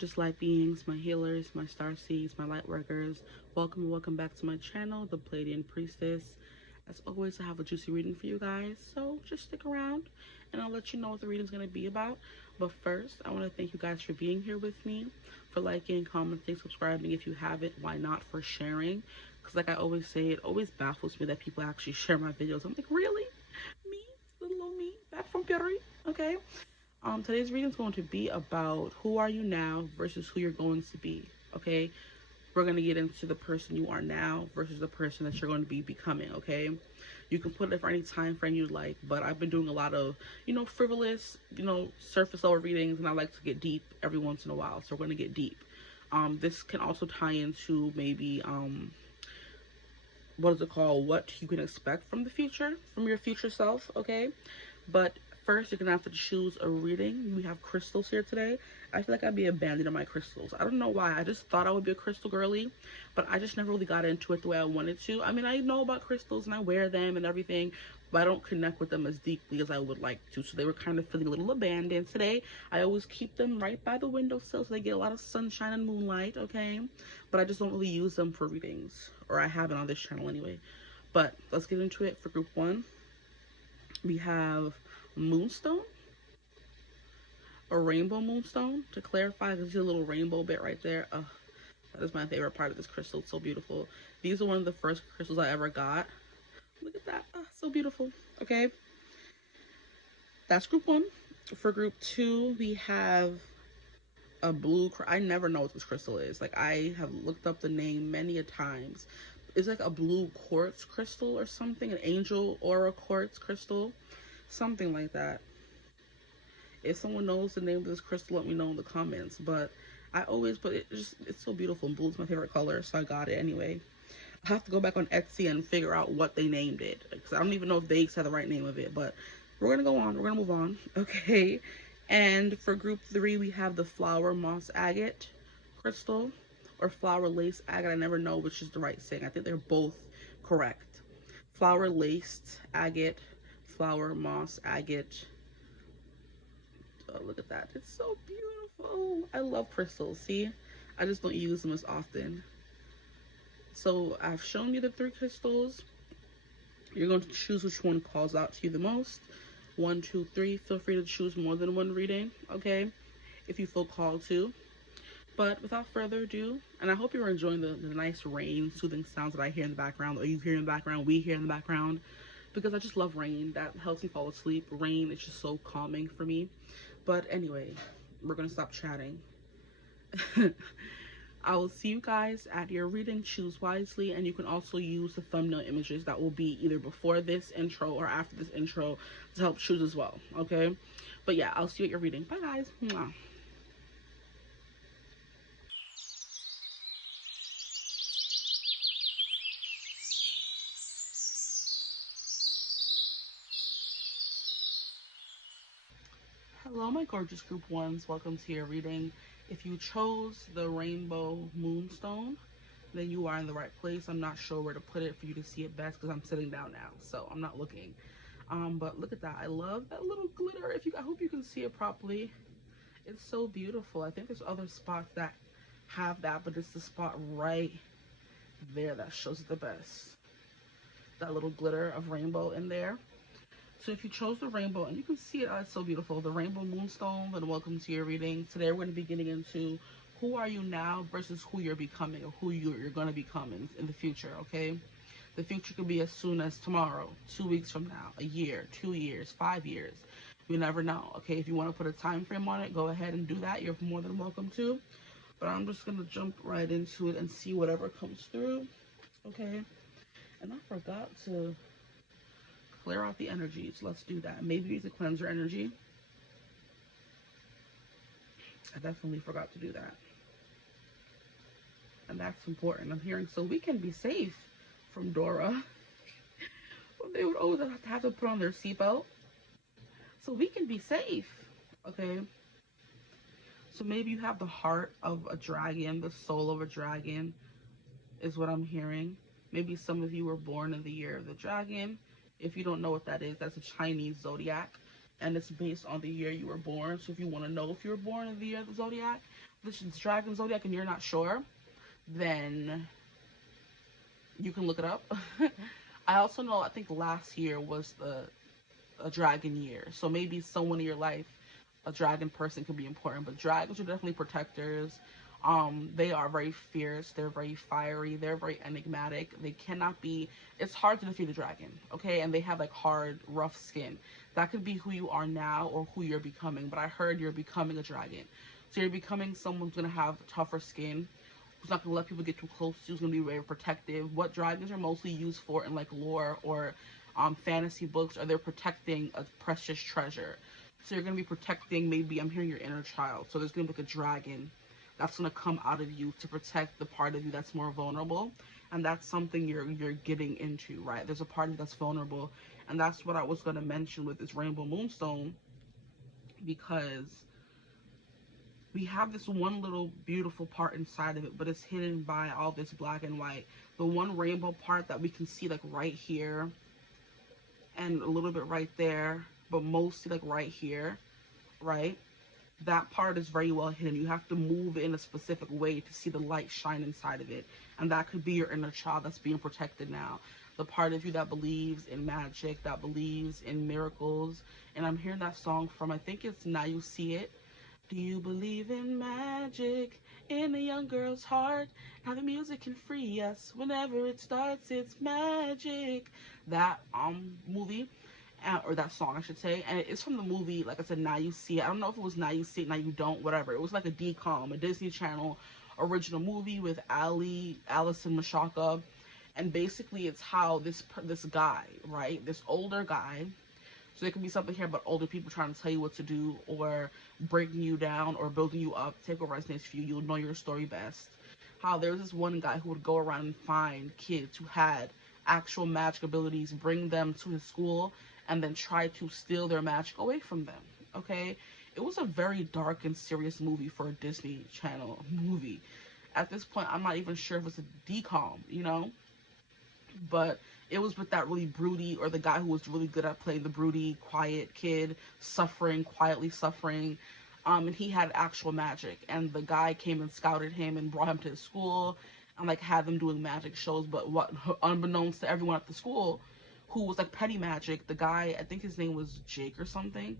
gorgeous light beings, my healers, my star seeds, my light workers. Welcome and welcome back to my channel, the Pleiadian Priestess. As always, I have a juicy reading for you guys, so just stick around and I'll let you know what the reading is going to be about. But first, I want to thank you guys for being here with me, for liking, commenting, subscribing if you haven't. Why not? For sharing, because like I always say, it always baffles me that people actually share my videos. I'm like, really? Me? Little old me? Back from Perry? Okay. Today's reading is going to be about who are you now versus who you're going to be. Okay, we're going to get into the person you are now versus the person that you're going to be becoming. Okay, you can put it for any time frame you like, but I've been doing a lot of, frivolous, surface level readings, and I like to get deep every once in a while, so we're going to get deep. This can also tie into maybe what is it called, what you can expect from the future, from your future self. Okay, but first, you're gonna have to choose a reading. We have crystals here today. I feel like I'd be a bandit on my crystals. I don't know why. I just thought I would be a crystal girly, but I just never really got into it the way I wanted to. I mean, I know about crystals and I wear them and everything, but I don't connect with them as deeply as I would like to. So they were kind of feeling a little abandoned today. I always keep them right by the windowsill so they get a lot of sunshine and moonlight, okay? But I just don't really use them for readings, or I haven't on this channel anyway. But let's get into it. For group one, we have moonstone, a rainbow moonstone. To clarify, there's a little rainbow bit right there. That is my favorite part of this crystal. It's so beautiful. These are one of the first crystals I ever got. Look at that. So beautiful. Okay, that's group one. For group two, we have a blue. I never know what this crystal is. Like, I have looked up the name many a times. It's like a blue quartz crystal or something, an angel aura quartz crystal, something like that. If someone knows the name of this crystal, let me know in the comments. But I always, but it's so beautiful. And blue is my favorite color, so I got it anyway. I have to go back on Etsy and figure out what they named it, because I don't even know if they said the right name of it. But we're gonna go on. We're gonna move on. Okay. And for group three, we have the flower moss agate crystal, or flower lace agate. I never know which is the right saying. I think they're both correct. Flower laced agate, flower moss agate. Oh, look at that. It's so beautiful. I love crystals. See, I just don't use them as often. So I've shown you the three crystals. You're going to choose which one calls out to you the most. 1, 2, 3. Feel free to choose more than one reading, okay, if you feel called to. But without further ado, and I hope you're enjoying the nice rain soothing sounds that I hear in the background, or you hear in the background, we hear in the background, because I just love rain. That helps me fall asleep. Rain is just so calming for me. But anyway, we're gonna stop chatting. I will see you guys at your reading. Choose wisely, and you can also use the thumbnail images that will be either before this intro or after this intro to help choose as well, okay? But yeah, I'll see you at your reading. Bye, guys. Mwah. Hello, my gorgeous group ones. Welcome to your reading. If you chose the rainbow moonstone, then you are in the right place. I'm not sure where to put it for you to see it best because I'm sitting down now, so I'm not looking. But look at that. I love that little glitter. I hope you can see it properly. It's so beautiful. I think there's other spots that have that, but it's the spot right there that shows it the best. That little glitter of rainbow in there. So if you chose the rainbow, and you can see it, it's so beautiful, the rainbow moonstone, then welcome to your reading. Today we're going to be getting into who are you now versus who you're becoming, or who you're going to become in the future, okay? The future could be as soon as tomorrow, 2 weeks from now, a year, 2 years, 5 years. You never know, okay? If you want to put a time frame on it, go ahead and do that. You're more than welcome to. But I'm just going to jump right into it and see whatever comes through, okay? And I forgot to clear out the energies. Let's do that. Maybe use a cleanser energy. I definitely forgot to do that. And that's important. I'm hearing so we can be safe from Dora. Well, they would always have to put on their seatbelt. So we can be safe. Okay. So maybe you have the heart of a dragon, the soul of a dragon is what I'm hearing. Maybe some of you were born in the year of the dragon. If you don't know what that is, that's a Chinese zodiac, and it's based on the year you were born. So if you want to know if you were born in the year of the zodiac, this dragon zodiac and you're not sure, then you can look it up. I also know, I think last year was a dragon year, so maybe someone in your life, a dragon person, could be important. But dragons are definitely protectors. They are very fierce, they're very fiery, they're very enigmatic. They cannot be, it's hard to defeat a dragon, okay? And they have like hard, rough skin. That could be who you are now or who you're becoming, but I heard you're becoming a dragon. So you're becoming someone who's gonna have tougher skin, who's not gonna let people get too close to you, who's gonna be very protective. What dragons are mostly used for in like lore or fantasy books, are they're protecting a precious treasure. So you're gonna be protecting, maybe I'm hearing your inner child. So there's gonna be like a dragon that's gonna come out of you to protect the part of you that's more vulnerable, and that's something you're getting into, right? There's a part of you that's vulnerable, and that's what I was gonna mention with this rainbow moonstone, because we have this one little beautiful part inside of it, but it's hidden by all this black and white. The one rainbow part that we can see like right here and a little bit right there, but mostly like right here, right? That part is very well hidden. You have to move in a specific way to see the light shine inside of it. And that could be your inner child that's being protected now. The part of you that believes in magic, that believes in miracles. And I'm hearing that song from, I think it's Now You See It. Do you believe in magic in a young girl's heart? How the music can free us whenever it starts. It's magic. That movie, or that song I should say, and it's from the movie, like I said, Now You See It. I don't know if it was Now You See It, Now You Don't, whatever. It was like a DCOM, a Disney Channel original movie with Allison Mashaka, and basically it's how this guy, right, this older guy. So there could be something here about older people trying to tell you what to do, or breaking you down, or building you up. Take over resonates for you. You'll know your story best. How there was this one guy who would go around and find kids who had actual magic abilities, bring them to his school, and then try to steal their magic away from them, okay? It was a very dark and serious movie for a Disney Channel movie. At this point, I'm not even sure if it's a DCOM, you know? But it was with that really broody, or the guy who was really good at playing the broody, quiet kid, quietly suffering. And he had actual magic. And the guy came and scouted him and brought him to his school and like had them doing magic shows. But what, unbeknownst to everyone at the school, who was like petty magic, the guy, I think his name was Jake or something.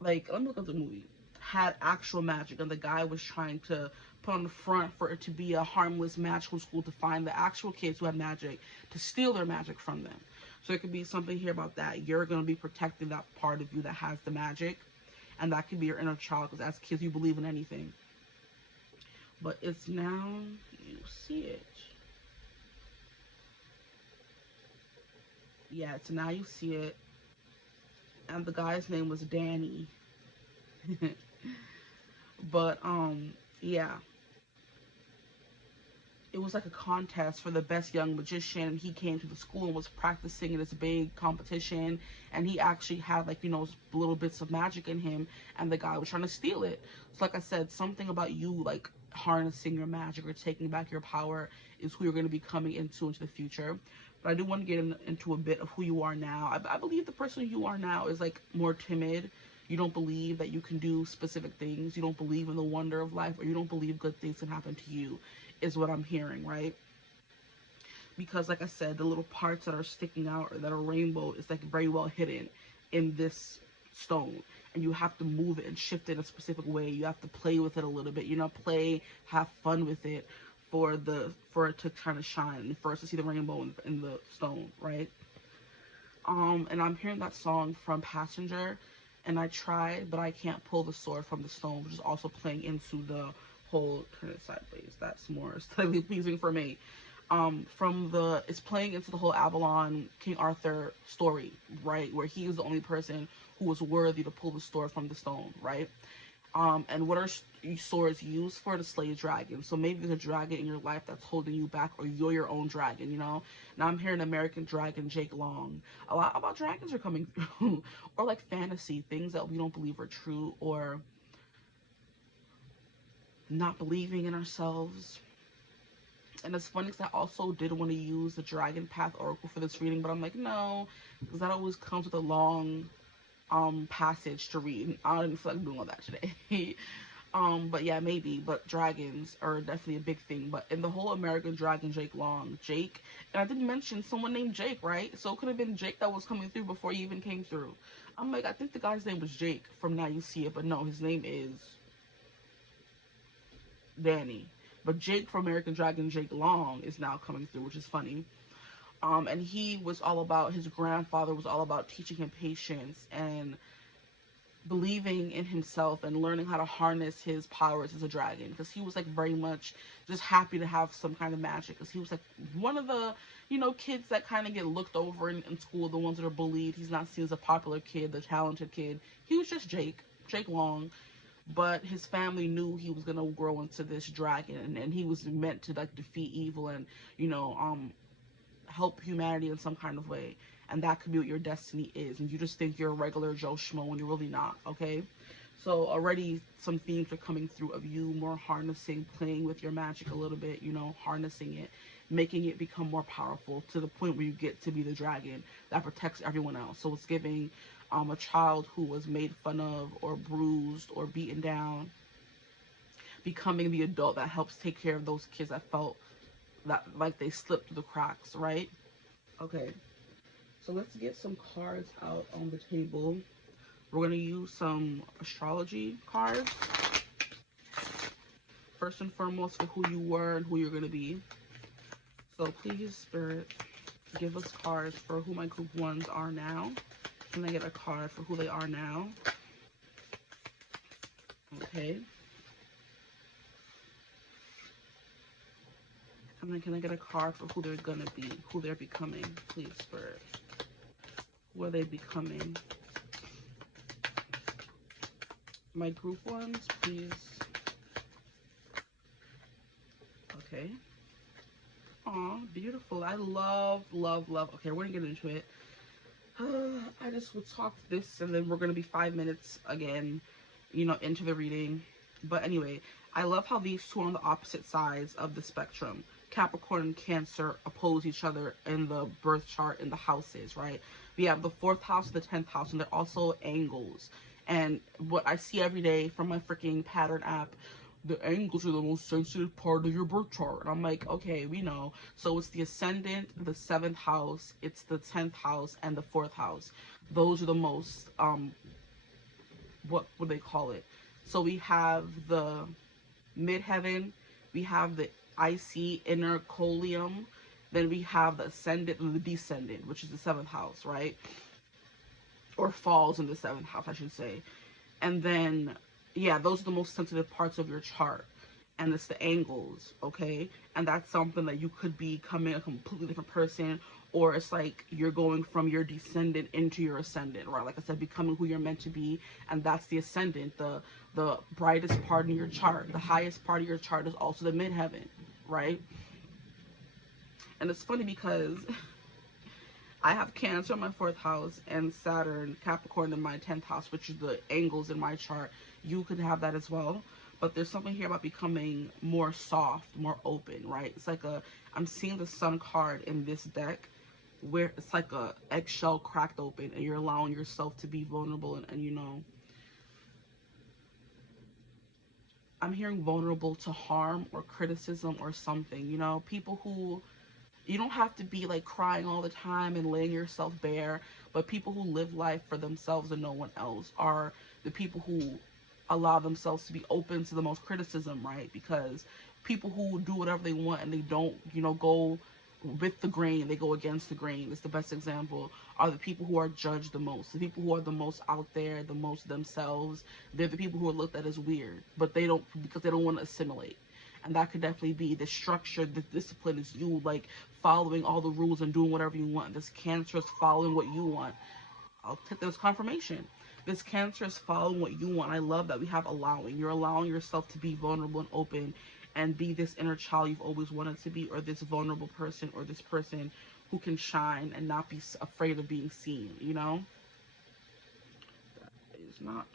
Like, let me look up the movie. Had actual magic, and the guy was trying to put on the front for it to be a harmless magical school, to find the actual kids who had magic, to steal their magic from them. So it could be something here about that. You're going to be protecting that part of you that has the magic, and that could be your inner child, because as kids you believe in anything. But it's Now You See It. Yeah, it's Now You See It. And the guy's name was Danny. But yeah, it was like a contest for the best young magician. He came to the school and was practicing in this big competition, and he actually had, like, you know, little bits of magic in him, and the guy was trying to steal it. So like I said, something about you like harnessing your magic or taking back your power is who you're going to be coming into the future. But I do want to get into a bit of who you are now. I believe the person you are now is like more timid. You don't believe that you can do specific things. You don't believe in the wonder of life, or you don't believe good things can happen to you, is what I'm hearing, right? Because like I said, the little parts that are sticking out, or that are rainbow, is like very well hidden in this stone, and you have to move it and shift it in a specific way. You have to play with it a little bit, you know, have fun with it for it to kind of shine, and for us to see the rainbow in the stone, right? And I'm hearing that song from Passenger, and I tried, but I can't pull the sword from the stone, which is also playing into the whole, turn it sideways, that's more slightly pleasing for me. It's playing into the whole Avalon King Arthur story, right, where he is the only person who was worthy to pull the sword from the stone, right? And what are swords used for? To slay dragons. So maybe there's a dragon in your life that's holding you back, or you're your own dragon, you know? Now I'm hearing American Dragon, Jake Long. A lot about dragons are coming through. Or like fantasy, things that we don't believe are true, or not believing in ourselves. And it's funny because I also did want to use the Dragon Path Oracle for this reading, but I'm like, no, because that always comes with a long passage to read. I didn't feel like doing all that today. But yeah, maybe. But dragons are definitely a big thing. But in the whole American Dragon, Jake, and I didn't mention someone named Jake, right? So it could have been Jake that was coming through before you even came through. I'm like, I think the guy's name was Jake from Now You See It, but no, his name is Danny. But Jake from American Dragon, Jake Long, is now coming through, which is funny. And he was all about, his grandfather was all about teaching him patience and believing in himself and learning how to harness his powers as a dragon, because he was like very much just happy to have some kind of magic, because he was like one of the, you know, kids that kind of get looked over in school, the ones that are bullied. He's not seen as a popular kid, the talented kid. He was just Jake Long, but his family knew he was gonna grow into this dragon, and he was meant to like defeat evil and, you know, help humanity in some kind of way. And that could be what your destiny is, and you just think you're a regular Joe Schmo when you're really not. Okay, so already some themes are coming through of you more harnessing, playing with your magic a little bit, you know, harnessing it, making it become more powerful to the point where you get to be the dragon that protects everyone else. So it's giving a child who was made fun of or bruised or beaten down becoming the adult that helps take care of those kids that felt that like they slipped through the cracks, right? Okay, so let's get some cards out on the table. We're going to use some astrology cards. First and foremost, for who you were and who you're going to be. So please, Spirit, give us cards for who my group ones are now. Can I get a card for who they are now? Okay. And then can I get a card for who they're going to be, who they're becoming? Please, Spirit. Who are they becoming? My group ones, please. Okay. Aw, beautiful. I love. Okay, we're gonna get into it. I just would talk this, and then we're gonna be 5 minutes again, you know, into the reading. But anyway, I love how these two are on the opposite sides of the spectrum. Capricorn and Cancer oppose each other in the birth chart in the houses, right? We have the 4th house and the 10th house, and they're also angles. And what I see every day from my freaking pattern app, the angles are the most sensitive part of your birth chart. And I'm like, okay, we know. So it's the ascendant, the 7th house, it's the 10th house, and the 4th house. Those are the most, what would they call it? So we have the midheaven, we have the IC inner coleum, then we have the ascendant and the descendant, which is the 7th house, right? Or falls in the 7th house, I should say. And then, yeah, those are the most sensitive parts of your chart. And it's the angles, okay? And that's something that you could be becoming a completely different person, or it's like you're going from your descendant into your ascendant, right? Like I said, becoming who you're meant to be, and that's the ascendant, the brightest part in your chart. The highest part of your chart is also the midheaven, right? And it's funny because I have Cancer in my 4th house and Saturn, Capricorn in my 10th house, which is the angles in my chart. You could have that as well. But there's something here about becoming more soft, more open, right? It's like I'm seeing the Sun card in this deck where it's like a eggshell cracked open, and you're allowing yourself to be vulnerable and you know, I'm hearing vulnerable to harm or criticism or something, you know, people who, you don't have to be like crying all the time and laying yourself bare, but people who live life for themselves and no one else are the people who allow themselves to be open to the most criticism, right? Because people who do whatever they want and they don't, you know, go with the grain, they go against the grain, it's the best example, are the people who are judged the most. The people who are the most out there, the most themselves, they're the people who are looked at as weird, but they don't, because they don't want to assimilate. And that could definitely be the structure, the discipline is you, like, following all the rules and doing whatever you want. This Cancer is following what you want. I'll take that as confirmation. This Cancer is following what you want. I love that we have allowing. You're allowing yourself to be vulnerable and open and be this inner child you've always wanted to be, or this vulnerable person, or this person who can shine and not be afraid of being seen, you know? That is not,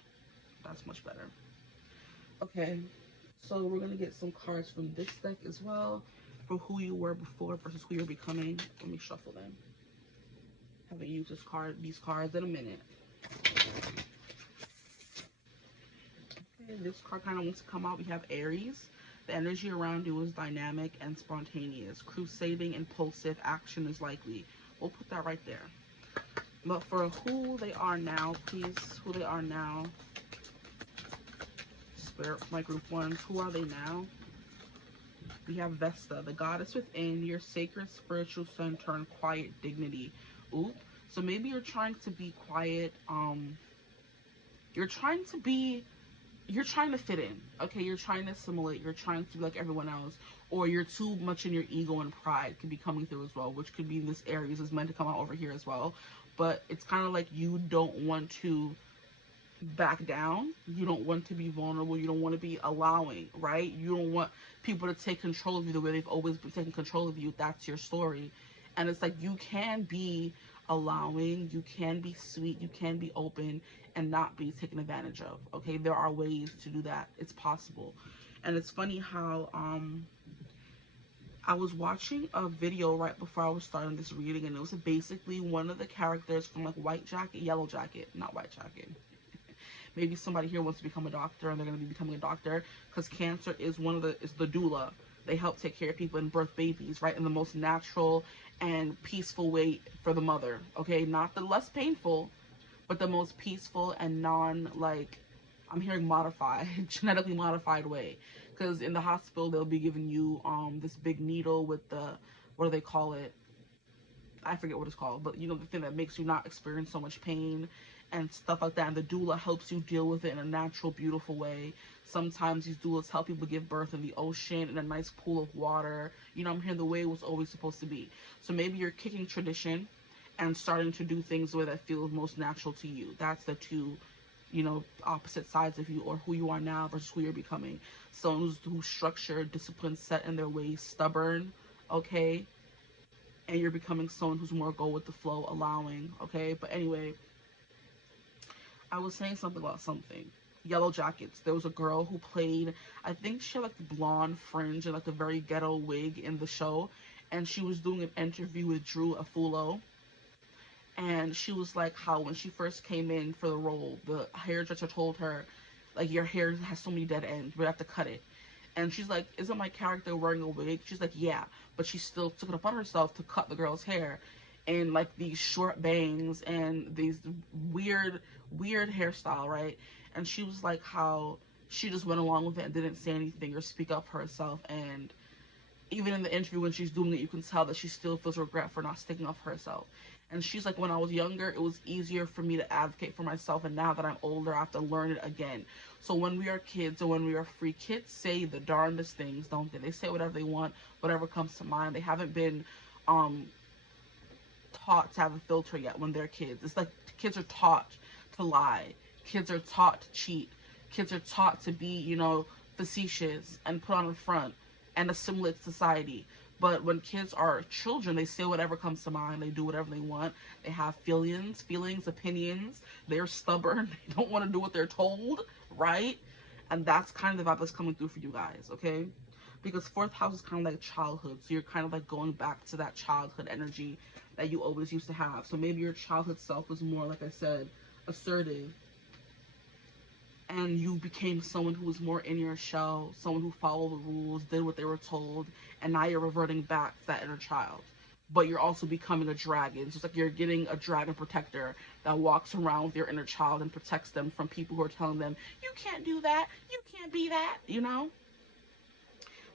that's much better. Okay, so we're going to get some cards from this deck as well for who you were before versus who you're becoming. Let me shuffle them. Haven't used these cards in a minute. Okay. this card kind of wants to come out. We have Aries. The energy around you is dynamic and spontaneous. Crusading, impulsive action is likely. We'll put that right there. But for who they are now, please, who they are now. Spirit, my group ones, who are they now? We have Vesta, the goddess within, your sacred spiritual sun turned quiet dignity. Oop. So maybe you're trying to be quiet. You're trying to fit in. Okay, you're trying to assimilate. You're trying to be like everyone else. Or you're too much in your ego and pride could be coming through as well, which could be this Aries is meant to come out over here as well. But it's kind of like you don't want to back down. You don't want to be vulnerable. You don't want to be allowing, right? You don't want people to take control of you the way they've always been taking control of you. That's your story. And it's like you can be allowing, you can be sweet, you can be open and not be taken advantage of. Okay, there are ways to do that. It's possible. And it's funny how I was watching a video right before I was starting this reading, and it was basically one of the characters from like White Jacket, Yellow Jacket, not White Jacket. Maybe somebody here wants to become a doctor, and they're going to be becoming a doctor, because Cancer is is the doula. They help take care of people and birth babies, right, in the most natural and peaceful way for the mother, okay? Not the less painful, but the most peaceful and I'm hearing modified, genetically modified way. Because in the hospital, they'll be giving you this big needle with the, what do they call it? I forget what it's called, but you know, the thing that makes you not experience so much pain and stuff like that. And the doula helps you deal with it in a natural, beautiful way. Sometimes these doulas help people give birth in the ocean, in a nice pool of water. You know, I'm hearing the way it was always supposed to be. So maybe you're kicking tradition and starting to do things the way that feels most natural to you. That's the two, you know, opposite sides of you, or who you are now versus who you're becoming. Someone who's structured, disciplined, set in their ways, stubborn, okay? And you're becoming someone who's more go with the flow, allowing, okay? But anyway, I was saying something about something. Yellow Jackets. There was a girl who played, I think she had like the blonde fringe and like a very ghetto wig in the show. And she was doing an interview with Drew Afulo. And she was like how when she first came in for the role, the hairdresser told her, like, your hair has so many dead ends, we have to cut it. And she's like, isn't my character wearing a wig? She's like, yeah. But she still took it upon herself to cut the girl's hair. And like these short bangs and these weird hairstyle, right? And she was like how she just went along with it and didn't say anything or speak up for herself. And even in the interview when she's doing it, you can tell that she still feels regret for not sticking up for herself. And she's like, when I was younger, it was easier for me to advocate for myself, and now that I'm older, I have to learn it again. So when we are kids and when we are free, kids say the darndest things, don't they? They say whatever they want, whatever comes to mind. They haven't been taught to have a filter yet when they're kids. It's like kids are taught to lie. Kids are taught to cheat. Kids are taught to be, you know, facetious and put on a front and assimilate society. But when kids are children, they say whatever comes to mind. They do whatever they want. They have feelings, opinions. They're stubborn. They don't want to do what they're told, right? And that's kind of the vibe that's coming through for you guys, okay? Because fourth house is kind of like childhood. So you're kind of like going back to that childhood energy that you always used to have. So maybe your childhood self was more, like I said, assertive. And you became someone who was more in your shell, someone who followed the rules, did what they were told, and now you're reverting back to that inner child. But you're also becoming a dragon. So it's like you're getting a dragon protector that walks around with your inner child and protects them from people who are telling them, you can't do that, you can't be that, you know?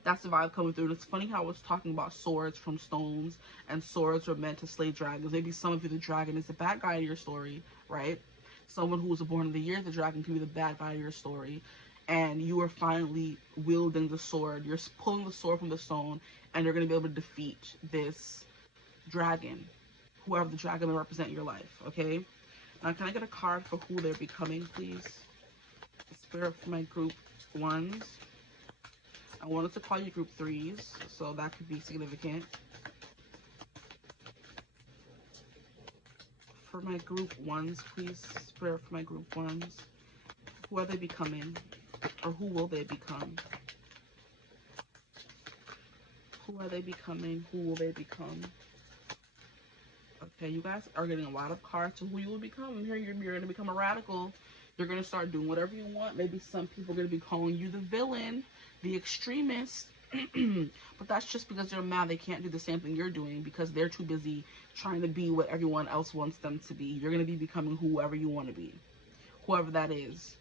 That's the vibe coming through. And it's funny how I was talking about swords from stones, and swords were meant to slay dragons. Maybe some of you, the dragon is the bad guy in your story, right? Someone who was born in the year of the dragon can be the bad guy of your story, and you are finally wielding the sword. You're pulling the sword from the stone, and you're going to be able to defeat this dragon, whoever the dragon may represent in your life, okay? Now, can I get a card for who they're becoming, please? Spirit for my group ones. I wanted to call you group threes, so that could be significant. For my group ones, please, Spirit for my group ones. Who are they becoming? Or who will they become? Who are they becoming? Who will they become? Okay, you guys are getting a lot of cards to who you will become. I'm hearing you're going to become a radical. You're going to start doing whatever you want. Maybe some people are going to be calling you the villain, the extremist. But that's just because they're mad they can't do the same thing you're doing because they're too busy trying to be what everyone else wants them to be. You're going to be becoming whoever you want to be, whoever that is.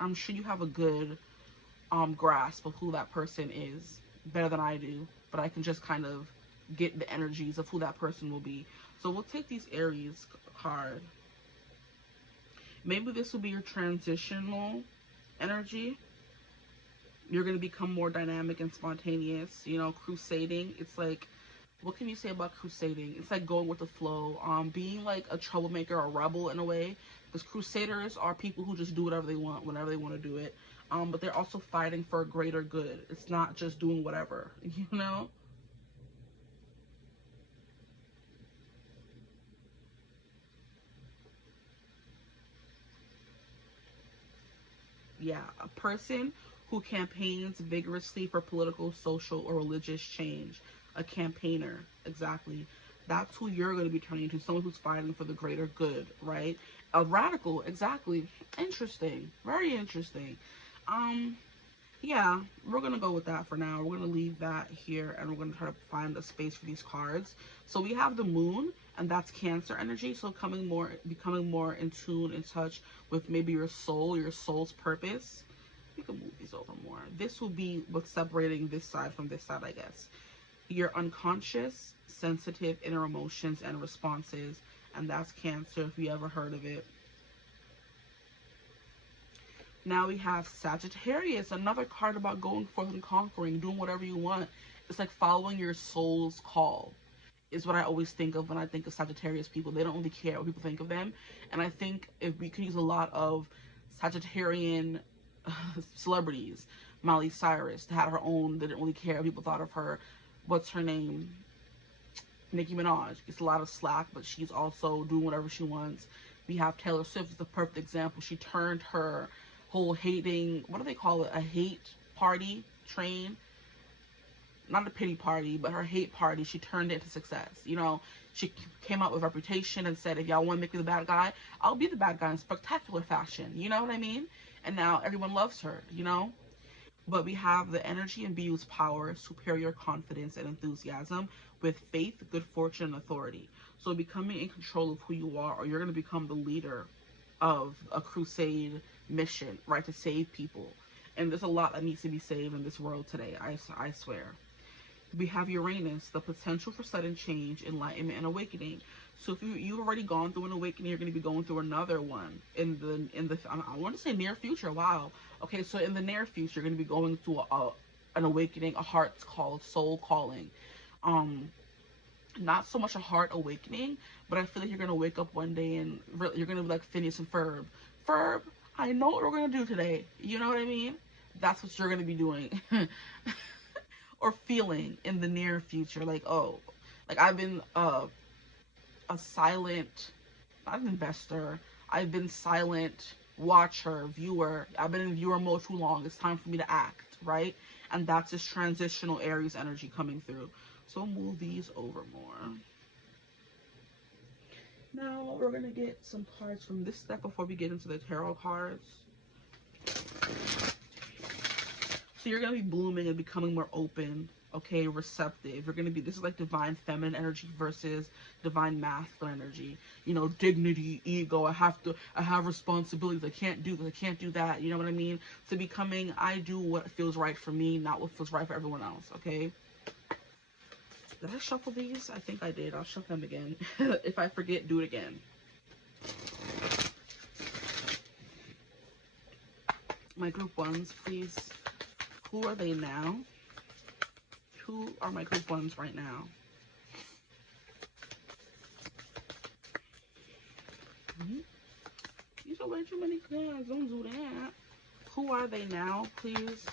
I'm sure you have a good grasp of who that person is, better than I do, but I can just kind of get the energies of who that person will be. So we'll take these Aries card. Maybe this will be your transitional energy. You're going to become more dynamic and spontaneous, you know, crusading. It's like, what can you say about crusading? It's like going with the flow, being like a troublemaker, a rebel in a way, because crusaders are people who just do whatever they want, whenever they want to do it, but they're also fighting for a greater good. It's not just doing whatever, you know? Yeah, a person who campaigns vigorously for political, social, or religious change. A campaigner, exactly. That's who you're going to be turning into, someone who's fighting for the greater good, right? A radical, exactly. Interesting, very interesting. Um, yeah, we're going to go with that for now. We're going to leave that here, and we're going to try to find a space for these cards. So we have the moon, and that's Cancer energy. So becoming more in tune, in touch with maybe your soul, your soul's purpose. We can move these over more. This will be what's separating this side from this side, I guess. Your unconscious, sensitive inner emotions and responses, and that's Cancer, if you ever heard of it. Now we have Sagittarius, another card about going forth and conquering, doing whatever you want. It's like following your soul's call, is what I always think of when I think of Sagittarius people. They don't really care what people think of them. And I think if we could use a lot of Sagittarian celebrities, Miley Cyrus had her own, they didn't really care what people thought of her. What's her name? Nicki Minaj gets a lot of slack, but she's also doing whatever she wants. We have Taylor Swift is the perfect example. She turned her whole hating, what do they call it? A hate party train. Not a pity party, but her hate party, she turned it into success. You know, she came out with Reputation and said, if y'all want to make me the bad guy, I'll be the bad guy in spectacular fashion. You know what I mean? And now everyone loves her, you know? But we have the energy imbues power, superior confidence, and enthusiasm with faith, good fortune, and authority. So becoming in control of who you are, or you're going to become the leader of a crusade mission, right, to save people. And there's a lot that needs to be saved in this world today, I swear. We have Uranus, the potential for sudden change, enlightenment, and awakening. So if you've already gone through an awakening, you're going to be going through another one in the I want to say near future. Wow. Okay, so in the near future, you're going to be going through an awakening, a heart's call, soul calling. Not so much a heart awakening, but I feel like you're going to wake up one day and you're going to be like Phineas and Ferb. Ferb, I know what we're going to do today. You know what I mean? That's what you're going to be doing. Or feeling in the near future. Like, oh, like I've been a silent, not an investor. I've been silent watcher, viewer. I've been in viewer mode too long. It's time for me to act, right? And that's this transitional Aries energy coming through. So we'll move these over more. Now we're gonna get some cards from this deck before we get into the tarot cards. So you're going to be blooming and becoming more open, okay, receptive. You're going to be, this is like divine feminine energy versus divine masculine energy. You know, dignity, ego, I have responsibilities. I can't do this, I can't do that. You know what I mean? So becoming, I do what feels right for me, not what feels right for everyone else, okay? Did I shuffle these? I think I did. I'll shuffle them again. If I forget, do it again. My group ones, please. Who are they now? Who are my group ones right now? These are way too many cards. Don't do that. Who are they now, please?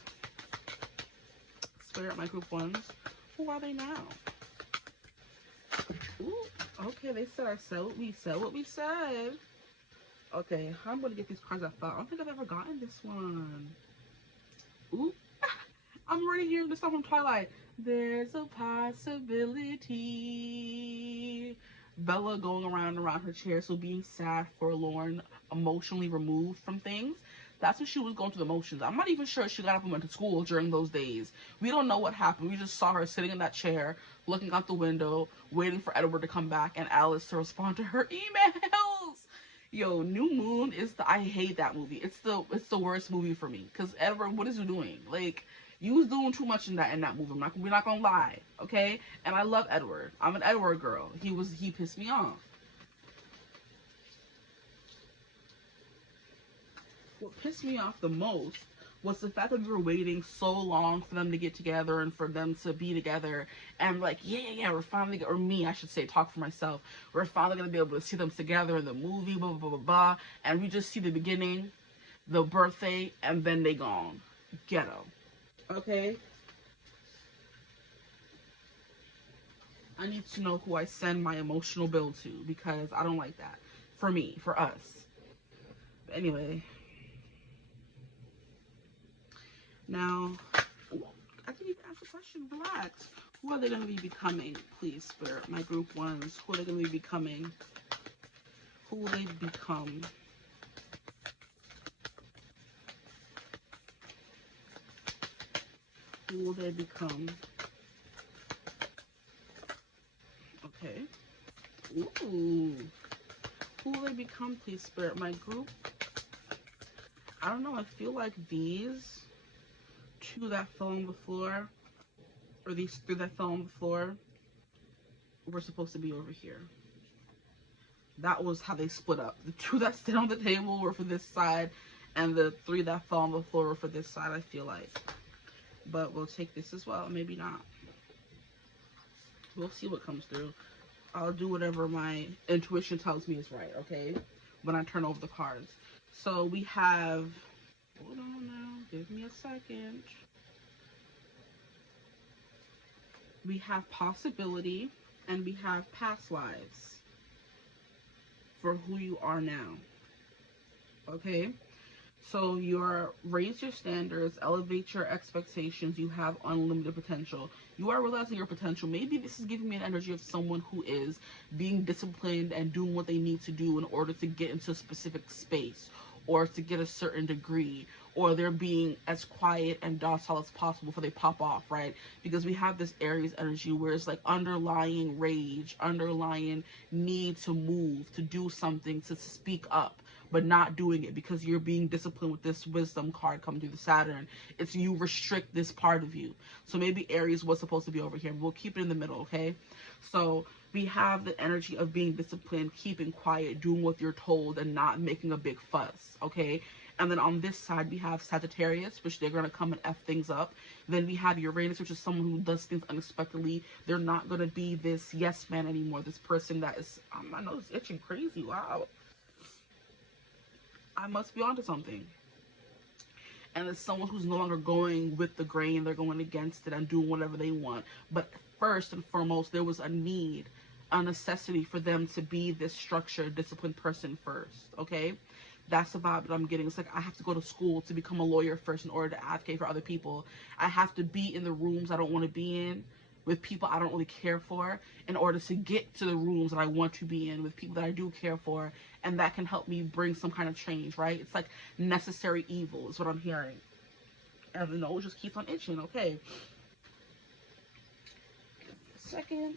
Spirit, my group ones. Who are they now? Ooh, okay, they said I said what we said. What we said. Okay, I'm gonna get these cards I thought. I don't think I've ever gotten this one. Ooh. I'm already hearing the song from Twilight. There's a possibility Bella going around and around her chair, so being sad, forlorn, emotionally removed from things. That's when she was going through the motions. I'm not even sure she got up and went to school during those days. We don't know what happened. We just saw her sitting in that chair, looking out the window, waiting for Edward to come back and Alice to respond to her emails. Yo, New Moon is I hate that movie. It's the worst movie for me. Cause Edward, what is you doing? Like, you was doing too much in that movie. We're not gonna lie, okay? And I love Edward. I'm an Edward girl. He pissed me off. What pissed me off the most was the fact that we were waiting so long for them to get together and for them to be together, and like, yeah, we're finally, or me, I should say, talk for myself, we're finally gonna be able to see them together in the movie, blah, blah, blah, blah, blah, and we just see the beginning, the birthday, and then they gone. Ghetto. Okay? I need to know who I send my emotional bill to, because I don't like that. For me, for us. But anyway. Now, I didn't even ask a question. Relax. Who are they going to be becoming? Please, Spirit. My group ones. Who are they going to be becoming? Who will they become? Who will they become? Okay. Ooh. Who will they become, please, Spirit? My group. I don't know. I feel like these two that fell on the floor, or these three that fell on the floor, were supposed to be over here. That was how they split up. The two that stood on the table were for this side, and the three that fell on the floor were for this side, I feel like. But we'll take this as well. Maybe not. We'll see what comes through. I'll do whatever my intuition tells me is right, okay? When I turn over the cards. So we have... Hold on now. Give me a second. We have possibility, and we have past lives for who you are now. Okay? So raise your standards, elevate your expectations. You have unlimited potential. You are realizing your potential. Maybe this is giving me an energy of someone who is being disciplined and doing what they need to do in order to get into a specific space or to get a certain degree, or they're being as quiet and docile as possible before they pop off, right? Because we have this Aries energy where it's like underlying rage, underlying need to move, to do something, to speak up, but not doing it because you're being disciplined with this wisdom card coming through the Saturn. It's you restrict this part of you. So maybe Aries was supposed to be over here. We'll keep it in the middle, okay? So we have the energy of being disciplined, keeping quiet, doing what you're told, and not making a big fuss, okay? And then on this side, we have Sagittarius, which they're going to come and F things up. Then we have Uranus, which is someone who does things unexpectedly. They're not going to be this yes man anymore, this person that is, my nose is itching crazy, wow. I must be onto something. And it's someone who's no longer going with the grain. They're going against it and doing whatever they want. But first and foremost, there was a need, a necessity for them to be this structured, disciplined person first, okay? That's the vibe that I'm getting. It's like I have to go to school to become a lawyer first in order to advocate for other people. I have to be in the rooms I don't want to be in with people I don't really care for in order to get to the rooms that I want to be in with people that I do care for, and that can help me bring some kind of change, right? It's like necessary evil is what I'm hearing. And the nose just keeps on itching, okay. Give me a second.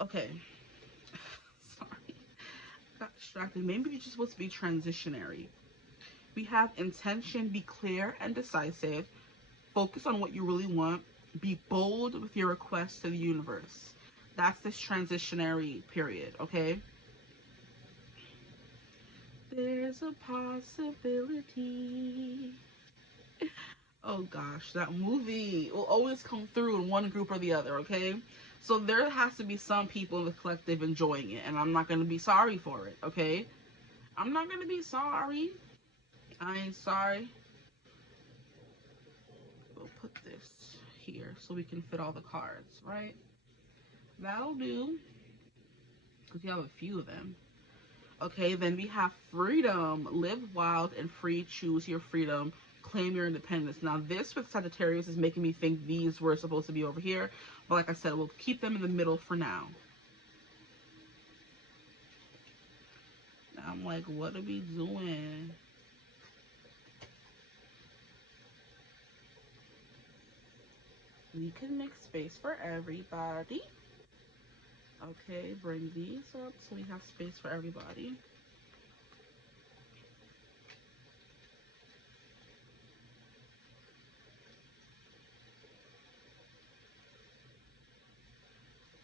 Okay. Sorry. Got distracted. Maybe it's just supposed to be transitionary. We have intention, be clear and decisive. Focus on what you really want. Be bold with your requests to the universe. That's this transitionary period, okay? There's a possibility. Oh gosh, that movie will always come through in one group or the other, okay? So there has to be some people in the collective enjoying it, and I'm not going to be sorry for it, okay? I'm not going to be sorry. I ain't sorry. We'll put this here so we can fit all the cards, right? That'll do. Because you have a few of them. Okay, then we have freedom. Live wild and free. Choose your freedom. claim your independence. Now this with Sagittarius is making me think these were supposed to be over here, but like I said, we'll keep them in the middle for now. I'm like, what are we doing? We can make space for everybody. Okay, bring these up so we have space for everybody.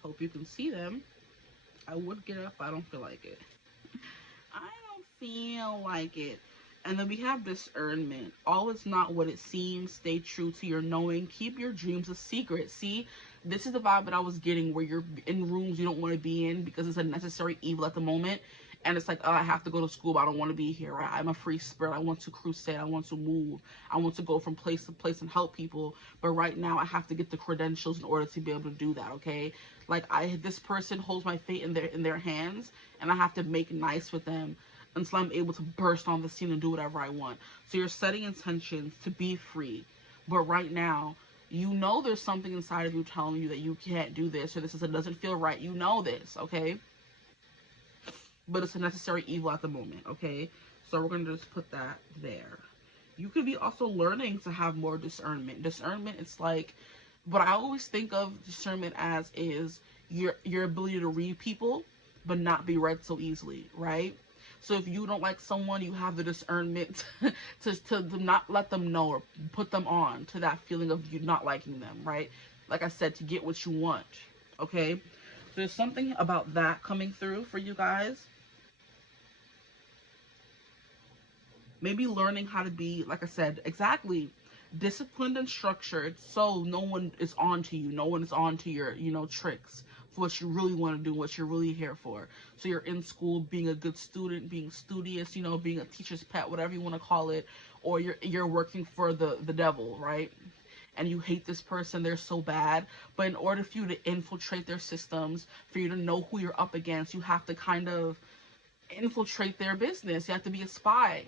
Hope you can see them. I would get up, but I don't feel like it. I don't feel like it. And then we have discernment. All is not what it seems. Stay true to your knowing. Keep your dreams a secret. See, this is the vibe that I was getting, where you're in rooms you don't want to be in because it's a necessary evil at the moment. And it's like, oh, I have to go to school, but I don't want to be here, right? I'm a free spirit. I want to crusade. I want to move. I want to go from place to place and help people. But right now, I have to get the credentials in order to be able to do that, okay? Like, this person holds my fate in their hands, and I have to make nice with them until I'm able to burst on the scene and do whatever I want. So you're setting intentions to be free. But right now, you know there's something inside of you telling you that you can't do this, or this doesn't feel right. You know this, okay? But it's a necessary evil at the moment, okay? So we're going to just put that there. You could be also learning to have more discernment. Discernment, it's like, what I always think of discernment as is your ability to read people, but not be read so easily, right? So if you don't like someone, you have the discernment to not let them know or put them on to that feeling of you not liking them, right? Like I said, to get what you want, okay? There's something about that coming through for you guys. Maybe learning how to be, like I said, exactly, disciplined and structured, so no one is on to you. No one is on to your, tricks for what you really want to do, what you're really here for. So you're in school, being a good student, being studious, being a teacher's pet, whatever you want to call it, or you're working for the devil, right? And you hate this person, they're so bad. But in order for you to infiltrate their systems, for you to know who you're up against, you have to kind of infiltrate their business. You have to be a spy.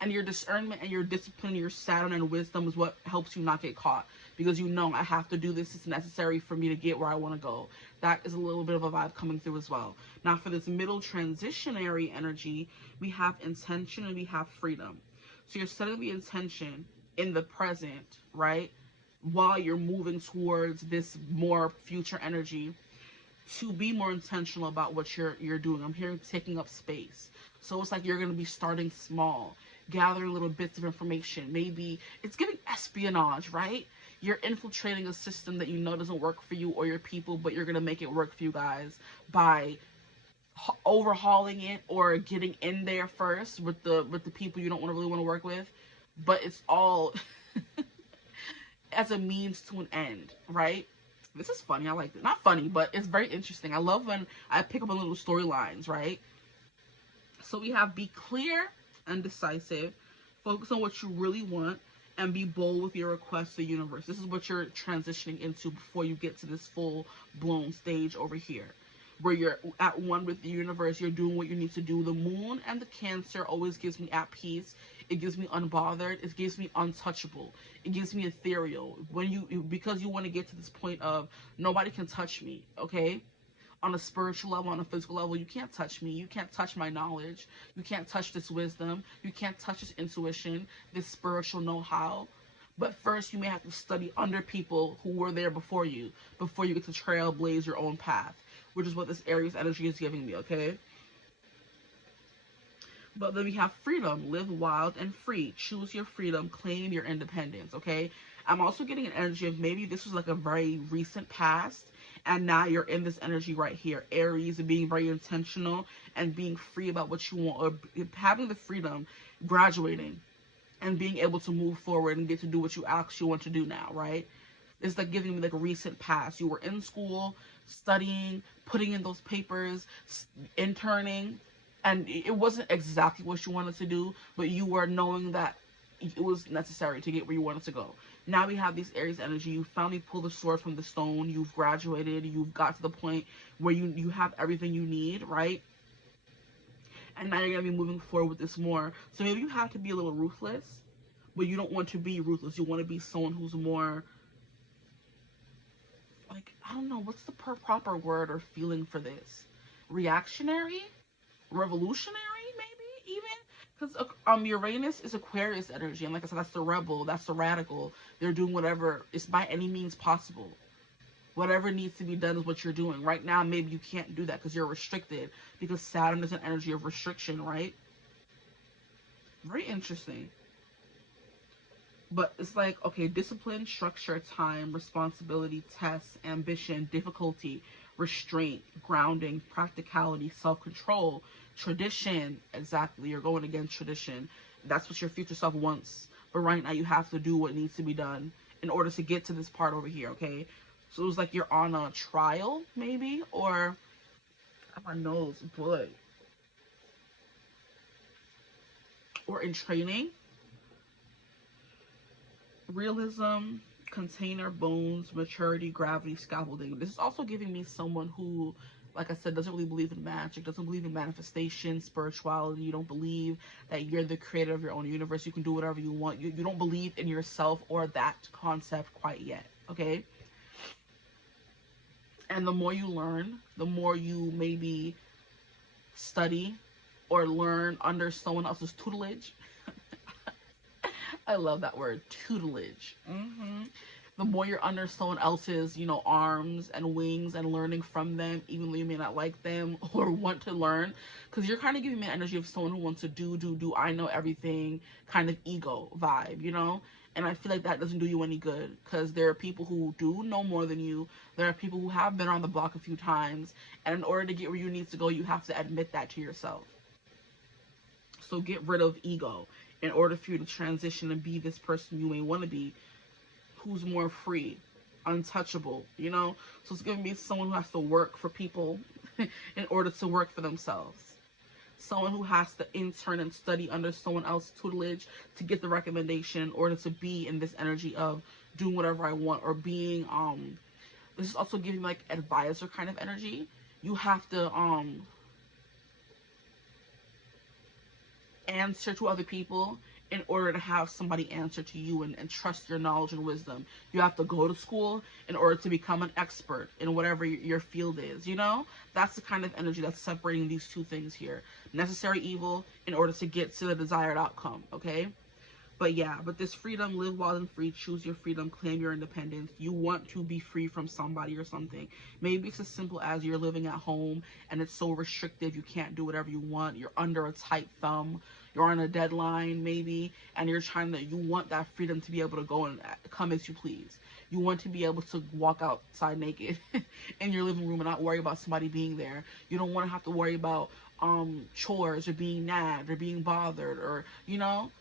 And your discernment and your discipline, your Saturn and wisdom is what helps you not get caught. Because I have to do this. It's necessary for me to get where I want to go. That is a little bit of a vibe coming through as well. Now for this middle transitionary energy, we have intention and we have freedom. So you're setting the intention in the present, right? While you're moving towards this more future energy, to be more intentional about what you're doing. I'm hearing taking up space. So it's like you're going to be starting small, gathering little bits of information. Maybe it's giving espionage, right? You're infiltrating a system that doesn't work for you or your people, but you're going to make it work for you guys by overhauling it or getting in there first with the people you don't really want to work with. But it's all as a means to an end, right? This is funny. I like it. Not funny, but it's very interesting. I love when I pick up on little storylines, right? So we have be clear and decisive, focus on what you really want, and be bold with your requests to the universe. This is what you're transitioning into before you get to this full-blown stage over here, where you're at one with the universe. You're doing what you need to do. The moon and the Cancer always gives me at peace. It gives me unbothered. It gives me untouchable. It gives me ethereal. Because you want to get to this point of nobody can touch me, okay? On a spiritual level, on a physical level, you can't touch me. You can't touch my knowledge. You can't touch this wisdom. You can't touch this intuition, this spiritual know-how. But first, you may have to study under people who were there before you get to trailblaze your own path, which is what this Aries energy is giving me, okay? But then we have freedom. Live wild and free. Choose your freedom. Claim your independence, okay? I'm also getting an energy of maybe this was like a very recent past, and now you're in this energy right here. Aries, being very intentional and being free about what you want, or having the freedom, graduating, and being able to move forward and get to do what you actually want to do now, right? It's like giving me like a recent past. You were in school, studying, putting in those papers, interning, and it wasn't exactly what you wanted to do, but you were knowing that it was necessary to get where you wanted to go. Now we have these Aries energy. You finally pulled the sword from the stone. You've graduated. You've got to the point where you have everything you need, right? And now you're going to be moving forward with this more. So maybe you have to be a little ruthless, but you don't want to be ruthless. You want to be someone who's more, like, I don't know, what's the proper word or feeling for this? Reactionary? Revolutionary, maybe, even? Because Uranus is Aquarius energy, and like I said, that's the rebel, that's the radical. They're doing whatever is by any means possible. Whatever needs to be done is what you're doing. Right now, maybe you can't do that because you're restricted, because Saturn is an energy of restriction, right? Very interesting. But it's like, okay, discipline, structure, time, responsibility, tests, ambition, difficulty, restraint, grounding, practicality, self-control, tradition. Exactly, you're going against tradition. That's what your future self wants. But right now, you have to do what needs to be done in order to get to this part over here, okay? So it was like you're on a trial, maybe, or my nose, boy, or in training. Realism, container, bones, maturity, gravity, scaffolding. This is also giving me someone who, like I said, doesn't really believe in magic, doesn't believe in manifestation, spirituality. You don't believe that you're the creator of your own universe. You can do whatever you want. You don't believe in yourself or that concept quite yet, okay? And the more you learn, the more you maybe study or learn under someone else's tutelage. I love that word, tutelage. The more you're under someone else's, you know, arms and wings and learning from them, even though you may not like them or want to learn, because you're kind of giving me an energy of someone who wants to do, I know everything, kind of ego vibe, you know? And I feel like that doesn't do you any good, because there are people who do know more than you. There are people who have been on the block a few times, and in order to get where you need to go, you have to admit that to yourself. So get rid of ego in order for you to transition and be this person you may want to be, who's more free, untouchable, you know? So it's giving me someone who has to work for people in order to work for themselves. Someone who has to intern and study under someone else's tutelage to get the recommendation in order to be in this energy of doing whatever I want, or being, this is also giving like advisor kind of energy. You have to, answer to other people in order to have somebody answer to you and trust your knowledge and wisdom. You have to go to school in order to become an expert in whatever your field is, you know? That's the kind of energy that's separating these two things here. Necessary evil in order to get to the desired outcome, okay? But yeah, but this freedom, live wild and free, choose your freedom, claim your independence. You want to be free from somebody or something. Maybe it's as simple as you're living at home and it's so restrictive, you can't do whatever you want. You're under a tight thumb. You're on a deadline, maybe, and you want that freedom to be able to go and come as you please. You want to be able to walk outside naked in your living room and not worry about somebody being there. You don't want to have to worry about chores or being nagged or being bothered, or, you know,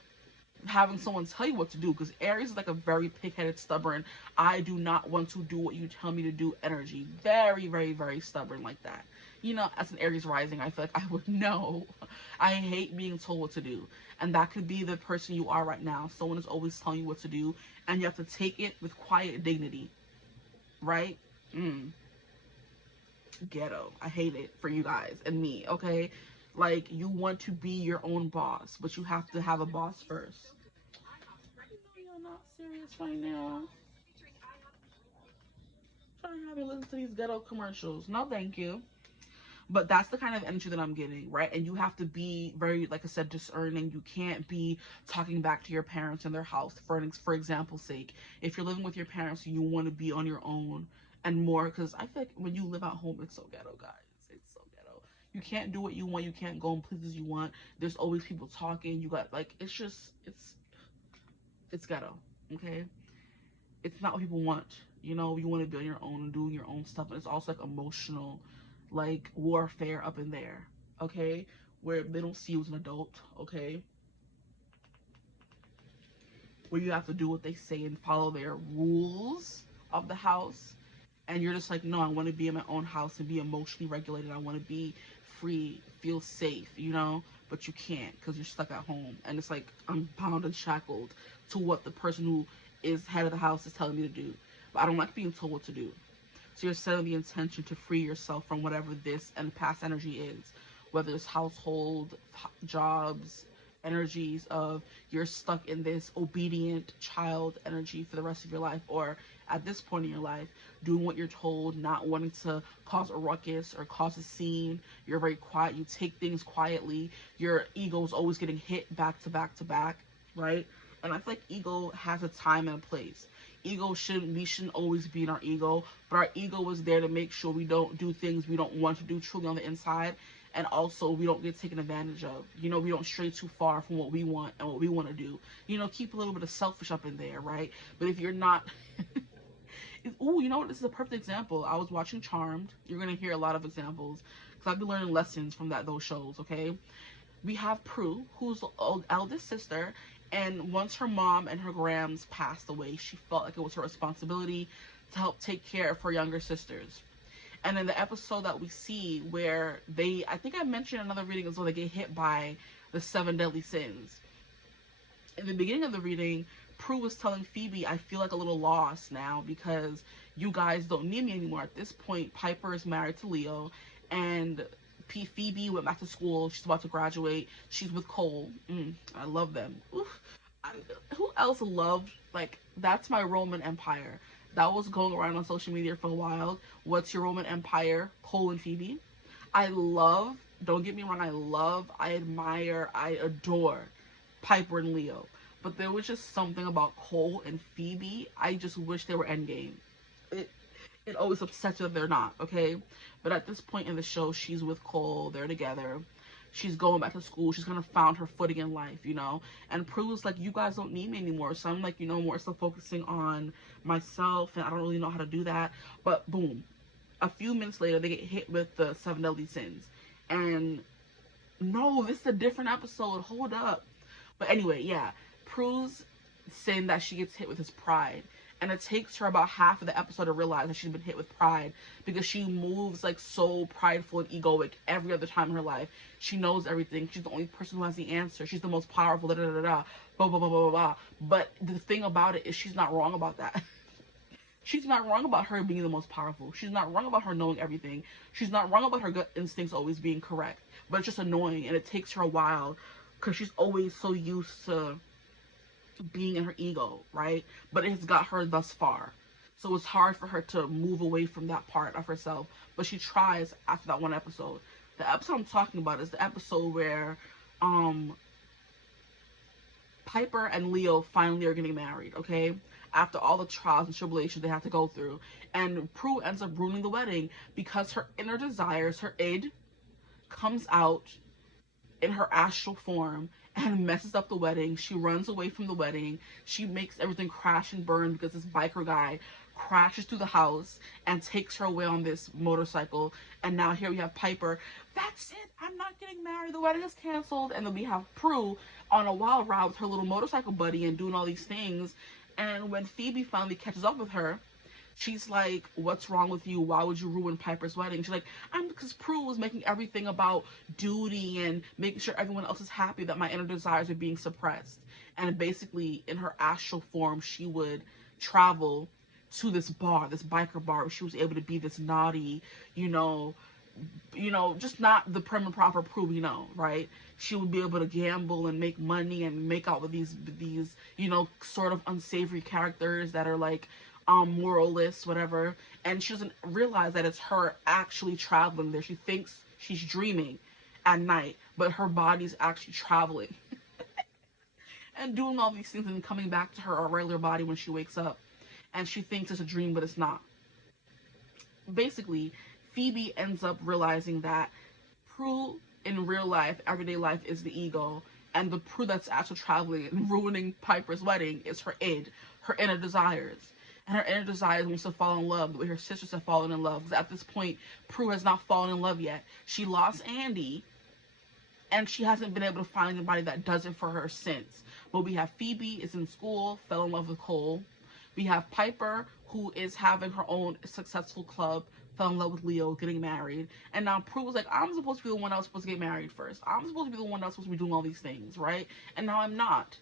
having someone tell you what to do, because Aries is like a very pig-headed, stubborn, I do not want to do what you tell me to do energy. Very, very, very stubborn like that. You know, as an Aries rising, I feel like I would know. I hate being told what to do. And that could be the person you are right now. Someone is always telling you what to do, and you have to take it with quiet dignity. Right? Ghetto. I hate it for you guys and me, okay? Like, you want to be your own boss, but you have to have a boss first. You're not serious right now. Trying to have me listen to these ghetto commercials. No, thank you. But that's the kind of energy that I'm getting, right? And you have to be very, like I said, discerning. You can't be talking back to your parents in their house, for example's sake. If you're living with your parents, you want to be on your own and more, because I feel like when you live at home, it's so ghetto, guys. It's so ghetto. You can't do what you want. You can't go and please as you want. There's always people talking. You got, like, it's just, it's ghetto, okay? It's not what people want. You know, you want to be on your own and doing your own stuff. And it's also like emotional, like warfare up in there, okay? Where they don't see you as an adult, okay? Where you have to do what they say and follow their rules of the house. And you're just like, no, I want to be in my own house and be emotionally regulated. I want to be free, feel safe, you know? But you can't, because you're stuck at home. And it's like, I'm bound and shackled to what the person who is head of the house is telling me to do. But I don't like being told what to do. So you're setting the intention to free yourself from whatever this and past energy is, whether it's household, jobs, energies of you're stuck in this obedient child energy for the rest of your life, or at this point in your life, doing what you're told, not wanting to cause a ruckus or cause a scene. You're very quiet. You take things quietly. Your ego is always getting hit back to back to back, right? And I feel like ego has a time and a place. We shouldn't always be in our ego, but our ego is there to make sure we don't do things we don't want to do truly on the inside, and also we don't get taken advantage of. You know, we don't stray too far from what we want and what we want to do. You know, keep a little bit of selfish up in there, right? But if you're not, oh, you know what? This is a perfect example. I was watching Charmed. You're gonna hear a lot of examples because I've been learning lessons from those shows. Okay, we have Prue, who's the eldest sister, and once her mom and her grams passed away, she felt like it was her responsibility to help take care of her younger sisters. And in the episode that we see where I think I mentioned in another reading as well, they get hit by the 7 deadly sins. In the beginning of the reading, Prue was telling Phoebe, I feel like a little lost now because you guys don't need me anymore. At this point, Piper is married to Leo, and Phoebe went back to school. She's about to graduate. She's with Cole. I love them. Oof. Who else loved, like, that's my Roman Empire. That was going around on social media for a while. What's your Roman Empire? Cole and Phoebe. Don't get me wrong, I admire, I adore Piper and Leo. But there was just something about Cole and Phoebe. I just wish they were endgame. It always upsets you that they're not, okay? But at this point in the show, she's with Cole. They're together. She's going back to school. She's kind of found her footing in life, you know? And Prue's like, you guys don't need me anymore. So I'm like, you know, more so focusing on myself, and I don't really know how to do that. But boom. A few minutes later, they get hit with the 7 deadly sins. And no, this is a different episode. Hold up. But anyway, yeah. Prue's sin that she gets hit with is pride. And it takes her about half of the episode to realize that she's been hit with pride, because she moves like so prideful and egoic every other time in her life. She knows everything. She's the only person who has the answer. She's the most powerful, da da da da, blah, blah, blah, blah, blah. But the thing about it is she's not wrong about that. She's not wrong about her being the most powerful. She's not wrong about her knowing everything. She's not wrong about her gut instincts always being correct. But it's just annoying, and it takes her a while because she's always so used to being in her ego, right? But it's got her thus far. So it's hard for her to move away from that part of herself. But she tries after that one episode. The episode I'm talking about is the episode where Piper and Leo finally are getting married, okay? After all the trials and tribulations they have to go through. And Prue ends up ruining the wedding because her inner desires, her id, comes out in her astral form and messes up the wedding. She runs away from the wedding. She makes everything crash and burn because this biker guy crashes through the house and takes her away on this motorcycle. And now here we have Piper. That's it. I'm not getting married. The wedding is canceled. And then we have Prue on a wild ride with her little motorcycle buddy and doing all these things. And when Phoebe finally catches up with her, she's like, what's wrong with you? Why would you ruin Piper's wedding? She's like, because Prue was making everything about duty and making sure everyone else is happy that my inner desires are being suppressed. And basically, in her astral form, she would travel to this bar, this biker bar, where she was able to be this naughty, just not the prim and proper Prue, right? She would be able to gamble and make money and make out with these, sort of unsavory characters that are like, moralists, whatever, and she doesn't realize that it's her actually traveling there. She thinks she's dreaming at night, but her body's actually traveling and doing all these things and coming back to her regular body when she wakes up, and she thinks it's a dream, but it's not. Basically, Phoebe ends up realizing that Prue in real life, everyday life, is the ego, and the Prue that's actually traveling and ruining Piper's wedding is her id, her inner desires. And her inner desire wants to fall in love the way her sisters have fallen in love. Because at this point, Prue has not fallen in love yet. She lost Andy, and she hasn't been able to find anybody that does it for her since. But we have Phoebe is in school, fell in love with Cole. We have Piper, who is having her own successful club, fell in love with Leo, getting married. And now Prue was like, I'm supposed to be the one that was supposed to get married first. I'm supposed to be the one that was supposed to be doing all these things, right? And now I'm not.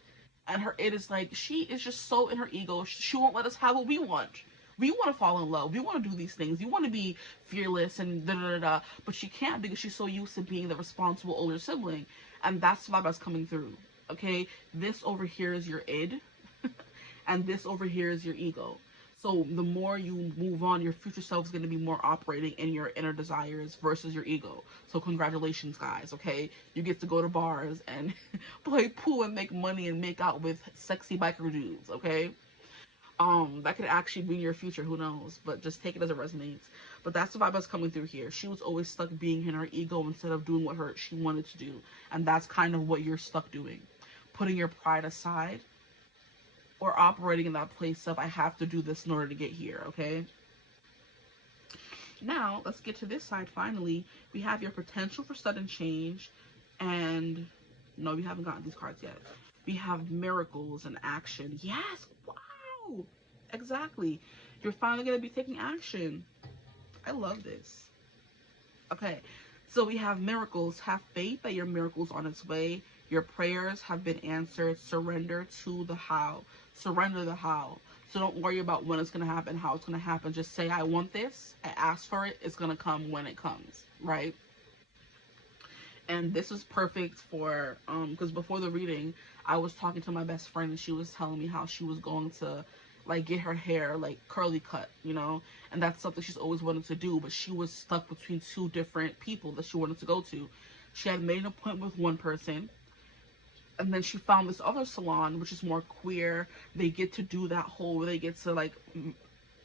And her id is like, she is just so in her ego, she won't let us have what we want. We want to fall in love. We want to do these things. We want to be fearless and da-da-da-da. But she can't because she's so used to being the responsible older sibling. And that's the vibe that's coming through. Okay, this over here is your id, and this over here is your ego. So the more you move on, your future self is going to be more operating in your inner desires versus your ego. So congratulations, guys. Okay, you get to go to bars and play pool and make money and make out with sexy biker dudes. Okay, that could actually be your future. Who knows? But just take it as it resonates. But that's the vibe that's coming through here. She was always stuck being in her ego instead of doing what she wanted to do, and that's kind of what you're stuck doing, putting your pride aside or operating in that place of I have to do this in order to get here. Okay. Now let's get to this side. Finally, we have your potential for sudden change, and no, we haven't gotten these cards yet. We have miracles and action. Yes. Wow. Exactly. You're finally going to be taking action. I love this. Okay. So we have miracles. Have faith that your miracle's on its way. Your prayers have been answered. Surrender to the how. Surrender the how. So don't worry about when it's going to happen, how it's going to happen. Just say, I want this. I ask for it. It's going to come when it comes. Right? And this is perfect for, because before the reading, I was talking to my best friend and she was telling me how she was going to, like, get her hair, like, curly cut, you know? And that's something she's always wanted to do, but she was stuck between two different people that she wanted to go to. She had made an appointment with one person, and then she found this other salon, which is more queer. They get to do that whole, where they get to, like,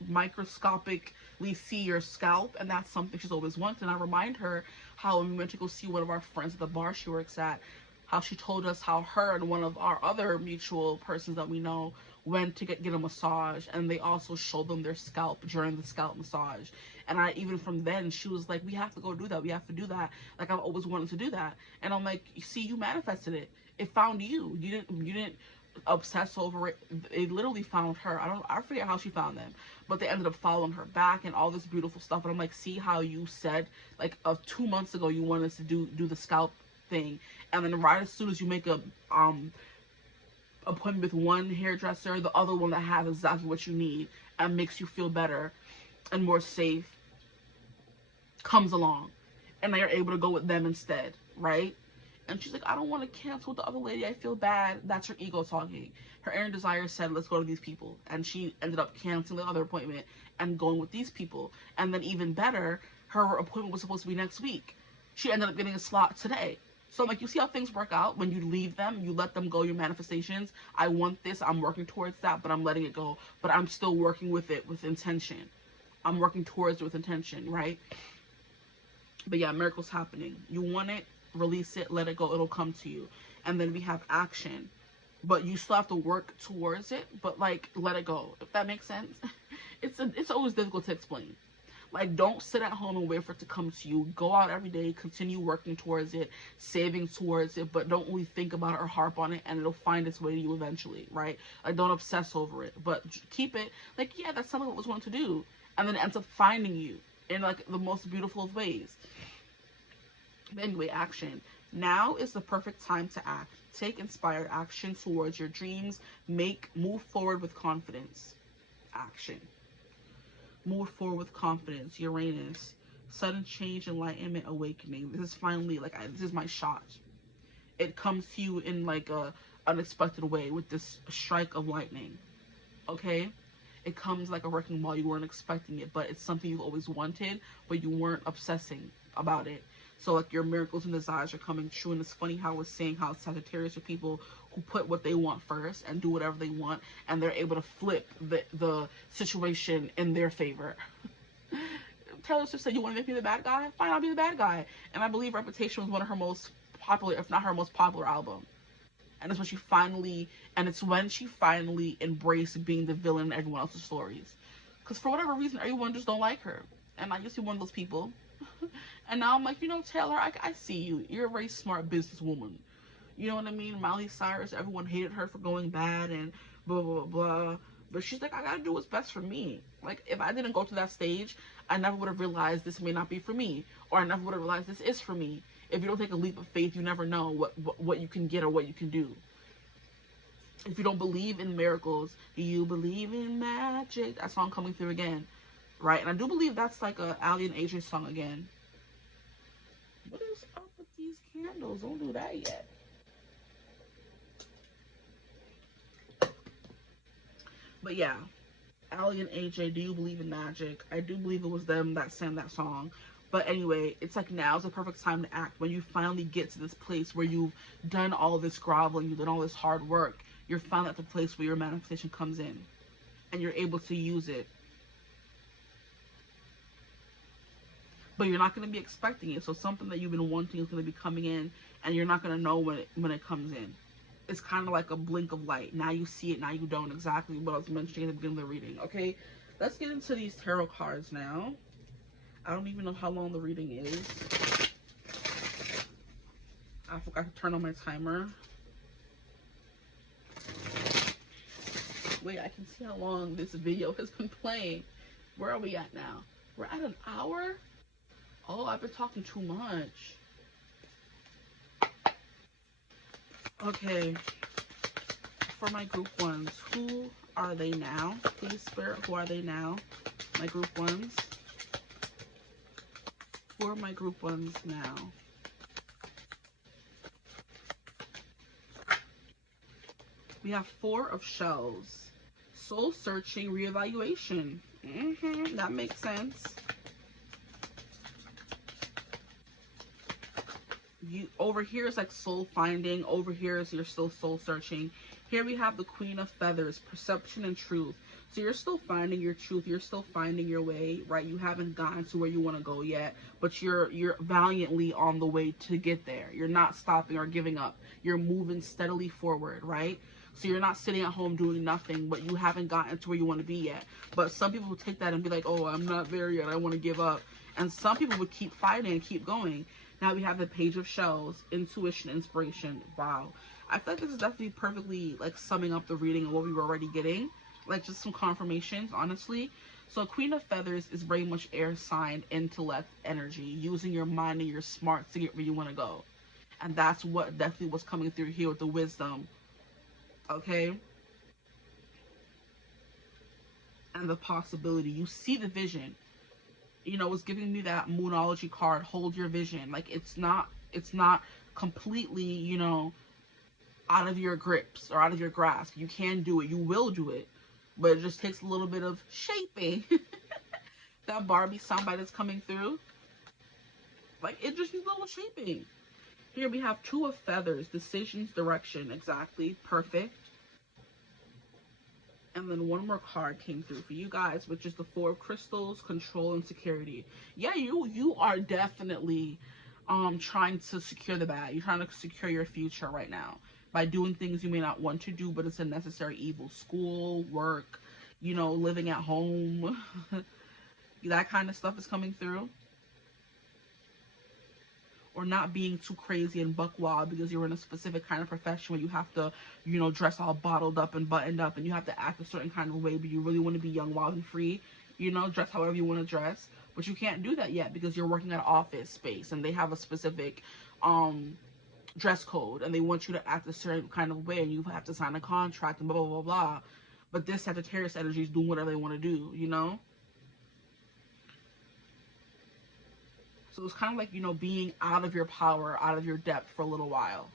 microscopically see your scalp, and that's something she's always wanted. And I remind her how when we went to go see one of our friends at the bar she works at, how she told us how her and one of our other mutual persons that we know went to get a massage, and they also showed them their scalp during the scalp massage. And I, even from then, she was like, we have to go do that, we have to do that, like I've always wanted to do that. And I'm like, see, you manifested it. It found you. You didn't obsess over it. It literally found her. I forget how she found them, but they ended up following her back and all this beautiful stuff. And I'm like, see how you said, like, 2 months ago you wanted to do the scalp thing, and then right as soon as you make a appointment with one hairdresser, the other one that has exactly what you need and makes you feel better and more safe comes along, and they're able to go with them instead, right? And she's like, I don't want to cancel with the other lady, I feel bad. That's her ego talking. Her inner desire said, let's go to these people. And she ended up canceling the other appointment and going with these people. And then even better, her appointment was supposed to be next week. She ended up getting a slot today. So I'm like, you see how things work out when you leave them, you let them go, your manifestations. I want this, I'm working towards that, but I'm letting it go. But I'm still working with it with intention. I'm working towards it with intention, right? But yeah, miracles happening. You want it, release it, let it go, it'll come to you. And then we have action, but you still have to work towards it, but like, let it go, if that makes sense. It's always difficult to explain. Like, don't sit at home and wait for it to come to you. Go out every day, continue working towards it, saving towards it, but don't really think about it or harp on it, and it'll find its way to you eventually, right? Like, don't obsess over it, but keep it like, yeah, that's something I was wanting to do, and then it ends up finding you in like the most beautiful of ways. But anyway, action. Now is the perfect time to act. Take inspired action towards your dreams. Move forward with confidence. Action. Move forward with confidence. Uranus. Sudden change, enlightenment, awakening. This is finally, like, this is my shot. It comes to you in like a unexpected way with this strike of lightning. Okay? It comes like a wrecking ball. You weren't expecting it, but it's something you've always wanted, but you weren't obsessing about it. So like your miracles and desires are coming true. And it's funny how I was saying how Sagittarius are people who put what they want first and do whatever they want, and they're able to flip the situation in their favor. Taylor Swift said, you want to make me the bad guy? Fine, I'll be the bad guy. And I believe Reputation was one of her most popular, if not her most popular album. And it's when she finally embraced being the villain in everyone else's stories. Because for whatever reason, everyone just don't like her. And I used to be one of those people. And now I'm like, you know, Taylor, I see you. You're a very smart businesswoman. You know what I mean? Miley Cyrus, everyone hated her for going bad and blah, blah, blah. But she's like, I gotta do what's best for me. Like, if I didn't go to that stage, I never would have realized this may not be for me. Or I never would have realized this is for me. If you don't take a leap of faith, you never know what you can get or what you can do. If you don't believe in miracles, you believe in magic. That song coming through again. Right? And I do believe that's like a Ali and AJ song again. What is up with these candles? Don't do that yet. But yeah, Allie and AJ, do you believe in magic? I do believe it was them that sang that song. But anyway, it's like now's the perfect time to act, when you finally get to this place where you've done all this groveling, you've done all this hard work. You're finally at the place where your manifestation comes in and you're able to use it. But you're not going to be expecting it. So something that you've been wanting is going to be coming in, and you're not going to know when it comes in. It's kind of like a blink of light. Now you see it, now you don't. Exactly what I was mentioning at the beginning of the reading. Okay, let's get into these tarot cards now. I don't even know how long the reading is. I forgot to turn on my timer. Wait, I can see how long this video has been playing. Where are we at now? We're at an hour? Oh, I've been talking too much. Okay. For my group ones, who are they now? Please, Spirit, who are they now? My group ones. Who are my group ones now? We have 4 of shells. Soul searching, reevaluation. That makes sense. Over here is like soul finding. Over here is you're still soul searching. Here we have the Queen of Feathers, perception and truth. So you're still finding your truth. You're still finding your way, right? You haven't gotten to where you want to go yet, but you're valiantly on the way to get there. You're not stopping or giving up. You're moving steadily forward, right? So you're not sitting at home doing nothing, but you haven't gotten to where you want to be yet. But some people will take that and be like, oh, I'm not there yet, I want to give up. And some people would keep fighting and keep going. Now we have the Page of Shells, intuition, inspiration. Wow. I feel like this is definitely perfectly like summing up the reading and what we were already getting. Like just some confirmations, honestly. So Queen of Feathers is very much air sign, intellect, energy, using your mind and your smarts to get where you want to go. And that's what definitely was coming through here with the wisdom. Okay? And the possibility. You see the vision. You know, it's giving me that Moonology card, hold your vision. Like it's not completely, you know, out of your grips or out of your grasp. You can do it. You will do it. But it just takes a little bit of shaping. That Barbie soundbite is coming through. Like, it just needs a little shaping. Here we have 2 of Feathers, decisions, direction. Exactly. Perfect. And then one more card came through for you guys, which is the 4 of Crystals, control and security. Yeah, you are definitely trying to secure the bag. You're trying to secure your future right now by doing things you may not want to do, but it's a necessary evil. School, work, you know, living at home. That kind of stuff is coming through. Or not being too crazy and buck wild because you're in a specific kind of profession where you have to, you know, dress all bottled up and buttoned up, and you have to act a certain kind of way, but you really want to be young, wild, and free, you know, dress however you want to dress. But you can't do that yet because you're working at an office space and they have a specific dress code and they want you to act a certain kind of way and you have to sign a contract and blah, blah, blah, blah. But this Sagittarius energy is doing whatever they want to do, you know? So it's kind of like, you know, being out of your power, out of your depth for a little while.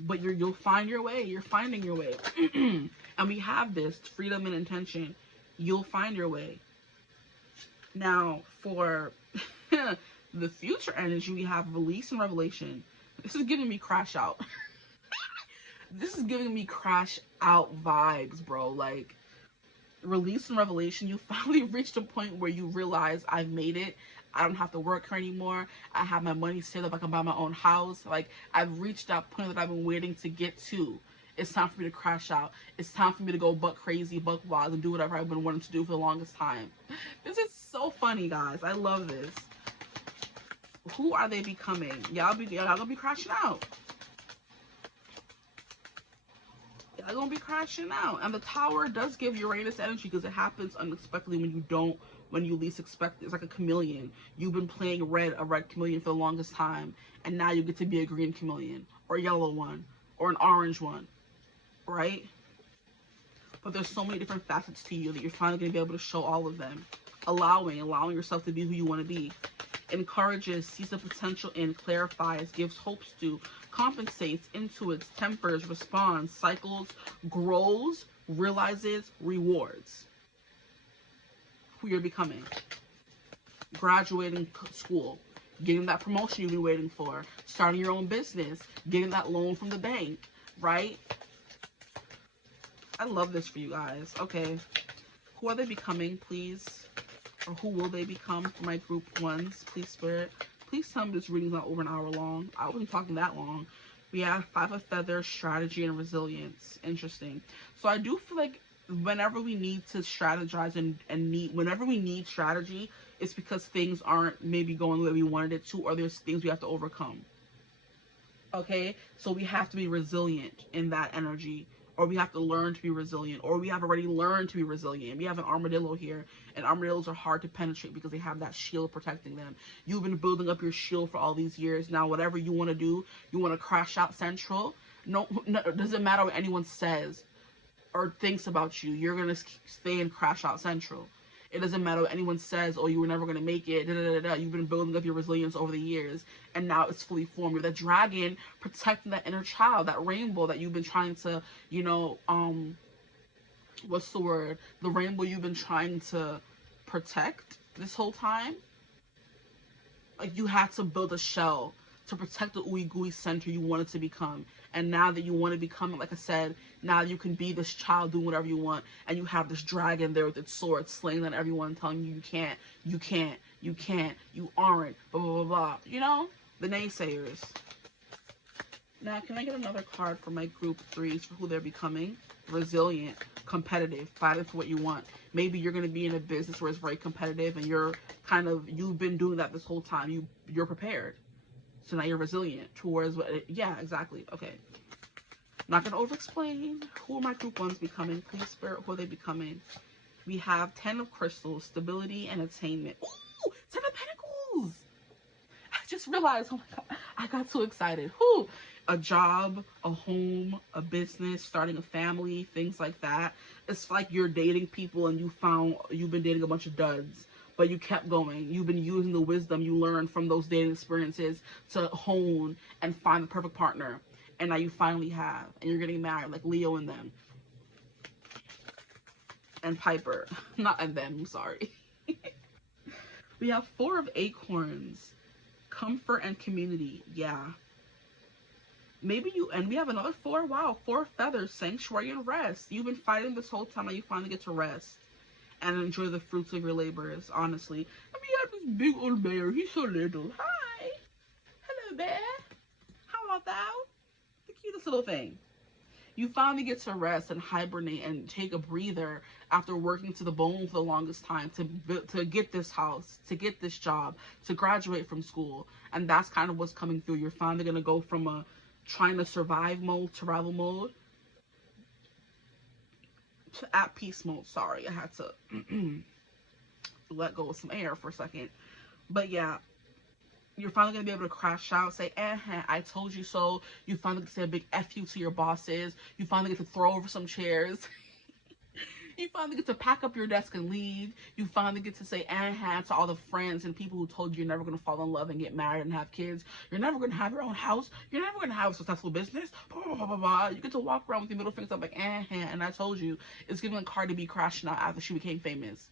But you'll find your way. You're finding your way. And we have this, freedom and intention. You'll find your way. Now, for the future energy, we have release and revelation. This is giving me crash out. This is giving me crash out vibes, bro. Like, release and revelation, you finally reached a point where you realize I've made it. I don't have to work here anymore. I have my money saved up. I can buy my own house. Like, I've reached that point that I've been waiting to get to. It's time for me to crash out. It's time for me to go buck crazy, buck wild, and do whatever I've been wanting to do for the longest time. This is so funny, guys. I love this. Who are they becoming? Y'all gonna be crashing out. Y'all gonna be crashing out. And the Tower does give Uranus energy because it happens unexpectedly when you least expect it. It's like a chameleon. You've been playing a red chameleon for the longest time, and now you get to be a green chameleon, or a yellow one, or an orange one, right? But there's so many different facets to you that you're finally going to be able to show all of them. Allowing yourself to be who you want to be. Encourages, sees the potential in, clarifies, gives hopes to, compensates, intuits, tempers, responds, cycles, grows, realizes rewards. Who you're becoming. Graduating school. Getting that promotion you've been waiting for. Starting your own business. Getting that loan from the bank. Right? I love this for you guys. Okay. Who are they becoming, please? Or who will they become for my group ones? Please, Spirit. Please tell me this reading's not over an hour long. I wasn't talking that long. We have 5 of Feathers, strategy, and resilience. Interesting. So I do feel like whenever we need to strategize whenever we need strategy, it's because things aren't maybe going the way we wanted it to, or there's things we have to overcome. Okay? So we have to be resilient in that energy. Or we have to learn to be resilient, or we have already learned to be resilient. We have an armadillo here, and armadillos are hard to penetrate because they have that shield protecting them. You've been building up your shield for all these years. Now, whatever you want to do, you want to crash out central. No, it doesn't matter what anyone says or thinks about you. You're going to stay in crash out central. It doesn't matter what anyone says, oh, you were never going to make it. You've been building up your resilience over the years, and now it's fully formed. You're the dragon protecting that inner child, that rainbow that you've been trying to, you know, what's the word? The rainbow you've been trying to protect this whole time. Like, you had to build a shell to protect the 𝐓𝐈𝐿𝐿𝐿 center you wanted to become. And now that you want to become it, like I said, now you can be this child doing whatever you want. And you have this dragon there with its sword slaying at everyone, telling you can't, you can't, you can't, you aren't, blah, blah, blah, blah. You know? The naysayers. Now, can I get another card for my group 3s for who they're becoming? Resilient, competitive, fighting for what you want. Maybe you're going to be in a business where it's very competitive and you've been doing that this whole time. You're prepared. So now you're resilient towards what, yeah, exactly. Okay. Not going to over-explain. Who are my group 1s becoming? Please, Spirit, who are they becoming? We have 10 of Crystals, stability and attainment. Ooh, 10 of Pentacles. I just realized, oh my God, I got so excited. Whew. A job, a home, a business, starting a family, things like that. It's like you're dating people and you've been dating a bunch of duds, but you kept going. You've been using the wisdom you learned from those dating experiences to hone and find the perfect partner. And now you finally have, and you're getting married, like Leo and them. And Piper. Not and them, I'm sorry. We have 4 of Acorns. Comfort and community. Yeah. Maybe and we have another 4. Wow, 4 feathers. Sanctuary and rest. You've been fighting this whole time, and you finally get to rest and enjoy the fruits of your labors, honestly. I mean, you have this big old bear. He's so little. Hi. Hello, bear. How about that? The cutest little thing. You finally get to rest and hibernate and take a breather after working to the bone for the longest time to get this house, to get this job, to graduate from school. And that's kind of what's coming through. You're finally going to go from a trying to survive mode, survival mode, to at peace mode. Sorry, I had to let go of some air for a second. But yeah, you're finally going to be able to crash out, say, I told you so. You finally get to say a big F you to your bosses. You finally get to throw over some chairs. You finally get to pack up your desk and leave. You finally get to say to all the friends and people who told you you're never going to fall in love and get married and have kids. You're never going to have your own house. You're never going to have a successful business. Blah, blah, blah, blah, blah. You get to walk around with your middle fingers up like, and I told you. It's giving Cardi B crashing out after she became famous.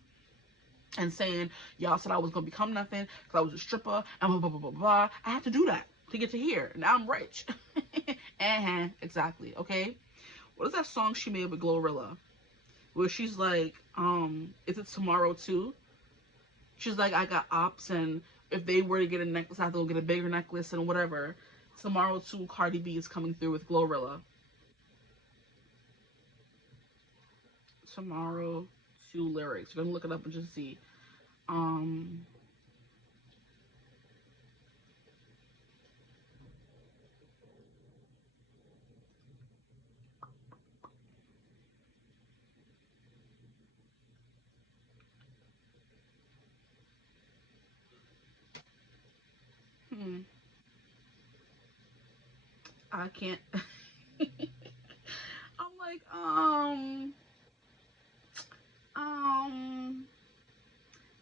And saying, y'all said I was going to become nothing because I was a stripper and blah, blah, blah, blah, blah. I had to do that to get to here. Now I'm rich. Exactly, okay? What is that song she made with Glorilla? Where she's like, is it Tomorrow Too? She's like, I got ops, and if they were to get a necklace, I have to go get a bigger necklace and whatever. Tomorrow Too, Cardi B is coming through with Glorilla. Tomorrow Too lyrics. You're gonna look it up and just see. I can't. I'm like,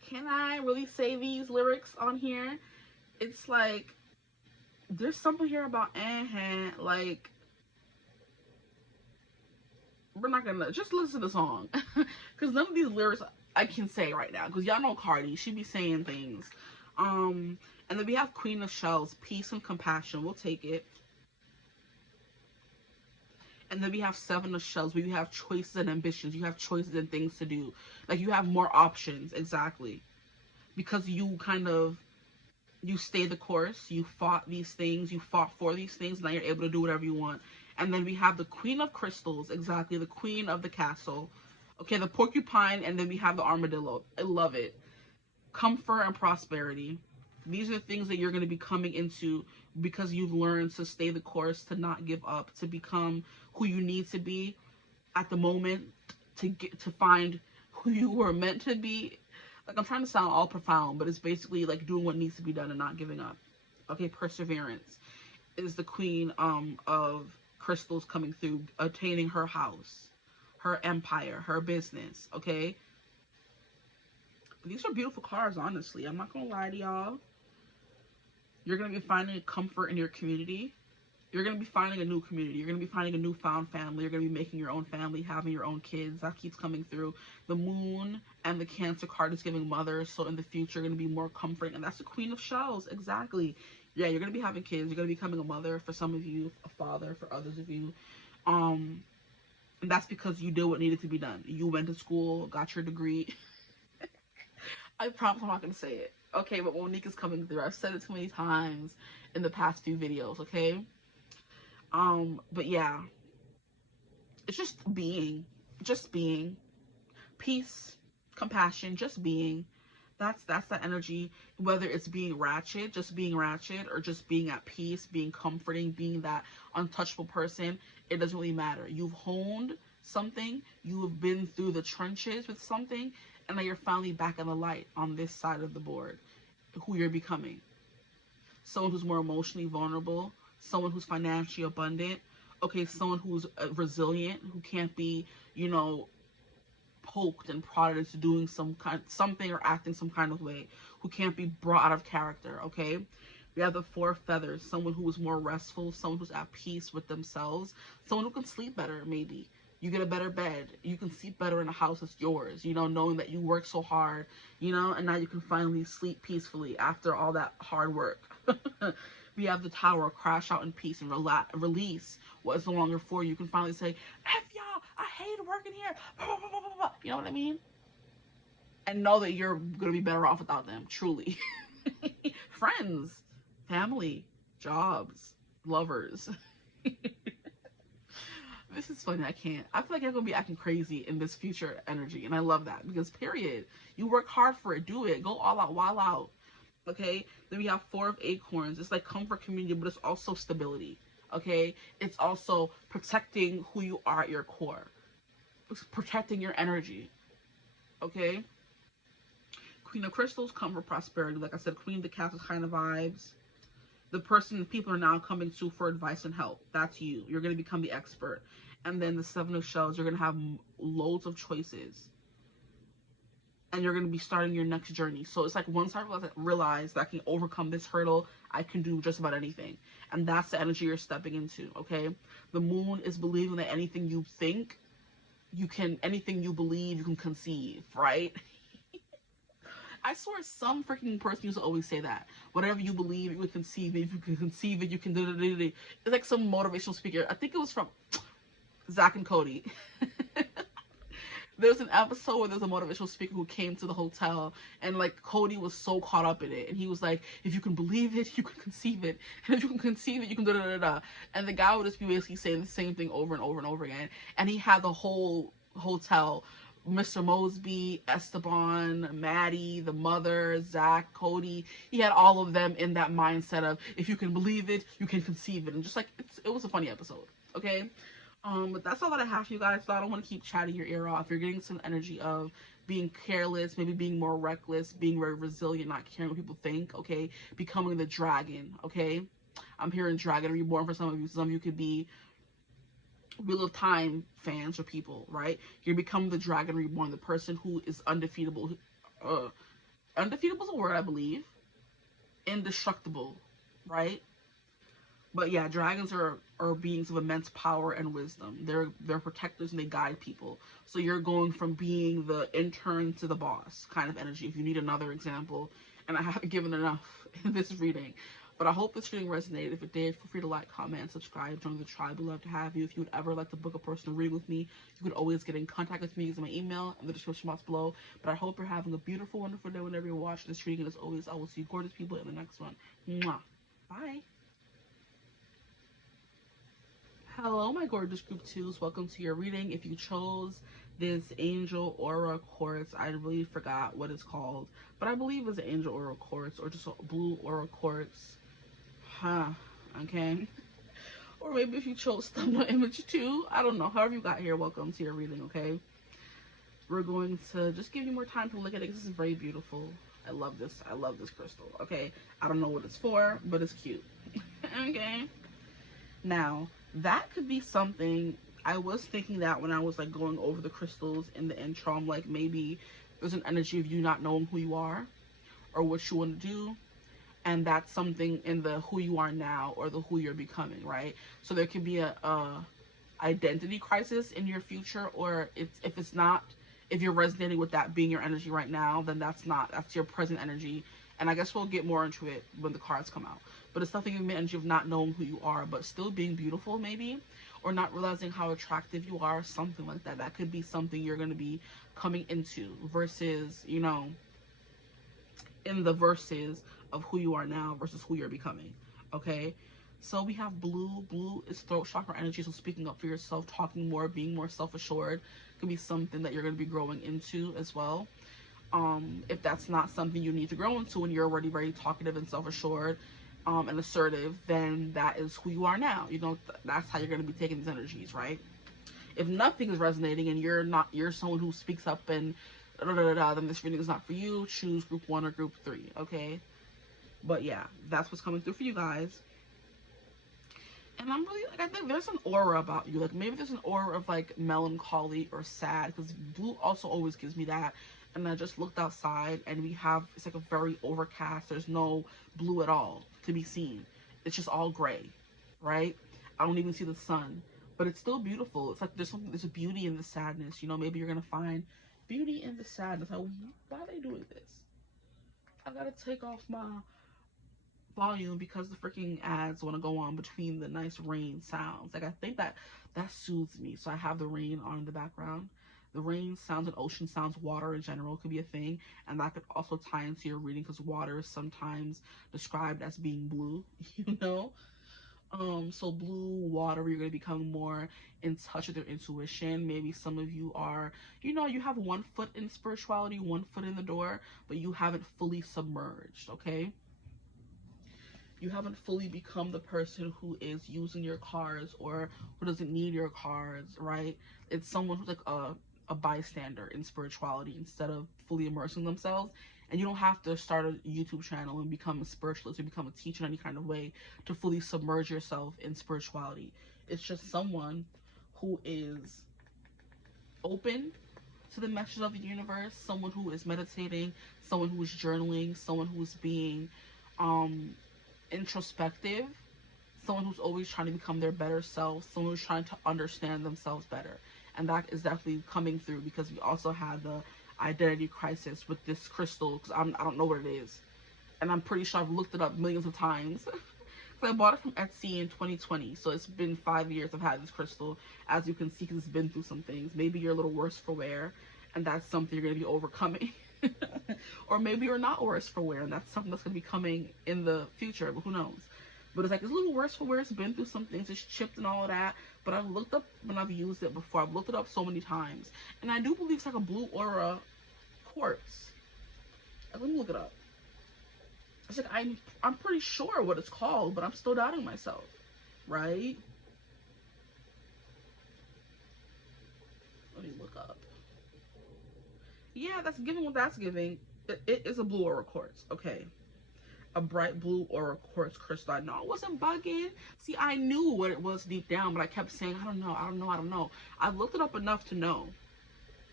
can I really say these lyrics on here? It's like, there's something here about like, we're not gonna just listen to the song because none of these lyrics I can say right now because y'all know Cardi, she be saying things. And then we have Queen of Shells, peace and compassion. We'll take it. And then we have Seven of Shells, where you have choices and ambitions. You have choices and things to do. Like, you have more options, exactly. Because you you stay the course. You fought these things. You fought for these things. Now you're able to do whatever you want. And then we have the Queen of Crystals, exactly. The Queen of the Castle. Okay, the Porcupine, and then we have the Armadillo. I love it. Comfort and prosperity. These are the things that you're going to be coming into because you've learned to stay the course, to not give up, to become who you need to be at the moment, to find who you were meant to be. Like, I'm trying to sound all profound, but it's basically like doing what needs to be done and not giving up. Okay, perseverance is the Queen of Crystals coming through, attaining her house, her empire, her business. Okay, these are beautiful cards, honestly. I'm not gonna lie to y'all. You're going to be finding comfort in your community. You're going to be finding a new community. You're going to be finding a newfound family. You're going to be making your own family, having your own kids. That keeps coming through. The Moon and the Cancer card is giving mothers. So in the future, you're going to be more comforting. And that's the Queen of Shells. Exactly. Yeah, you're going to be having kids. You're going to be becoming a mother for some of you, a father for others of you. And that's because you did what needed to be done. You went to school, got your degree. I promise I'm not going to say it. Okay, but Monique is coming through. I've said it too many times in the past few videos, okay? But yeah. It's just being. Just being. Peace, compassion, just being. That's that energy. Whether it's being ratchet, just being ratchet, or just being at peace, being comforting, being that untouchable person, it doesn't really matter. You've honed something. You have been through the trenches with something, and now you're finally back in the light on this side of the board. Who you're becoming. Someone who's more emotionally vulnerable. Someone who's financially abundant. Okay, someone who's resilient, who can't be, you know, poked and prodded into doing something or acting some kind of way. Who can't be brought out of character, okay? We have the Four of Feathers. Someone who is more restful. Someone who's at peace with themselves. Someone who can sleep better, maybe. You get a better bed. You can sleep better in a house that's yours, you know, knowing that you work so hard, you know, and now you can finally sleep peacefully after all that hard work. We have the Tower, crash out in peace and release what is no longer for you. You can finally say, F y'all, I hate working here. You know what I mean? And know that you're going to be better off without them, truly. Friends, family, jobs, lovers. This is funny. I feel like I'm going to be acting crazy in this future energy. And I love that because period. You work hard for it. Do it. Go all out. Wild out. Okay. Then we have Four of Acorns. It's like comfort, community, but it's also stability. Okay. It's also protecting who you are at your core. It's protecting your energy. Okay. Queen of Crystals, comfort, prosperity. Like I said, Queen of the Castle kind of vibes. The person people are now coming to for advice and help. That's you. You're going to become the expert. And then the Seven of Shells, you're going to have loads of choices. And you're going to be starting your next journey. So it's like once I realize that I can overcome this hurdle, I can do just about anything. And that's the energy you're stepping into, okay? The Moon is believing that anything you think, anything you believe, you can conceive, right? I swear some freaking person used to always say that. Whatever you believe, you can conceive it. If you can conceive it, you can do it. It's like some motivational speaker. I think it was from Zach and Cody. There's an episode where there's a motivational speaker who came to the hotel and like Cody was so caught up in it. And he was like, if you can believe it, you can conceive it. And if you can conceive it, you can da-da-da-da. And the guy would just be basically saying the same thing over and over and over again. And he had the whole hotel, Mr. Mosby, Esteban, Maddie, the mother, Zach, Cody. He had all of them in that mindset of if you can believe it, you can conceive it. And just like, it was a funny episode, okay? But that's all that I have for you guys. So I don't want to keep chatting your ear off. You're getting some energy of being careless, maybe being more reckless, being very resilient, not caring what people think, okay? Becoming the dragon, okay? I'm hearing Dragon Reborn for some of you. Some of you could be Wheel of Time fans or people, right? You're becoming the Dragon Reborn, the person who is undefeatable. Undefeatable is a word, I believe. Indestructible, right? But yeah, dragons are beings of immense power and wisdom. They're protectors and they guide people. So you're going from being the intern to the boss kind of energy, if you need another example. And I haven't given enough in this reading. But I hope this reading resonated. If it did, feel free to like, comment, subscribe, join the tribe. We'd love to have you. If you would ever like to book a personal reading with me, you could always get in contact with me using my email in the description box below. But I hope you're having a beautiful, wonderful day whenever you're watching this reading. And as always, I will see you gorgeous people in the next one. Mwah. Bye. Hello, my gorgeous group 2s. Welcome to your reading. If you chose this Angel Aura Quartz, I really forgot what it's called, but I believe it's Angel Aura Quartz or just a blue Aura Quartz. Okay. Or maybe if you chose thumbnail image 2, I don't know. However you got here, welcome to your reading, okay? We're going to just give you more time to look at it because this is very beautiful. I love this. I love this crystal, okay? I don't know what it's for, but it's cute. Okay. Now, that could be something. I was thinking that when I was like going over the crystals in the intro, I'm like, maybe there's an energy of you not knowing who you are or what you want to do, and that's something in the who you are now or the who you're becoming, right? So there could be a identity crisis in your future, or if you're resonating with that being your energy right now, then that's your present energy. And I guess we'll get more into it when the cards come out. But it's something in the energy of not knowing who you are, but still being beautiful, maybe, or not realizing how attractive you are, something like that. That could be something you're going to be coming into versus, you know, in the verses of who you are now versus who you're becoming, okay? So we have blue. Blue is throat chakra energy, so speaking up for yourself, talking more, being more self-assured could be something that you're going to be growing into as well. If that's not something you need to grow into and you're already very talkative and self-assured and assertive, then that is who you are now. You know, that's how you're going to be taking these energies, right? If nothing is resonating and you're someone who speaks up and then this reading is not for you. Choose group 1 or group 3, okay? But yeah, that's what's coming through for you guys. And I'm really, like, I think there's an aura about you. Like, maybe there's an aura of, like, melancholy or sad, because blue also always gives me that. And I just looked outside, and it's like a very overcast. There's no blue at all to be seen. It's just all gray, right? I don't even see the sun. But it's still beautiful. It's like there's a beauty in the sadness. You know, maybe you're going to find beauty in the sadness. Why are they doing this? I gotta take off my volume because the freaking ads want to go on between the nice rain sounds. Like, I think that soothes me. So I have the rain on in the background. The rain sounds and ocean sounds, water in general could be a thing, and that could also tie into your reading because water is sometimes described as being blue, you know? So blue, water, you're going to become more in touch with your intuition. Maybe some of you are, you know, you have 1 foot in spirituality, 1 foot in the door, but you haven't fully submerged, okay? You haven't fully become the person who is using your cards or who doesn't need your cards, right? It's someone who's like a bystander in spirituality instead of fully immersing themselves. And you don't have to start a YouTube channel and become a spiritualist or become a teacher in any kind of way to fully submerge yourself in spirituality. It's just someone who is open to the messages of the universe, someone who is meditating, someone who is journaling, someone who is being introspective, someone who's always trying to become their better self, someone who's trying to understand themselves better. And that is definitely coming through because we also had the identity crisis with this crystal, because I don't know what it is, and I'm pretty sure I've looked it up millions of times. I bought it from Etsy in 2020, so it's been 5 years I've had this crystal, as you can see, because it's been through some things. Maybe you're a little worse for wear, and that's something you're going to be overcoming. Or maybe you're not worse for wear, and that's something that's going to be coming in the future, but who knows. But it's like, it's a little worse for wear. It's been through some things. It's chipped and all of that. But I've looked up when I've used it before. I've looked it up so many times. And I do believe it's like a blue aura quartz. Let me look it up. It's like, I'm pretty sure what it's called, but I'm still doubting myself. Right? Let me look up. Yeah, that's giving what that's giving. It is a blue aura quartz. Okay. A bright blue aura quartz crystal. I know I wasn't bugging. See, I knew what it was deep down, but I kept saying, I don't know. I've looked it up enough to know.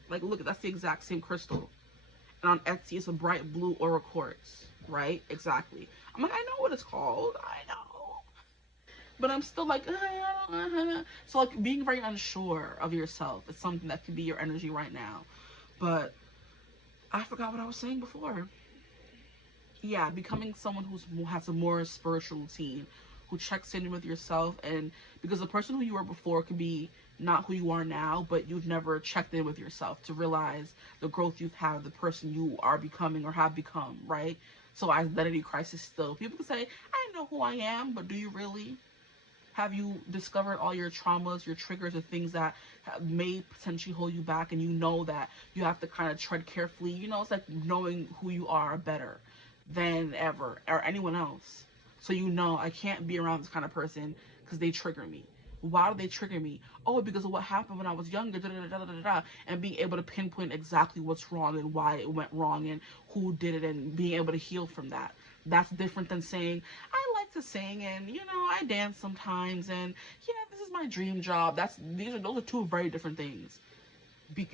Like, look, that's the exact same crystal. And on Etsy, it's a bright blue aura quartz. Right? Exactly. I'm like, I know what it's called. I know. but I'm still like, so like being very unsure of yourself is something that could be your energy right now. But I forgot what I was saying before. Yeah, becoming someone who has a more spiritual routine, who checks in with yourself, and because the person who you were before could be not who you are now, but you've never checked in with yourself to realize the growth you've had, the person you are becoming or have become, right? So identity crisis still. People can say, I know who I am, but do you really? Have you discovered all your traumas, your triggers, the things that may potentially hold you back, and you know that you have to kind of tread carefully? You know, it's like knowing who you are better than ever or anyone else. So you know, I can't be around this kind of person because they trigger me. Why do they trigger me? Oh, because of what happened when I was younger, da, da, da, da, da, da. And being able to pinpoint exactly what's wrong and why it went wrong and who did it, and being able to heal from that. That's different than saying, I like to sing and, you know, I dance sometimes and, yeah, this is my dream job. Those are two very different things.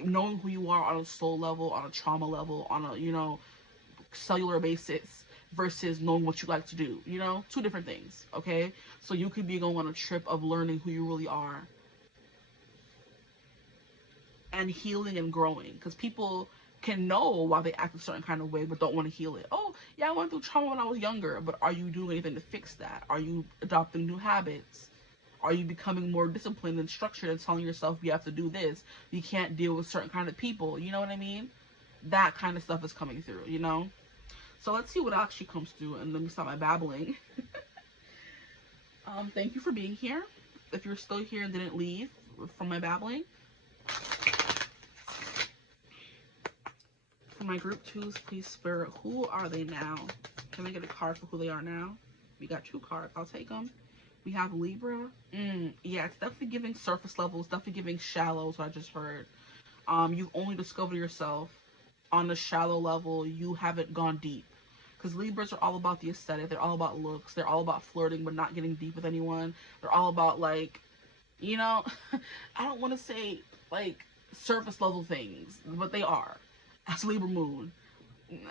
Knowing who you are on a soul level, on a trauma level, on a, you know, cellular basis, versus knowing what you like to do, you know, two different things. Okay, so you could be going on a trip of learning who you really are and healing and growing, because people can know why they act a certain kind of way but don't want to heal it. Oh yeah, I went through trauma when I was younger, but are you doing anything to fix that? Are you adopting new habits? Are you becoming more disciplined and structured and telling yourself you have to do this, you can't deal with certain kind of people, you know what I mean? That kind of stuff is coming through, you know. So let's see what actually comes through, and let me stop my babbling. Thank you for being here. If you're still here and didn't leave from my babbling. For my group twos, please, Spirit, who are they now? Can I get a card for who they are now? We got 2 cards. I'll take them. We have Libra. Yeah, it's definitely giving surface level. It's definitely giving shallow, so I just heard. You've only discovered yourself on the shallow level. You haven't gone deep. Because Libras are all about the aesthetic. They're all about looks. They're all about flirting but not getting deep with anyone. They're all about, like, you know, I don't want to say, like, surface level things, but they are. As Libra moon,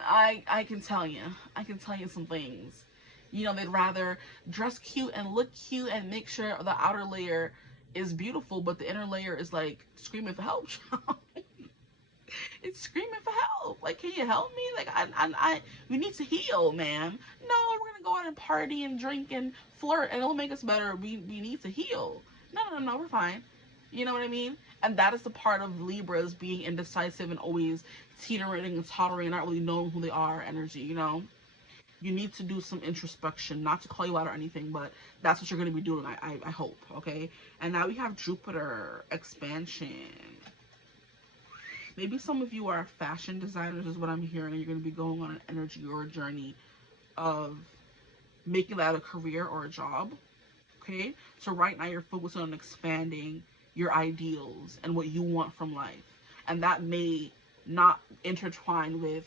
I can tell you. I can tell you some things. You know, they'd rather dress cute and look cute and make sure the outer layer is beautiful, but the inner layer is, like, screaming for help. It's screaming for help. Like, can you help me? Like, we need to heal, man. No, we're gonna go out and party and drink and flirt, and it'll make us better. We need to heal. No, we're fine. You know what I mean? And that is the part of Libras being indecisive and always teetering and tottering and not really knowing who they are energy, you know? You need to do some introspection, not to call you out or anything, but that's what you're going to be doing, I hope, okay? And now we have Jupiter expansion. Maybe some of you are fashion designers is what I'm hearing, and you're going to be going on an energy or a journey of making that a career or a job, okay? So right now you're focusing on expanding your ideals and what you want from life. And that may not intertwine with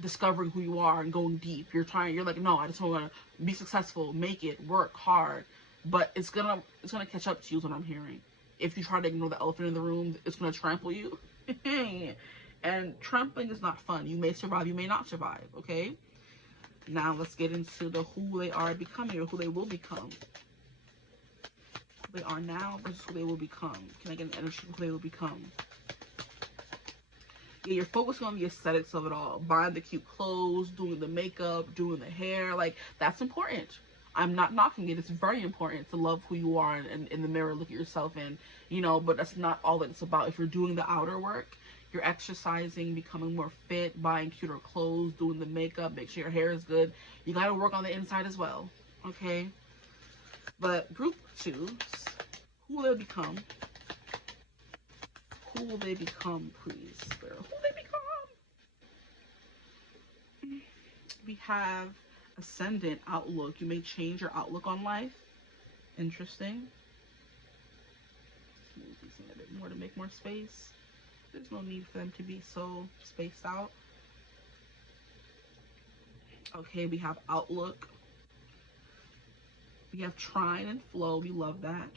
discovering who you are and going deep. You're like, no, I just want to be successful, make it, work hard. But it's gonna catch up to you is what I'm hearing. If you try to ignore the elephant in the room, it's gonna trample you. And trampling is not fun. You may survive, you may not survive, okay? Now let's get into the who they are becoming, or who they will become. Who they are now versus who they will become. Can I get an energy of who they will become? Yeah, you're focusing on the aesthetics of it all. Buying the cute clothes, doing the makeup, doing the hair. Like, that's important. I'm not knocking it. It's very important to love who you are and in the mirror, look at yourself and, you know, but that's not all that it's about. If you're doing the outer work, you're exercising, becoming more fit, buying cuter clothes, doing the makeup, make sure your hair is good. You got to work on the inside as well, okay? But group twos, who will they become? Who will they become, please, Spirit? Who will they become? We have ascendant outlook. You may change your outlook on life. Interesting. Move these in a bit more to make more space. There's no need for them to be so spaced out. Okay, we have outlook. We have trine and flow. We love that.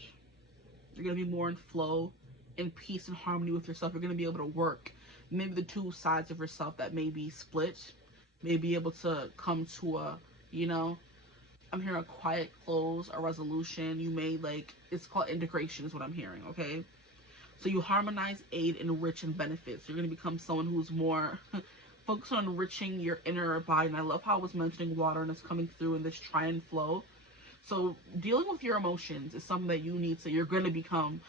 You're going to be more in flow, in peace and harmony with yourself. You're going to be able to work. Maybe the two sides of yourself that may be split may be able to come to a, you know, I'm hearing a quiet close, a resolution. You may like, it's called integration is what I'm hearing, okay? So you harmonize, aid, enrich, and benefit. So you're going to become someone who's more focused on enriching your inner body. And I love how I was mentioning water and it's coming through in this try and flow. So dealing with your emotions is something that you need. So you're going to become,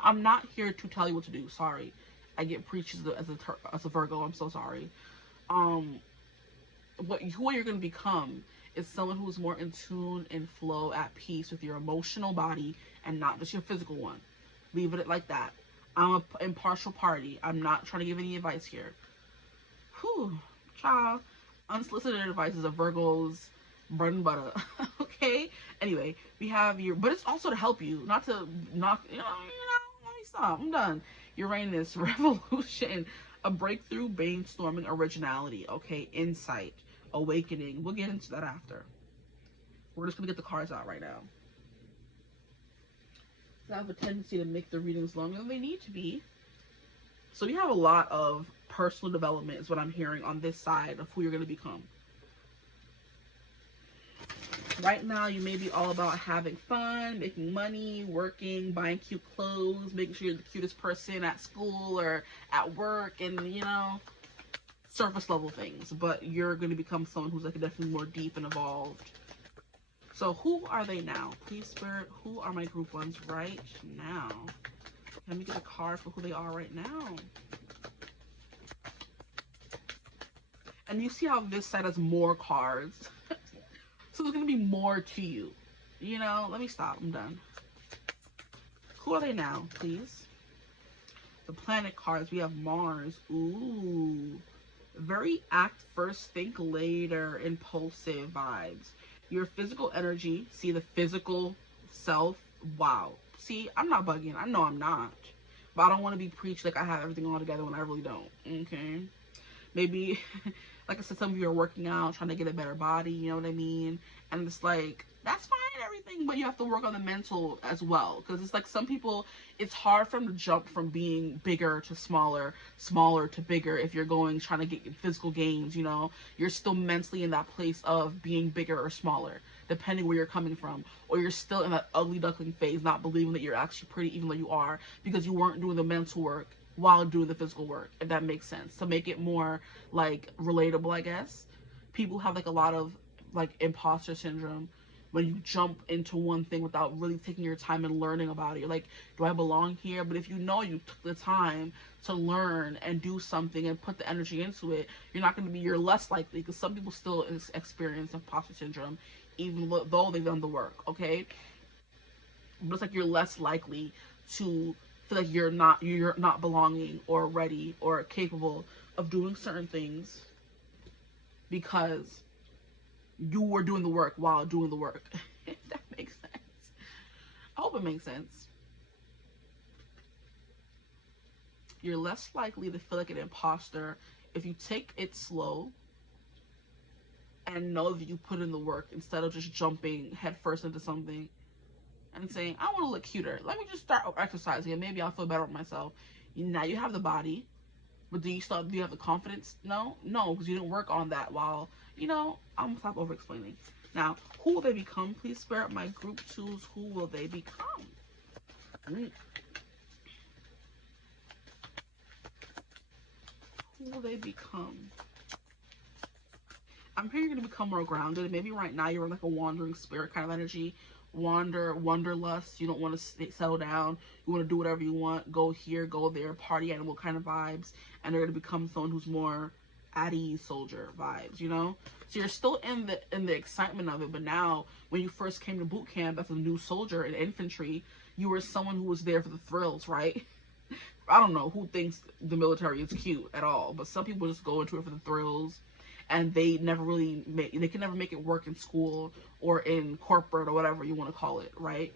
I'm not here to tell you what to do. Sorry. I get preached as a Virgo. I'm so sorry. Who you're going to become is someone who is more in tune and flow at peace with your emotional body and not just your physical one. Leave it like that. I'm an impartial party. I'm not trying to give any advice here. Whew, child. Unsolicited advice is a Virgo's bread and butter. Okay? Anyway, we have your, but it's also to help you, not to knock, let me stop. I'm done. Uranus, revolution, a breakthrough, brainstorming, originality, okay? Insight, awakening. We'll get into that after. We're just going to get the cards out right now. I have a tendency to make the readings longer than they need to be. So we have a lot of personal development is what I'm hearing on this side of who you're going to become. Right now, you may be all about having fun, making money, working, buying cute clothes, making sure you're the cutest person at school or at work, and, surface level things. But you're going to become someone who's like definitely more deep and evolved. So who are they now? Please, Spirit, who are my group ones right now? Let me get a card for who they are right now. And you see how this side has more cards. So there's going to be more to you. Let me stop. I'm done. Who are they now, please? The planet cards. We have Mars. Ooh. Very act first, think later, impulsive vibes. Your physical energy, see the physical self, wow. See, I'm not bugging. I know I'm not. But I don't want to be preached like I have everything all together when I really don't, okay? Maybe, like I said, some of you are working out, trying to get a better body, you know what I mean? And it's like, that's fine and everything, but you have to work on the mental as well. Because it's like some people, it's hard for them to jump from being bigger to smaller, smaller to bigger if you're trying to get physical gains, You're still mentally in that place of being bigger or smaller, depending where you're coming from. Or you're still in that ugly duckling phase, not believing that you're actually pretty even though you are, because you weren't doing the mental work while doing the physical work, if that makes sense. To make it more, like, relatable, I guess. People have, like, a lot of, like, imposter syndrome when you jump into one thing without really taking your time and learning about it. You're like, do I belong here? But if you know you took the time to learn and do something and put the energy into it, you're less likely, because some people still experience imposter syndrome, even though they've done the work, okay? But it's like you're less likely to feel like you're not belonging or ready or capable of doing certain things because you were doing the work while doing the work. If that makes sense. I hope it makes sense. You're less likely to feel like an imposter if you take it slow and know that you put in the work instead of just jumping headfirst into something and saying, I want to look cuter. Let me just start exercising and maybe I'll feel better with myself. Now you have the body, but do you have the confidence? No, because you didn't work on that while, I'm going to stop over explaining. Now, who will they become? Please, Spirit, my group twos, who will they become? Who will they become? I'm hearing you're going to become more grounded. Maybe right now you're like a wandering spirit kind of energy. Wanderlust. You don't want to settle down. You want to do whatever you want. Go here, go there, party animal kind of vibes. And they're going to become someone who's more at ease soldier vibes, So you're still in the excitement of it. But now, when you first came to boot camp as a new soldier in infantry, you were someone who was there for the thrills, right? I don't know who thinks the military is cute at all, but some people just go into it for the thrills. And they can never make it work in school or in corporate or whatever you want to call it, right?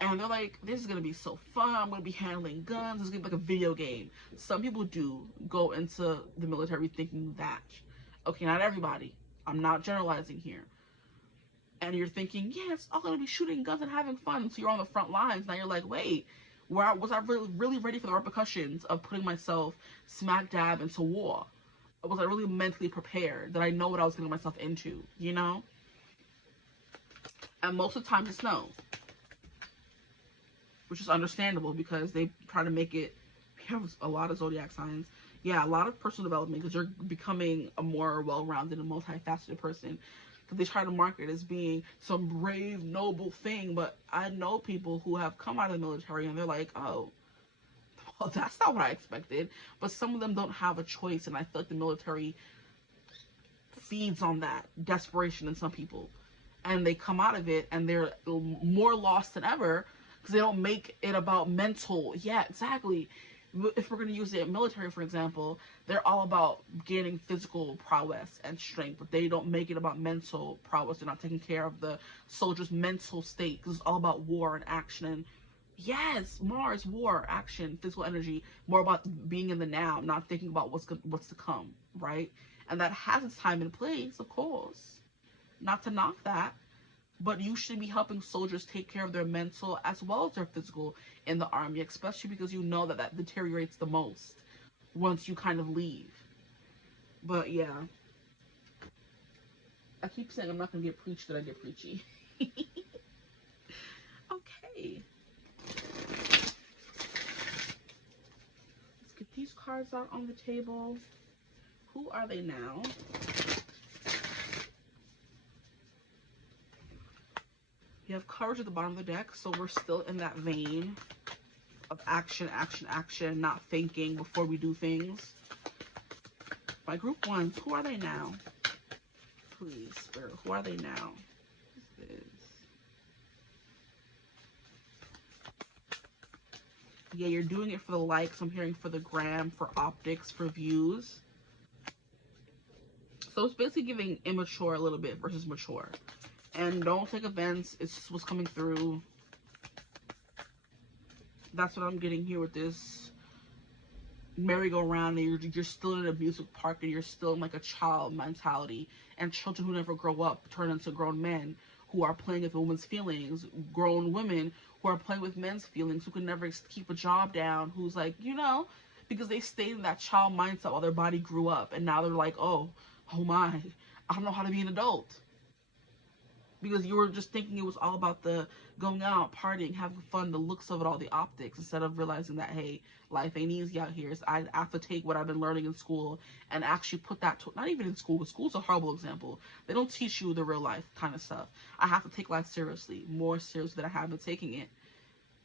And they're like, this is going to be so fun. I'm going to be handling guns. This is going to be like a video game. Some people do go into the military thinking that. Okay, not everybody. I'm not generalizing here. And you're thinking, yeah, it's all going to be shooting guns and having fun. So you're on the front lines. Now you're like, wait, was I really ready for the repercussions of putting myself smack dab into war? Was I really mentally prepared? Did I know what I was getting myself into, And most of the time it's no. Which is understandable because they try to make it, we have a lot of zodiac signs. Yeah, a lot of personal development because you're becoming a more well-rounded and multifaceted person. Because they try to market it as being some brave, noble thing. But I know people who have come out of the military and they're like, oh, well, that's not what I expected. But some of them don't have a choice. And I feel like the military feeds on that desperation in some people. And they come out of it and they're more lost than ever because they don't make it about mental. Yeah, exactly. If we're going to use the military, for example, they're all about gaining physical prowess and strength, but they don't make it about mental prowess. They're not taking care of the soldier's mental state because it's all about war and action. And yes, Mars, war, action, physical energy, more about being in the now, not thinking about what's to come, right? And that has its time and place, of course. Not to knock that, but you should be helping soldiers take care of their mental as well as their physical in the army, especially because you know that that deteriorates the most once you kind of leave. But yeah, I keep saying I'm not going to get preached, that I get preachy. Okay. Let's get these cards out on the table. Who are they now? You have courage at the bottom of the deck, so we're still in that vein of action, action, action, not thinking before we do things. My group ones, who are they now? Please, Spirit, who are they now? What is this? Yeah, you're doing it for the likes. I'm hearing for the gram, for optics, for views. So it's basically giving immature a little bit versus mature. And don't take offense, it's just what's coming through. That's what I'm getting here with this merry-go-round. And you're still in a music park and you're still in like a child mentality. And children who never grow up turn into grown men who are playing with women's feelings. Grown women who are playing with men's feelings, who can never keep a job down. Who's like, you know, because they stayed in that child mindset while their body grew up. And now they're like, oh my, I don't know how to be an adult. Because you were just thinking it was all about the going out, partying, having fun, the looks of it all, the optics, instead of realizing that, hey, life ain't easy out here. So I have to take what I've been learning in school and actually put that to, not even in school, because school's a horrible example. They don't teach you the real life kind of stuff. I have to take life seriously, more seriously than I have been taking it.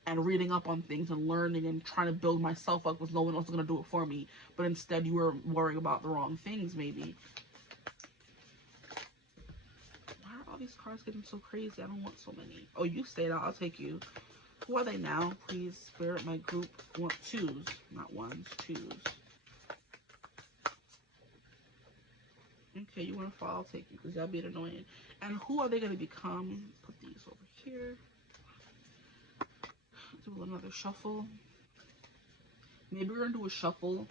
And reading up on things and learning and trying to build myself up with no one else is going to do it for me. But instead you were worrying about the wrong things, maybe. These cards getting so crazy. I don't want so many. Oh, you stayed out. I'll take you. Who are they now? Please, Spirit, my group want twos, not ones, twos. Okay, you want to fall? I'll take you because y'all being annoying. And who are they going to become? Put these over here. Do another shuffle. Maybe we're going to do a shuffle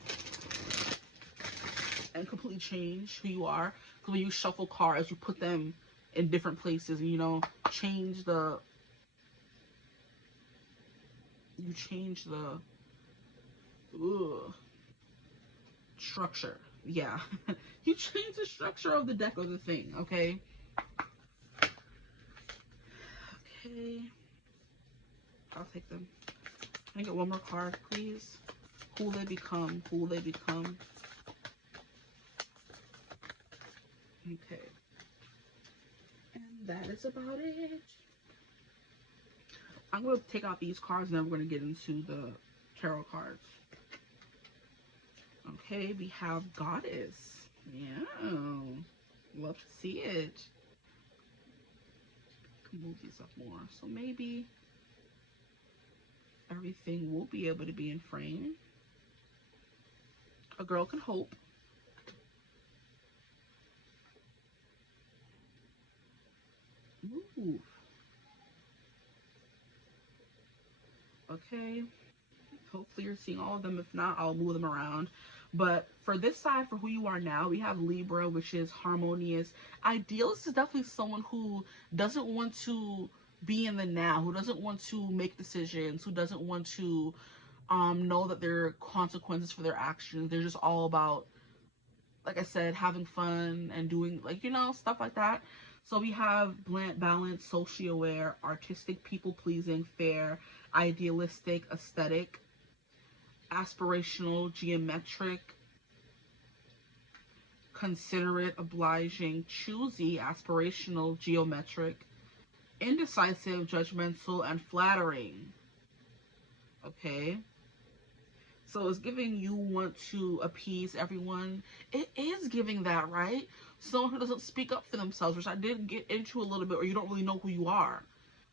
and completely change who you are. Because when you shuffle cards, you put them in different places, and you know, change the structure. Yeah. You change the structure of the deck of the thing, okay? Okay. I'll take them. Can I get one more card, please? Who will they become? Who will they become? Okay. And that is about it. I'm going to take out these cards and then we're going to get into the tarot cards. Okay, we have Goddess. Yeah. Love to see it. Can move these up more. So maybe everything will be able to be in frame. A girl can hope. Ooh. Okay. Hopefully you're seeing all of them. If not, I'll move them around. But for this side, for who you are now, we have Libra, which is harmonious. Idealist is definitely someone who doesn't want to be in the now, who doesn't want to make decisions, who doesn't want to know that there are consequences for their actions. They're just all about, like I said, having fun and doing, like, you know, stuff like that. So we have balanced, socially aware, artistic, people-pleasing, fair, idealistic, aesthetic, aspirational, geometric, considerate, obliging, choosy, aspirational, geometric, indecisive, judgmental, and flattering. Okay? So it's giving you want to appease everyone. It is giving that, right? Someone who doesn't speak up for themselves, which I did get into a little bit, or you don't really know who you are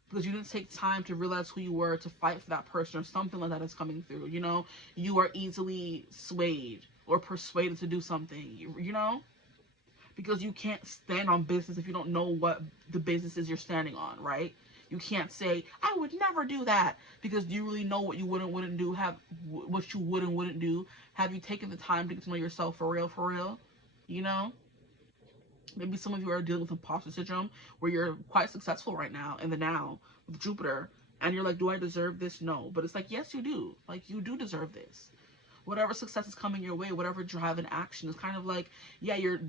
because you didn't take time to realize who you were to fight for that person, or something like that is coming through. You know, you are easily swayed or persuaded to do something, you know, because you can't stand on business if you don't know what the business is you're standing on, right? You can't say, I would never do that, because do you really know what you would and wouldn't do? What you would and wouldn't do? Have you taken the time to get to know yourself for real? You know? Maybe some of you are dealing with imposter syndrome, where you're quite successful right now, in the now, with Jupiter, and you're like, do I deserve this? No. But it's like, yes, you do. Like, you do deserve this. Whatever success is coming your way, whatever drive and action, is kind of like, yeah, you're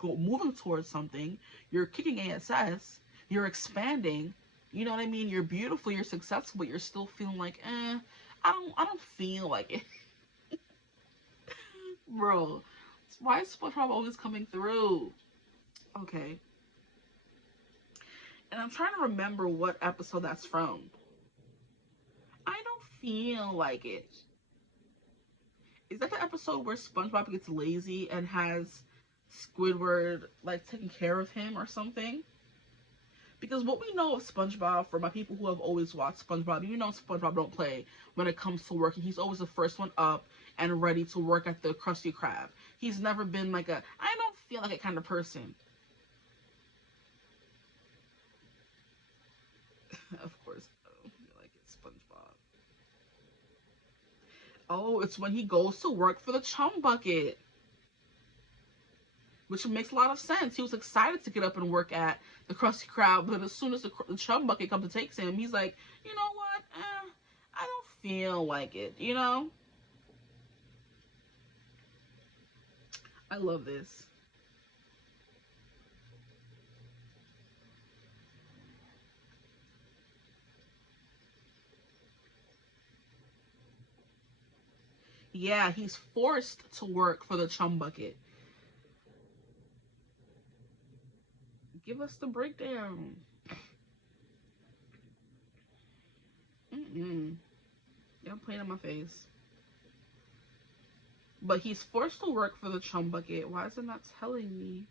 moving towards something, you're kicking ass, you're expanding, you know what I mean? You're beautiful, you're successful, but you're still feeling like, I don't feel like it. Bro, why is SpongeBob always coming through? Okay. And I'm trying to remember what episode that's from. I don't feel like it. Is that the episode where SpongeBob gets lazy and has Squidward, like, taking care of him or something? Because what we know of SpongeBob, for my people who have always watched SpongeBob, you know SpongeBob don't play when it comes to working. He's always the first one up and ready to work at the Krusty Krab. He's never been like a, I don't feel like it kind of person. Of course, I don't feel like it's SpongeBob. Oh, it's when he goes to work for the Chum Bucket. Which makes a lot of sense. He was excited to get up and work at the Krusty Krab, but as soon as the Chum Bucket comes and takes him, he's like, you know what? I don't feel like it, you know? I love this. Yeah, he's forced to work for the Chum Bucket. Give us the breakdown. Yeah, I'm playing on my face. But he's forced to work for the Chum Bucket. Why is it not telling me?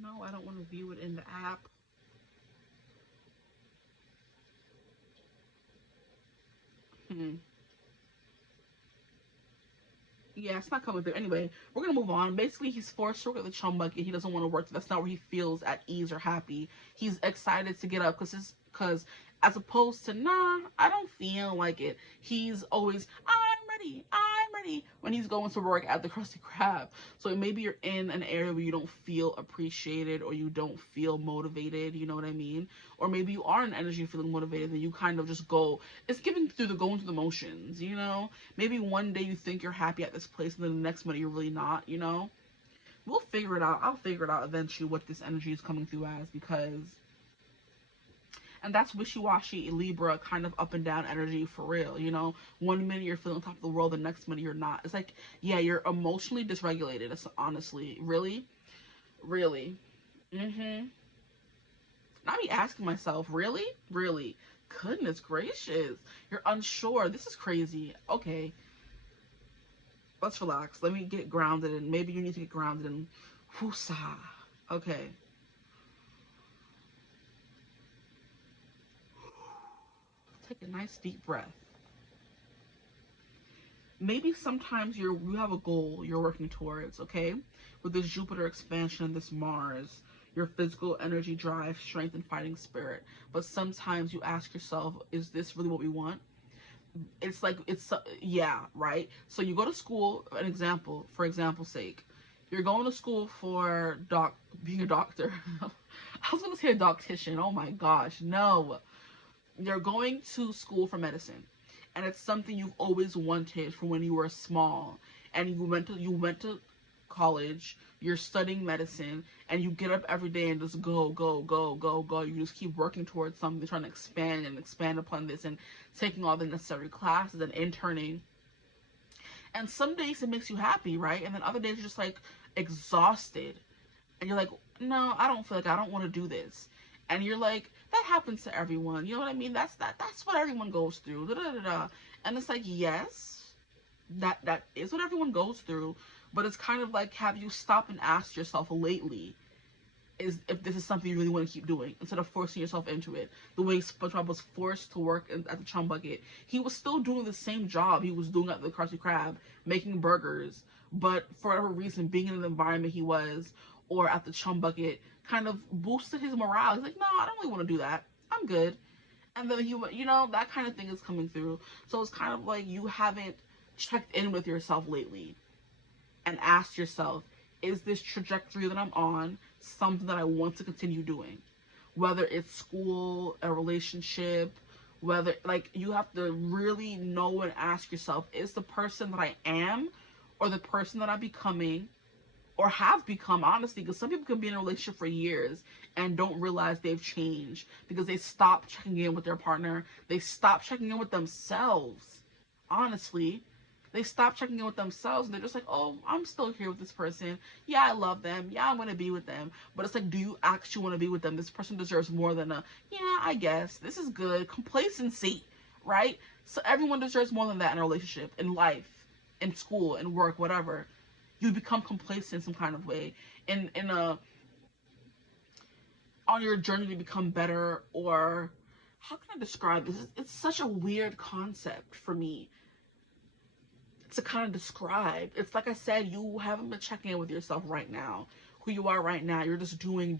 No, I don't want to view it in the app. Yeah, it's not coming through. Anyway, we're gonna move on. Basically, he's forced to work at the Chum Bucket. He doesn't want to work. That's not where he feels at ease or happy. He's excited to get up because as opposed to, nah, I don't feel like it. He's always, I'm ready when he's going to work at the Krusty Krab. So maybe you're in an area where you don't feel appreciated or you don't feel motivated. You know what I mean? Or maybe you are in energy feeling motivated and you kind of just go. It's going through the motions. You know? Maybe one day you think you're happy at this place and then the next minute you're really not. You know? We'll figure it out. I'll figure it out eventually what this energy is coming through as, because. And that's wishy-washy Libra kind of up and down energy for real, you know? One minute you're feeling top of the world, the next minute you're not. It's like, yeah, you're emotionally dysregulated. It's honestly, really? Really? I be asking myself, really? Really? Goodness gracious. You're unsure. This is crazy. Okay. Let's relax. Let me get grounded, and maybe you need to get grounded in whoosah. Okay. Take a nice deep breath. Maybe sometimes you have a goal you're working towards, okay? With this Jupiter expansion and this Mars, your physical energy, drive, strength, and fighting spirit. But sometimes you ask yourself, is this really what we want? It's like, yeah, right? So you go to school, for example's sake, you're going to school for being a doctor. I was going to say a doctician. Oh my gosh, no. you're going to school for medicine, and it's something you've always wanted from when you were small, and you went to college, you're studying medicine, and you get up every day and just go, go, go, go, go. You just keep working towards something, trying to expand and expand upon this, and taking all the necessary classes and interning. And some days it makes you happy, right? And then other days you're just like exhausted, and you're like, no, I don't feel like, I don't want to do this. And you're like, that happens to everyone. You know what I mean? That's what everyone goes through. Da, da, da, da. And it's like, yes, that is what everyone goes through. But it's kind of like, have you stopped and asked yourself lately, is if this is something you really want to keep doing, instead of forcing yourself into it? The way SpongeBob was forced to work at the Chum Bucket, he was still doing the same job he was doing at the Krusty Krab, making burgers. But for whatever reason, being in the environment he was, or at the Chum Bucket, kind of boosted his morale. He's like, no, I don't really want to do that. I'm good. And then that kind of thing is coming through. So it's kind of like you haven't checked in with yourself lately and asked yourself, is this trajectory that I'm on something that I want to continue doing? Whether it's school, a relationship, whether, like, you have to really know and ask yourself, is the person that I am, or the person that I'm becoming, or have become, honestly, because some people can be in a relationship for years and don't realize they've changed because they stop checking in with their partner. They stop checking in with themselves. Honestly, they stop checking in with themselves, and they're just like, oh, I'm still here with this person. Yeah, I love them. Yeah, I'm going to be with them. But it's like, do you actually want to be with them? This person deserves more than a, yeah, I guess. This is good. Complacency, right? So everyone deserves more than that in a relationship, in life, in school, in work, whatever. You become complacent in some kind of way, on your journey to become better. Or how can I describe this? It's such a weird concept for me to kind of describe. It's like I said, you haven't been checking in with yourself right now, who you are right now. You're just doing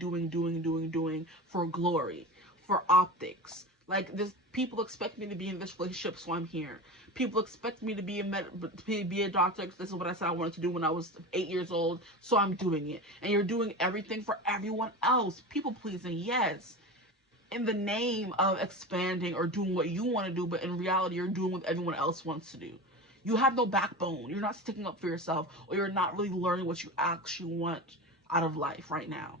for glory, for optics. Like, this, people expect me to be in this relationship, so I'm here. People expect me to be a doctor, because this is what I said I wanted to do when I was 8 years old, so I'm doing it. And you're doing everything for everyone else. People pleasing, yes, in the name of expanding or doing what you want to do, but in reality, you're doing what everyone else wants to do. You have no backbone. You're not sticking up for yourself, or you're not really learning what you actually want out of life right now.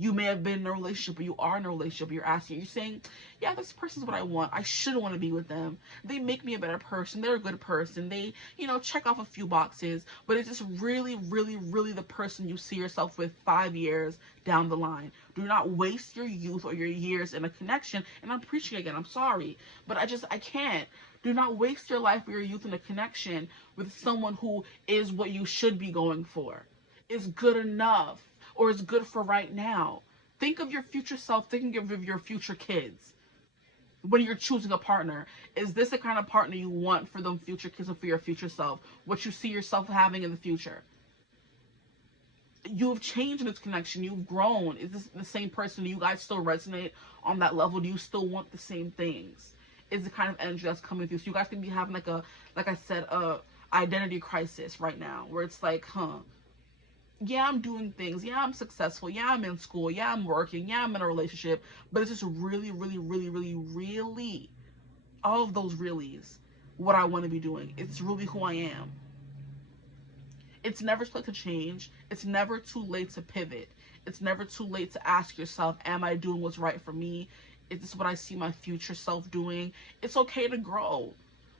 You may have been in a relationship, but you are in a relationship. You're asking, you're saying, yeah, this person's what I want. I should want to be with them. They make me a better person. They're a good person. They, check off a few boxes. But it's just really, really, really the person you see yourself with 5 years down the line. Do not waste your youth or your years in a connection. And I'm preaching again. I'm sorry. But I can't. Do not waste your life or your youth in a connection with someone who is what you should be going for. Is good enough. Or is good for right now. Think of your future self. Think of your future kids. When you're choosing a partner, is this the kind of partner you want for them future kids and for your future self? What you see yourself having in the future? You have changed in this connection. You've grown. Is this the same person? Do you guys still resonate on that level? Do you still want the same things? Is the kind of energy that's coming through? So you guys can be having like I said, a identity crisis right now, where it's like, yeah, I'm doing things. Yeah, I'm successful. Yeah, I'm in school. Yeah, I'm working. Yeah, I'm in a relationship. But it's just really, really, really, really, really, all of those reallys, what I want to be doing. It's really who I am. It's never too late to change. It's never too late to pivot. It's never too late to ask yourself, am I doing what's right for me? Is this what I see my future self doing? It's okay to grow.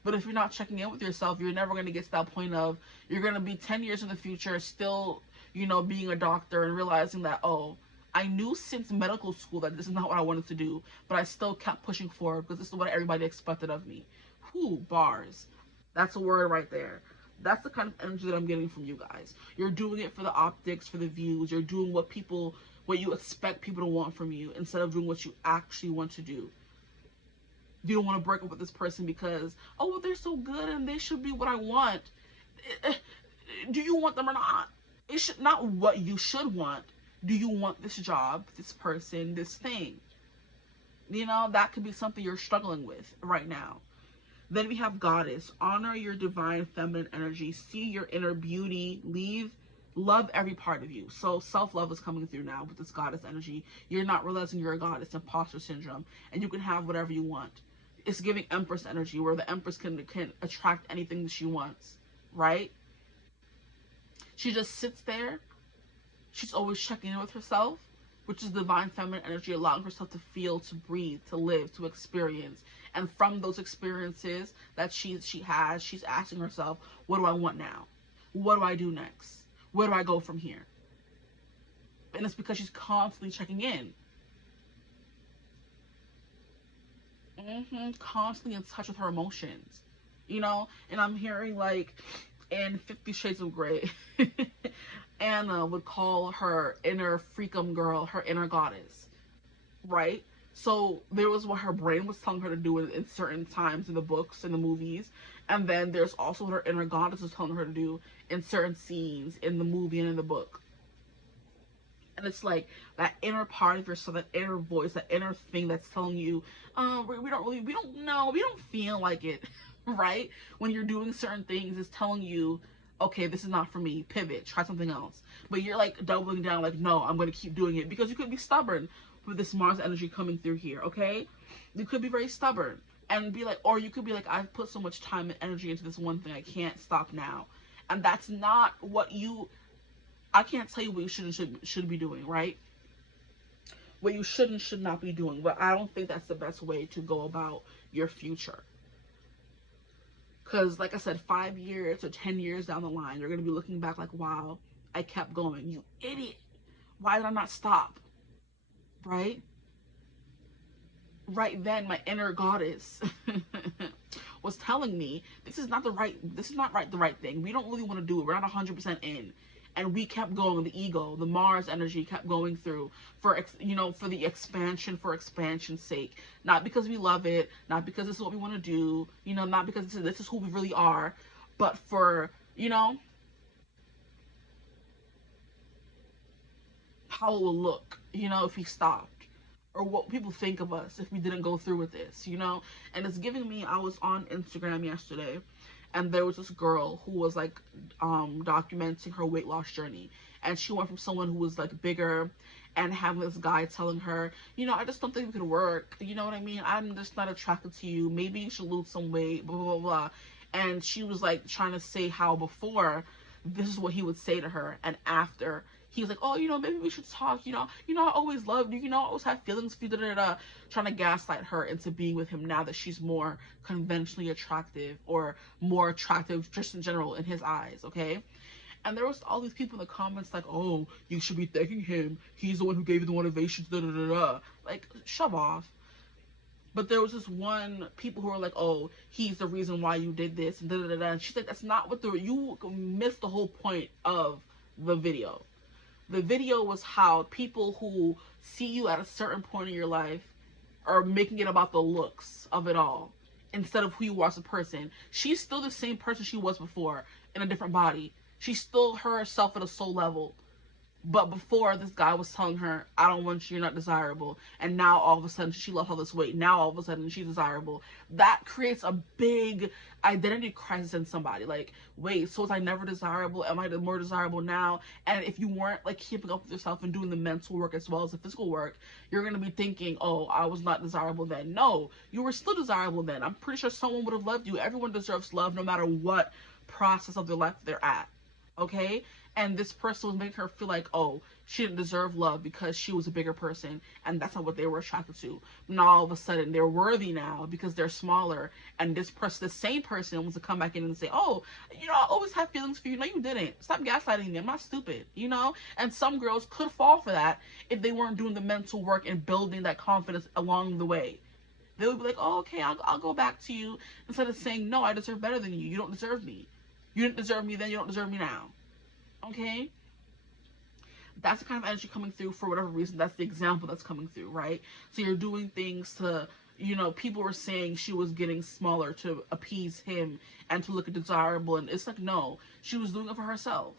But if you're not checking in with yourself, you're never going to get to that point of, you're going to be 10 years in the future still, being a doctor, and realizing that, oh, I knew since medical school that this is not what I wanted to do, but I still kept pushing forward because this is what everybody expected of me. Whew, bars. That's a word right there. That's the kind of energy that I'm getting from you guys. You're doing it for the optics, for the views. You're doing what you expect people to want from you, instead of doing what you actually want to do. You don't want to break up with this person because, oh, well, they're so good and they should be what I want. Do you want them or not? It should not what you should want. Do you want this job, this person, this thing? That could be something you're struggling with right now. Then we have Goddess. Honor your divine feminine energy. See your inner beauty. Love every part of you. So self-love is coming through now with this goddess energy. You're not realizing you're a goddess, imposter syndrome, and you can have whatever you want. It's giving Empress energy, where the Empress can attract anything that she wants, right? She just sits there. She's always checking in with herself, which is divine feminine energy, allowing herself to feel, to breathe, to live, to experience. And from those experiences that she has, she's asking herself, what do I want now? What do I do next? Where do I go from here? And it's because she's constantly checking in. Constantly in touch with her emotions. You know? And I'm hearing, like, in 50 Shades of Grey, Anna would call her inner freakum girl her inner goddess. Right? So there was what her brain was telling her to do in certain times in the books and the movies. And then there's also what her inner goddess was telling her to do in certain scenes in the movie and in the book. And it's like that inner part of yourself, that inner voice, that inner thing that's telling you, we don't know, we don't feel like it, right? When you're doing certain things, it's telling you, okay, this is not for me, pivot, try something else. But you're like doubling down, like, no, I'm going to keep doing it, because you could be stubborn with this Mars energy coming through here, okay? You could be very stubborn and be like, or you could be like, I've put so much time and energy into this one thing, I can't stop now. And that's not what I can't tell you what you should be doing, right? What you should and should not be doing. But I don't think that's the best way to go about your future. Because, like I said, 5 years or 10 years down the line, you're going to be looking back like, wow, I kept going. You idiot. Why did I not stop? Right? Right then, my inner goddess was telling me, this is not the right thing. We don't really want to do it. We're not 100% in. And we kept going. The ego, the Mars energy kept going through for the expansion, for expansion's sake. Not because we love it, not because this is what we want to do, not because this is who we really are, but for, how it will look, if we stopped. Or what people think of us if we didn't go through with this, And it's giving me, I was on Instagram yesterday, and there was this girl who was like documenting her weight loss journey, and she went from someone who was like bigger and having this guy telling her, I just don't think we could work, you know what I mean, I'm just not attracted to you, maybe you should lose some weight, blah blah blah. And she was like trying to say how before this is what he would say to her, and after he was like, oh, maybe we should talk, I always loved you, I always had feelings for you, trying to gaslight her into being with him now that she's more conventionally attractive, or more attractive just in general in his eyes, okay? And there was all these people in the comments like, oh, you should be thanking him, he's the one who gave you the motivation, like, shove off. But there was this one people who were like, oh, he's the reason why you did this, and and she's like, that's not what you missed the whole point of the video. The video was how people who see you at a certain point in your life are making it about the looks of it all instead of who you are as a person. She's still the same person she was before in a different body. She's still herself at a soul level. But before, this guy was telling her, I don't want you, you're not desirable. And now all of a sudden she lost all this weight. Now all of a sudden she's desirable. That creates a big identity crisis in somebody. Like, wait, so was I never desirable? Am I more desirable now? And if you weren't like keeping up with yourself and doing the mental work as well as the physical work, you're going to be thinking, oh, I was not desirable then. No, you were still desirable then. I'm pretty sure someone would have loved you. Everyone deserves love no matter what process of their life they're at. Okay? And this person was making her feel like, oh, she didn't deserve love because she was a bigger person, and that's not what they were attracted to. Now all of a sudden they're worthy now because they're smaller, and this person, the same person, wants to come back in and say, oh, I always have feelings for you. No, you didn't. Stop gaslighting me. I'm not stupid, And some girls could fall for that if they weren't doing the mental work and building that confidence along the way. They would be like, oh, okay, I'll go back to you, instead of saying, no, I deserve better than you. You don't deserve me. You didn't deserve me then. You don't deserve me now. Okay? That's the kind of energy coming through for whatever reason. That's the example that's coming through, right? So you're doing things to, people were saying she was getting smaller to appease him and to look desirable. And it's like, no, she was doing it for herself.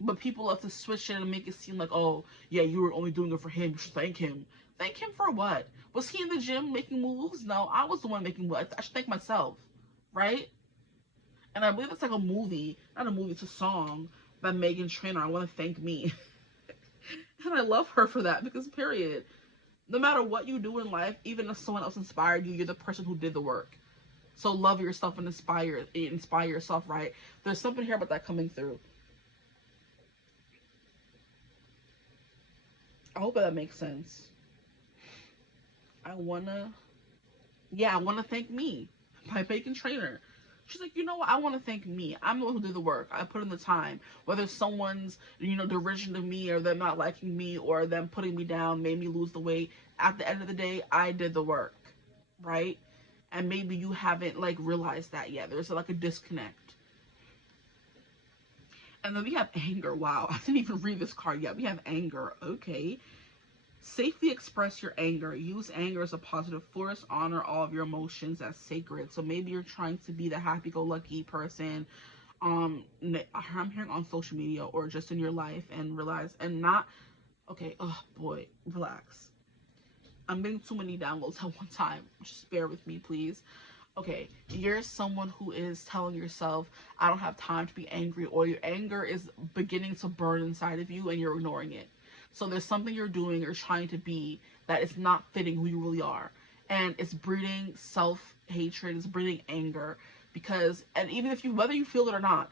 But people love to switch it and make it seem like, oh, yeah, you were only doing it for him. You should thank him. Thank him for what? Was he in the gym making moves? No, I was the one making moves. I should thank myself, right? And I believe it's like a movie, not a movie, it's a song, by Meghan Trainor. I want to thank me. And I love her for that, because period. No matter what you do in life, even if someone else inspired you, you're the person who did the work. So love yourself and inspire yourself, right? There's something here about that coming through. I hope that makes sense. I wanna thank me by Meghan Trainor. She's like, you know what? I want to thank me. I'm the one who did the work. I put in the time. Whether someone's, derision of me, or them not liking me, or them putting me down, made me lose the weight. At the end of the day, I did the work, right? And maybe you haven't realized that yet. There's a disconnect. And then we have anger. Wow, I didn't even read this card yet. We have anger. Okay. Safely express your anger. Use anger as a positive force. Honor all of your emotions as sacred. So maybe you're trying to be the happy-go-lucky person, I'm hearing on social media or just in your life, and realize, and not, okay, oh boy, relax. I'm getting too many downloads at one time. Just bear with me, please. Okay, you're someone who is telling yourself, I don't have time to be angry, or your anger is beginning to burn inside of you and you're ignoring it. So there's something you're doing or trying to be that is not fitting who you really are. And it's breeding self-hatred, it's breeding anger. Because, and even if whether you feel it or not,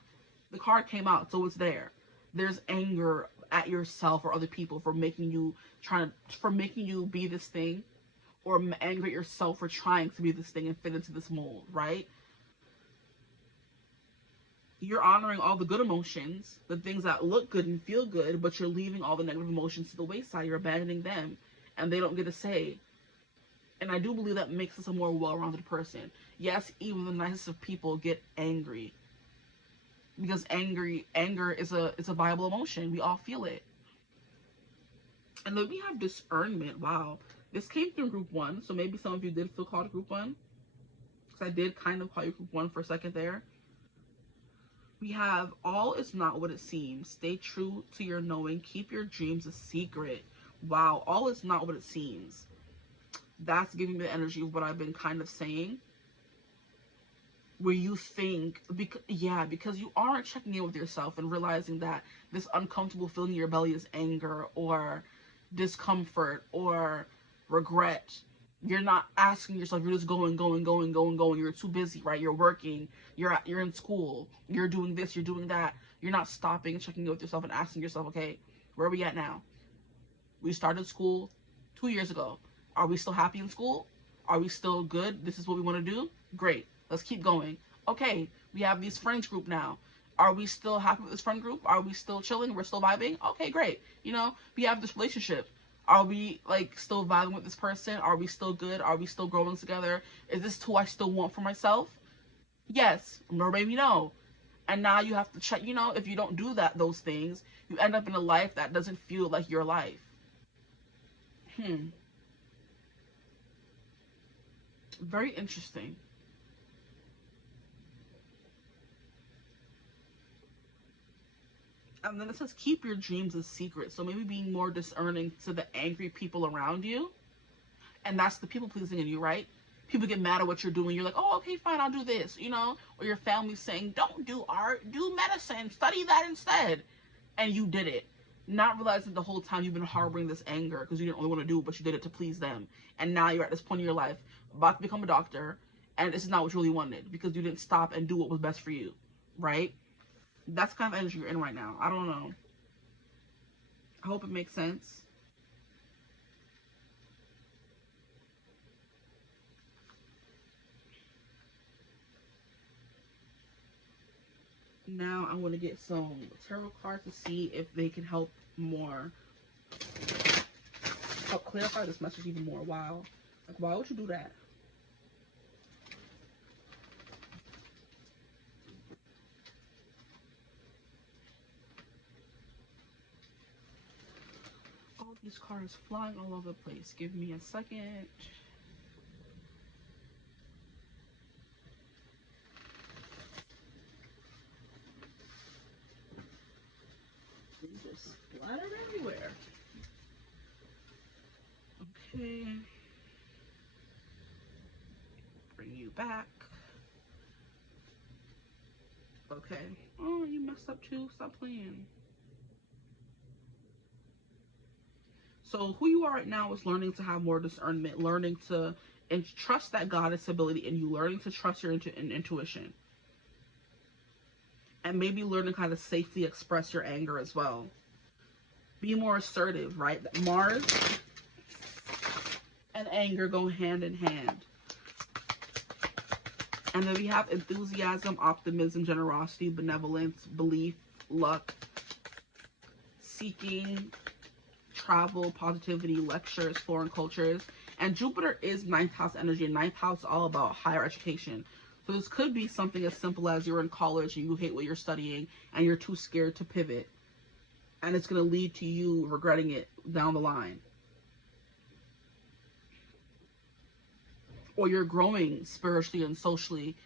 the card came out, so it's there. There's anger at yourself or other people for making you be this thing, or angry at yourself for trying to be this thing and fit into this mold, right? You're honoring all the good emotions, the things that look good and feel good, but you're leaving all the negative emotions to the wayside. You're abandoning them, and they don't get a say. And I do believe that makes us a more well-rounded person. Yes, even the nicest of people get angry, because anger is a viable emotion. We all feel it. And then we have discernment. Wow, this came through group 1, so maybe some of you did feel called group 1, because I did kind of call you group 1 for a second there. We have all is not what it seems. Stay true to your knowing. Keep your dreams a secret. Wow, all is not what it seems. That's giving me the energy of what I've been kind of saying. Where you think, because you aren't checking in with yourself and realizing that this uncomfortable feeling in your belly is anger or discomfort or regret. You're not asking yourself, you're just going. You're too busy, right? You're working, you're in school, you're doing this, you're doing that. You're not stopping and checking in with yourself and asking yourself, okay, where are we at now? We started school 2 years ago. Are we still happy in school? Are we still good? This is what we want to do? Great. Let's keep going. Okay, we have these friends group now. Are we still happy with this friend group? Are we still chilling? We're still vibing? Okay, great. We have this relationship. Are we still vibing with this person? Are we still good? Are we still growing together? Is this who I still want for myself? Yes, or maybe no. And now you have to check, if you don't do those things, you end up in a life that doesn't feel like your life. Very interesting. And then it says, keep your dreams a secret. So maybe being more discerning to the angry people around you. And that's the people pleasing in you, right? People get mad at what you're doing. You're like, oh, okay, fine, I'll do this, Or your family's saying, don't do art, do medicine, study that instead. And you did it. Not realizing the whole time you've been harboring this anger because you didn't really want to do it, but you did it to please them. And now you're at this point in your life, about to become a doctor, and this is not what you really wanted because you didn't stop and do what was best for you, right? That's kind of energy you're in right now. I don't know. I hope it makes sense. Now I want to get some tarot cards to see if they can help more. Help clarify this message even more. Wow. Why would you do that? All these cards flying all over the place. Give me a second. They just splattered everywhere. Okay. Bring you back. Okay. Oh, you messed up too. Stop playing. So who you are right now is learning to have more discernment, learning to and trust that goddess ability in you, learning to trust your intuition, and maybe learning how to safely express your anger as well. Be more assertive, right? Mars and anger go hand in hand. And then we have enthusiasm, optimism, generosity, benevolence, belief, luck, seeking, travel, positivity, lectures, foreign cultures. And Jupiter is 9th house energy, and 9th house is all about higher education. So this could be something as simple as you're in college and you hate what you're studying and you're too scared to pivot. And it's going to lead to you regretting it down the line. Or you're growing spiritually and socially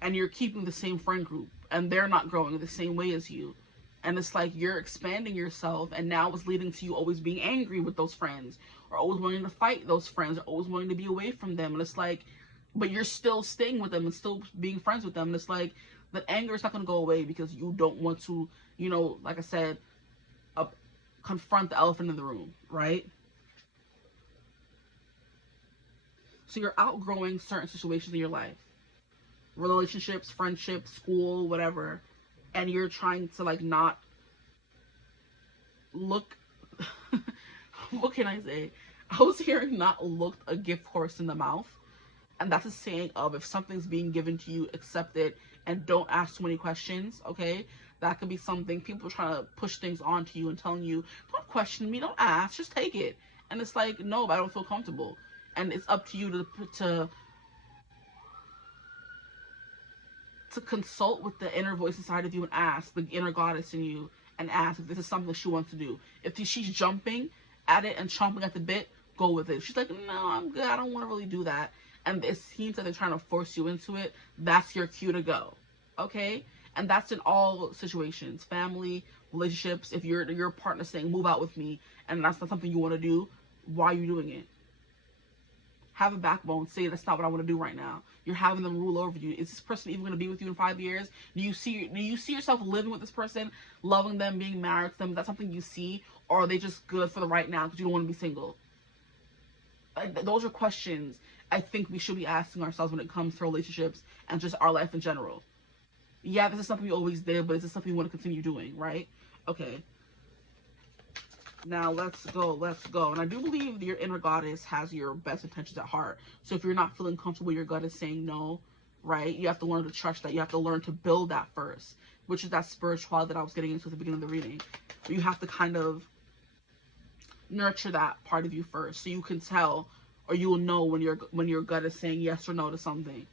and you're keeping the same friend group and they're not growing the same way as you. And it's like you're expanding yourself, and now it's leading to you always being angry with those friends, or always wanting to fight those friends, or always wanting to be away from them. And it's like, but you're still staying with them and still being friends with them. And it's like, the anger is not going to go away because you don't want to, you know, like I said, confront the elephant in the room, right? So you're outgrowing certain situations in your life. Relationships, friendships, school, whatever. And you're trying to like not look what can I say? I was hearing not look a gift horse in the mouth. And that's a saying of if something's being given to you, accept it and don't ask too many questions, okay? That could be something people trying to push things onto you and telling you, don't question me, don't ask, just take it. And it's like, no, but I don't feel comfortable. And it's up to you to consult with the inner voice inside of you and ask the inner goddess in you and ask if this is something she wants to do. If she's jumping at it and chomping at the bit, go with it. If she's like, no, I'm good, I don't want to really do that, and it seems that they're trying to force you into it, that's your cue to go, okay? And that's in all situations, family, relationships. If your partner saying, move out with me, and that's not something you want to do, why are you doing it? Have a backbone. Say that's not what I want to do right now. You're having them rule over you. Is this person even going to be with you in 5 years? Do you see yourself living with this person, loving them, being married to them? Is that something you see, or are they just good for the right now because you don't want to be single? Like, those are questions I think we should be asking ourselves when it comes to relationships and just our life in general. Yeah, this is something we always did, but is this something we want to continue doing, right? Okay. Now, let's go. And I do believe your inner goddess has your best intentions at heart. So if you're not feeling comfortable, your gut is saying no, right? You have to learn to trust that. You have to learn to build that first, which is that spirituality that I was getting into at the beginning of the reading. You have to kind of nurture that part of you first so you can tell, or you will know when your gut is saying yes or no to something.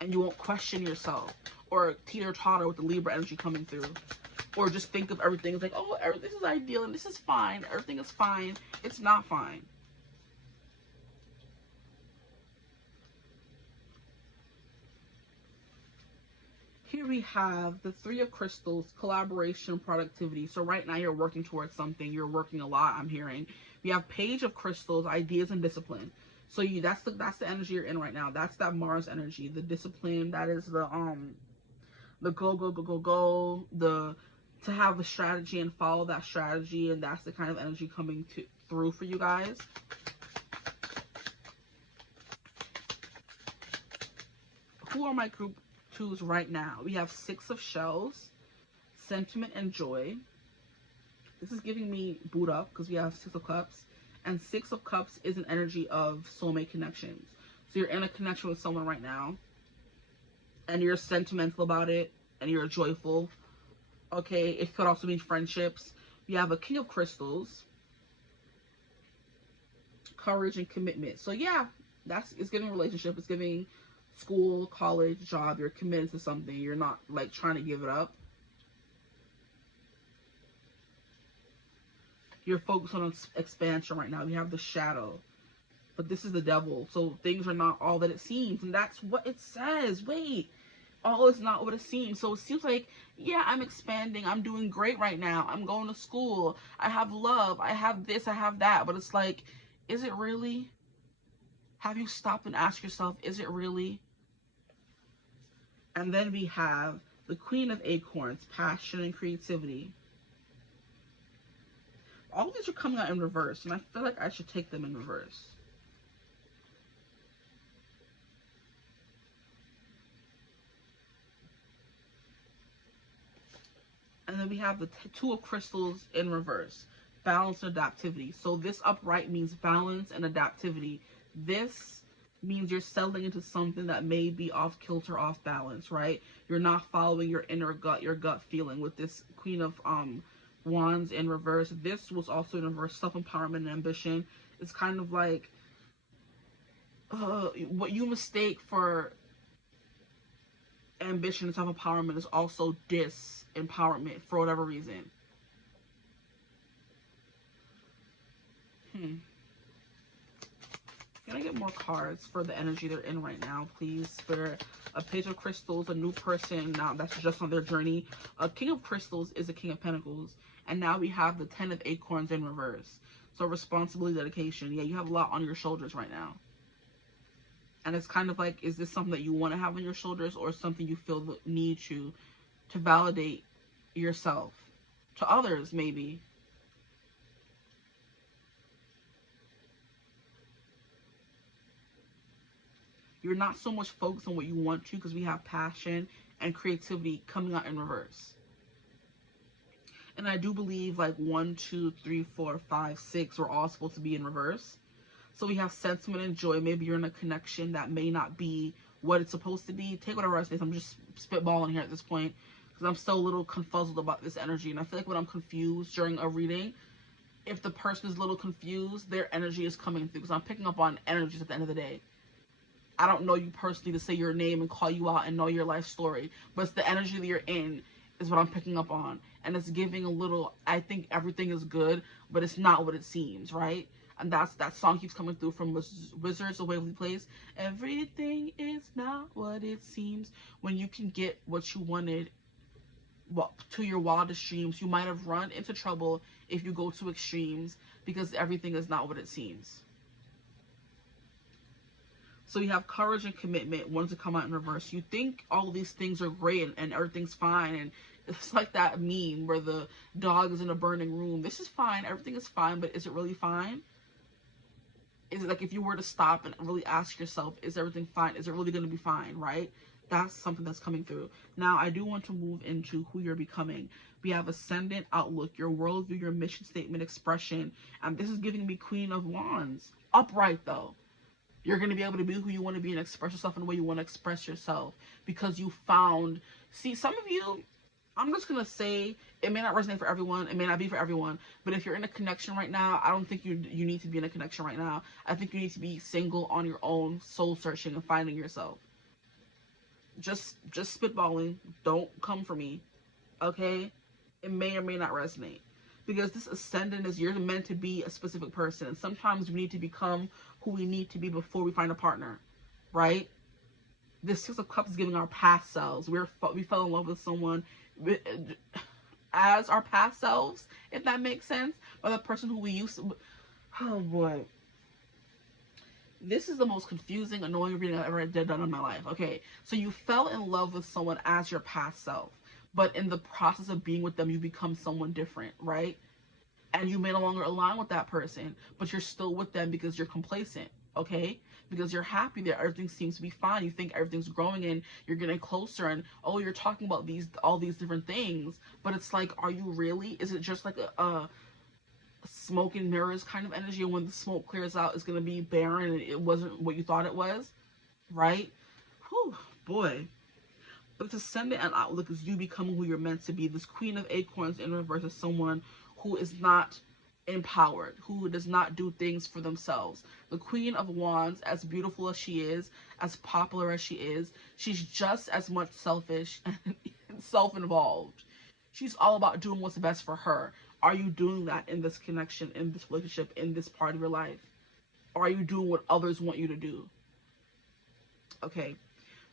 And you won't question yourself or teeter-totter with the Libra energy coming through. Or just think of everything as like, oh, this is ideal and this is fine. Everything is fine. It's not fine. Here we have the Three of Crystals, collaboration, productivity. So right now you're working towards something. You're working a lot, I'm hearing. We have Page of Crystals, ideas and discipline. So that's the energy you're in right now. That's that Mars energy. The discipline, that is the go, to have the strategy and follow that strategy, and that's the kind of energy coming through for you guys. Who are my group twos right now? We have Six of Shells, Sentiment and Joy. This is giving me boot up because we have Six of Cups, and Six of Cups is an energy of soulmate connections. So you're in a connection with someone right now, and you're sentimental about it, and you're joyful. Okay, it could also mean friendships. We have a King of Crystals, courage and commitment. So yeah, it's giving relationship. It's giving school, college, job. You're committed to something. You're not like trying to give it up. You're focused on expansion right now. We have the Shadow, but this is the Devil. So things are not all that it seems, and that's what it says. Wait. All is not what it seems. So it seems like, yeah, I'm expanding. I'm doing great right now. I'm going to school. I have love. I have this. I have that. But it's like, is it really? Have you stopped and asked yourself, is it really? And then we have the Queen of Acorns, passion and creativity. All of these are coming out in reverse, and I feel like I should take them in reverse. And then we have the Two of Crystals in reverse, balance and adaptivity. So this upright means balance and adaptivity. This means you're settling into something that may be off kilter, off balance, right? You're not following your inner gut, your gut feeling. With this Queen of Wands in reverse, this was also in reverse, self-empowerment and ambition. It's kind of like what you mistake for ambition and self-empowerment is also disempowerment for whatever reason. Can I get more cards for the energy they're in right now, please? For a Page of Crystals, a new person, now that's just on their journey. A King of Crystals is a King of Pentacles. And now we have the Ten of Acorns in reverse. So responsibility, dedication. Yeah, you have a lot on your shoulders right now. And it's kind of like, is this something that you want to have on your shoulders, or something you feel the need to validate yourself to others, maybe? You're not so much focused on what you want to, because we have passion and creativity coming out in reverse. And I do believe like 1, 2, 3, 4, 5, 6 we're all supposed to be in reverse. So we have sentiment and joy. Maybe you're in a connection that may not be what it's supposed to be. Take whatever resonates. I'm just spitballing here at this point, because I'm still a little confuzzled about this energy. And I feel like when I'm confused during a reading, if the person is a little confused, their energy is coming through, because I'm picking up on energies at the end of the day. I don't know you personally to say your name and call you out and know your life story, but it's the energy that you're in is what I'm picking up on. And it's giving a little, I think everything is good, but it's not what it seems, right? And that song keeps coming through from Wizards of Waverly Place. Everything is not what it seems. When you can get what you wanted, well, to your wildest dreams, you might have run into trouble if you go to extremes, because everything is not what it seems. So you have courage and commitment, ones to come out in reverse. You think all of these things are great and everything's fine. And it's like that meme where the dog is in a burning room. This is fine. Everything is fine. But is it really fine? Is it like, if you were to stop and really ask yourself, is everything fine? Is it really going to be fine? Right? That's something that's coming through. Now, I do want to move into who you're becoming. We have ascendant, outlook, your worldview, your mission statement, expression. And this is giving me Queen of Wands. Upright, though. You're going to be able to be who you want to be and express yourself in the way you want to express yourself, because you found, see, some of you, I'm just going to say, it may not resonate for everyone. It may not be for everyone. But if you're in a connection right now, I don't think you need to be in a connection right now. I think you need to be single on your own, soul searching and finding yourself. Just spitballing. Don't come for me. Okay? It may or may not resonate. Because this ascendant is, you're meant to be a specific person. And sometimes we need to become who we need to be before we find a partner. Right? This Six of Cups is giving our past selves. We fell in love with someone as our past selves, if that makes sense. Or the person who we used to... Oh, boy. This is the most confusing, annoying reading I've ever done in my life. Okay, so you fell in love with someone as your past self. But in the process of being with them, you become someone different, right? And you may no longer align with that person, but you're still with them because you're complacent, okay? Because you're happy that everything seems to be fine. You think everything's growing and you're getting closer, and oh, you're talking about all these different things. But it's like, are you really? Is it just like a smoke and mirrors kind of energy? And when the smoke clears out, it's going to be barren and it wasn't what you thought it was, right? Whew, boy. But the ascendant and outlook is you becoming who you're meant to be. This Queen of Acorns in reverse is someone who is not empowered, who does not do things for themselves. The Queen of Wands, as beautiful as she is, as popular as she is, she's just as much selfish and self-involved. She's all about doing what's best for her. Are you doing that in this connection, in this relationship, in this part of your life? Or are you doing what others want you to do? Okay.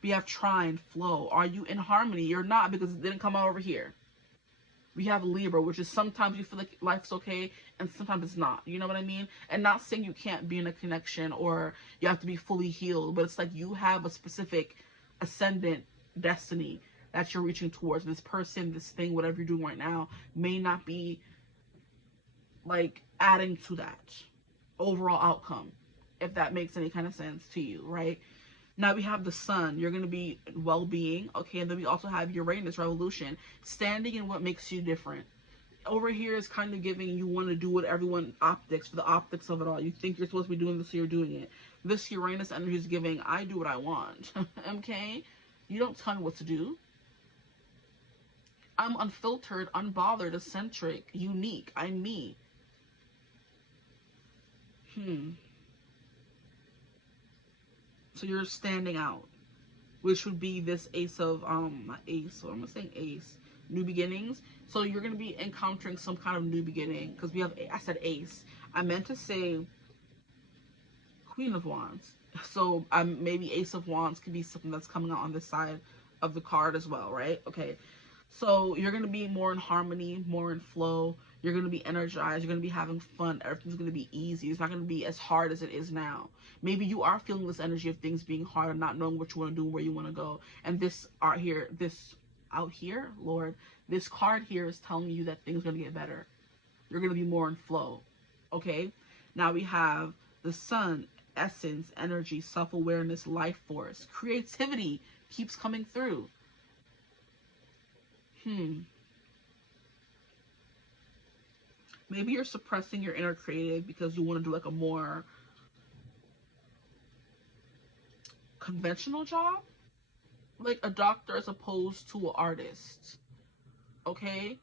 We have trine, flow. Are you in harmony? You're not, because it didn't come out over here. We have Libra, which is sometimes you feel like life's okay and sometimes it's not. You know what I mean? And not saying you can't be in a connection or you have to be fully healed, but it's like you have a specific ascendant destiny that you're reaching towards. This person, this thing, whatever you're doing right now may not be like adding to that overall outcome, if that makes any kind of sense to you, right? Now we have the sun. You're going to be well-being, okay? And then we also have Uranus, revolution, standing in what makes you different. Over here is kind of giving you want to do what everyone optics, for the optics of it all. You think you're supposed to be doing this, so you're doing it. This Uranus energy is giving, I do what I want, okay? You don't tell me what to do. I'm unfiltered, unbothered, eccentric, unique. I'm me. So you're standing out, which would be this ace of, not ace, so I'm going to say ace, new beginnings. So you're going to be encountering some kind of new beginning, because we have, I said ace. I meant to say Queen of Wands. So maybe Ace of Wands could be something that's coming out on this side of the card as well, right? Okay. So you're going to be more in harmony, more in flow. You're going to be energized. You're going to be having fun. Everything's going to be easy. It's not going to be as hard as it is now. Maybe you are feeling this energy of things being hard and not knowing what you want to do, where you want to go. And this out here, Lord, this card here is telling you that things are going to get better. You're going to be more in flow. Okay. Now we have the sun, essence, energy, self-awareness, life force, creativity keeps coming through. Maybe you're suppressing your inner creative because you want to do like a more conventional job, like a doctor as opposed to an artist. Okay,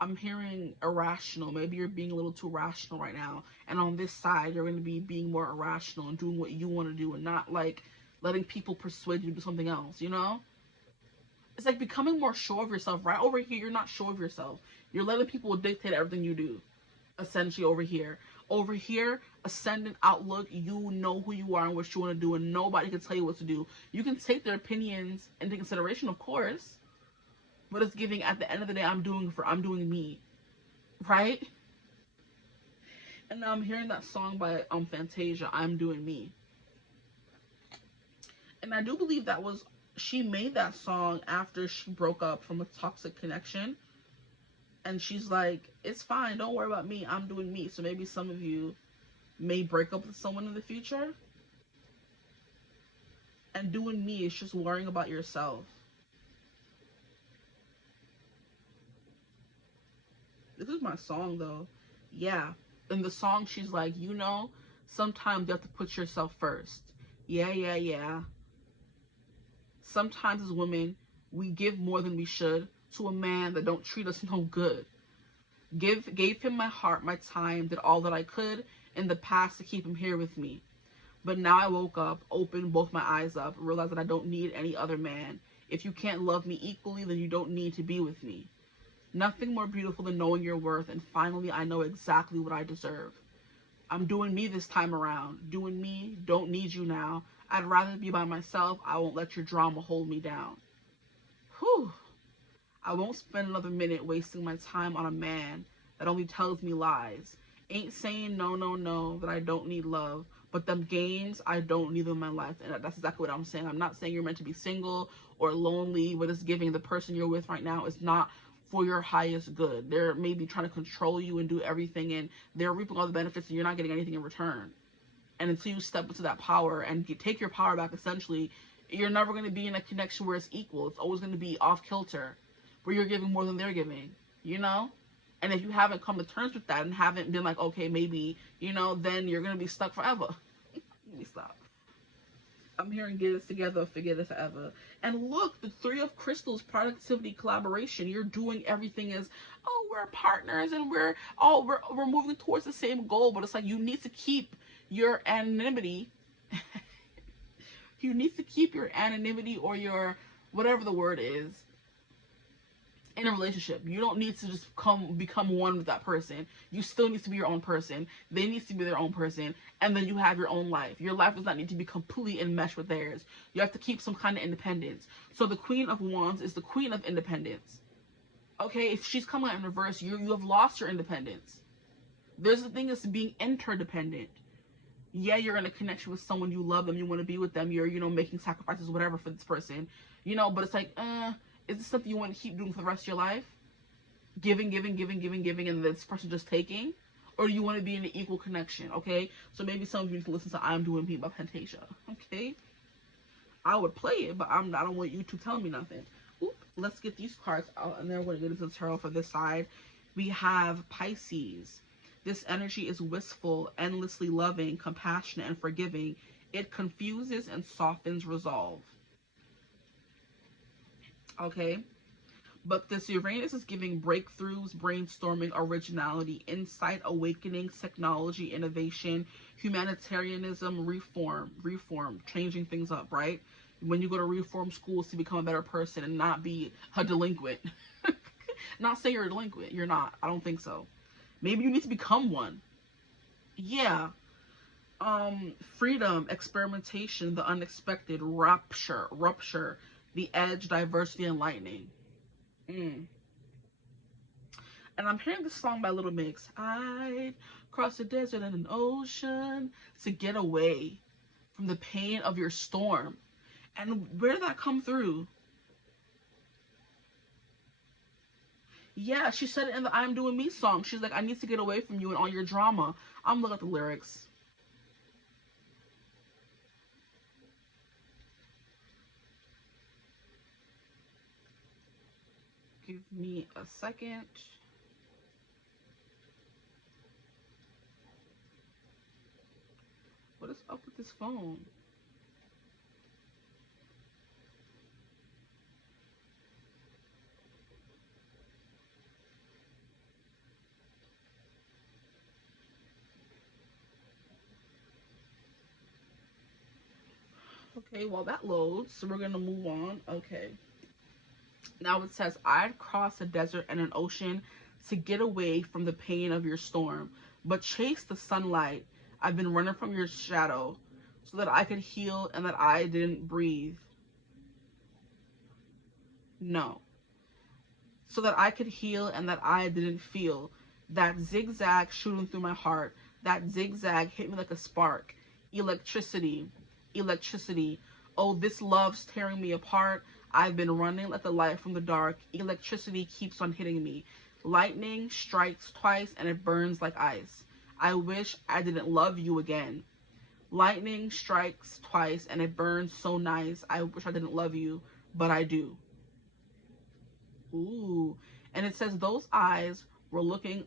I'm hearing irrational. Maybe you're being a little too rational right now, and on this side you're going to be being more irrational and doing what you want to do and not like letting people persuade you to do something else, you know? It's like becoming more sure of yourself. Right over here, you're not sure of yourself. You're letting people dictate everything you do, essentially. Over here, ascendant outlook, you know who you are and what you want to do, and nobody can tell you what to do. You can take their opinions into consideration, of course, but it's giving, at the end of the day, I'm doing me, right? And now I'm hearing that song by Fantasia, I'm Doing Me. And I do believe that was, she made that song after she broke up from a toxic connection. And she's like, it's fine, don't worry about me, I'm doing me. So maybe some of you may break up with someone in the future. And doing me is just worrying about yourself. This is my song though. Yeah. In the song, she's like, you know, sometimes you have to put yourself first. Yeah. Sometimes as women, we give more than we should to a man that don't treat us no good. Gave him my heart, my time, did all that I could in the past to keep him here with me. But now I woke up, opened both my eyes up, realized that I don't need any other man. If you can't love me equally, then you don't need to be with me. Nothing more beautiful than knowing your worth, and finally I know exactly what I deserve. I'm doing me this time around. Doing me, don't need you now. I'd rather be by myself. I won't let your drama hold me down. Whew. I won't spend another minute wasting my time on a man that only tells me lies. Ain't saying no, that I don't need love. But them games, I don't need them in my life. And that's exactly what I'm saying. I'm not saying you're meant to be single or lonely, but it's giving the person you're with right now is not for your highest good. They're maybe trying to control you and do everything, and they're reaping all the benefits and you're not getting anything in return. And until you step into that power and you take your power back, essentially, you're never going to be in a connection where it's equal. It's always going to be off kilter, where you're giving more than they're giving, you know? And if you haven't come to terms with that and haven't been like, okay, maybe, you know, then you're going to be stuck forever. Let me stop. I'm hearing get it together, forget it forever. And look, the Three of Crystals, productivity, collaboration. You're doing everything as, oh, we're partners and we're moving towards the same goal. But it's like you need to keep your anonymity. You need to keep your anonymity or your whatever the word is in a relationship. You don't need to just become one with that person. You still need to be your own person. They need to be their own person. And then you have your own life. Your life does not need to be completely enmeshed with theirs. You have to keep some kind of independence. So the Queen of Wands is the Queen of Independence. Okay, if she's coming out in reverse, you have lost your independence. There's the thing is being interdependent. Yeah, you're in a connection with someone, you love them, you want to be with them, you're, you know, making sacrifices, whatever, for this person. you know, but it's like, is this something you want to keep doing for the rest of your life? Giving, giving, giving, giving, giving, and this person just taking? Or do you want to be in an equal connection, okay? So maybe some of you need to listen to I'm Doing Me by Fantasia, okay? I would play it, but I don't want you to tell me nothing. Oop, let's get these cards out, and then we're going to get into the tarot for this side. We have Pisces. This energy is wistful, endlessly loving, compassionate, and forgiving. It confuses and softens resolve. Okay? But this Uranus is giving breakthroughs, brainstorming, originality, insight, awakening, technology, innovation, humanitarianism, reform, changing things up, right? When you go to reform schools to become a better person and not be a delinquent. Not say you're a delinquent. You're not. I don't think so. Maybe you need to become one. Yeah. Freedom, experimentation, the unexpected, rupture, the edge, diversity, and lightning. And I'm hearing this song by Little Mix. I'd cross a desert and an ocean to get away from the pain of your storm. And where did that come through? Yeah, she said it in the I'm Doing Me song. She's like, I need to get away from you and all your drama. I'm looking at the lyrics. Give me a second. What is up with this phone? Okay, well that loads, so we're gonna move on. Okay. Now it says, I'd cross a desert and an ocean to get away from the pain of your storm, but chase the sunlight. I've been running from your shadow so that I could heal and that I didn't breathe. No. So that I could heal and that I didn't feel. That zigzag shooting through my heart. That zigzag hit me like a spark. Electricity. Electricity. Oh, this love's tearing me apart. I've been running like the light from the dark. Electricity keeps on hitting me. Lightning strikes twice and it burns like ice. I wish I didn't love you again. Lightning strikes twice and it burns so nice. I wish I didn't love you, but I do. Ooh. And it says those eyes were looking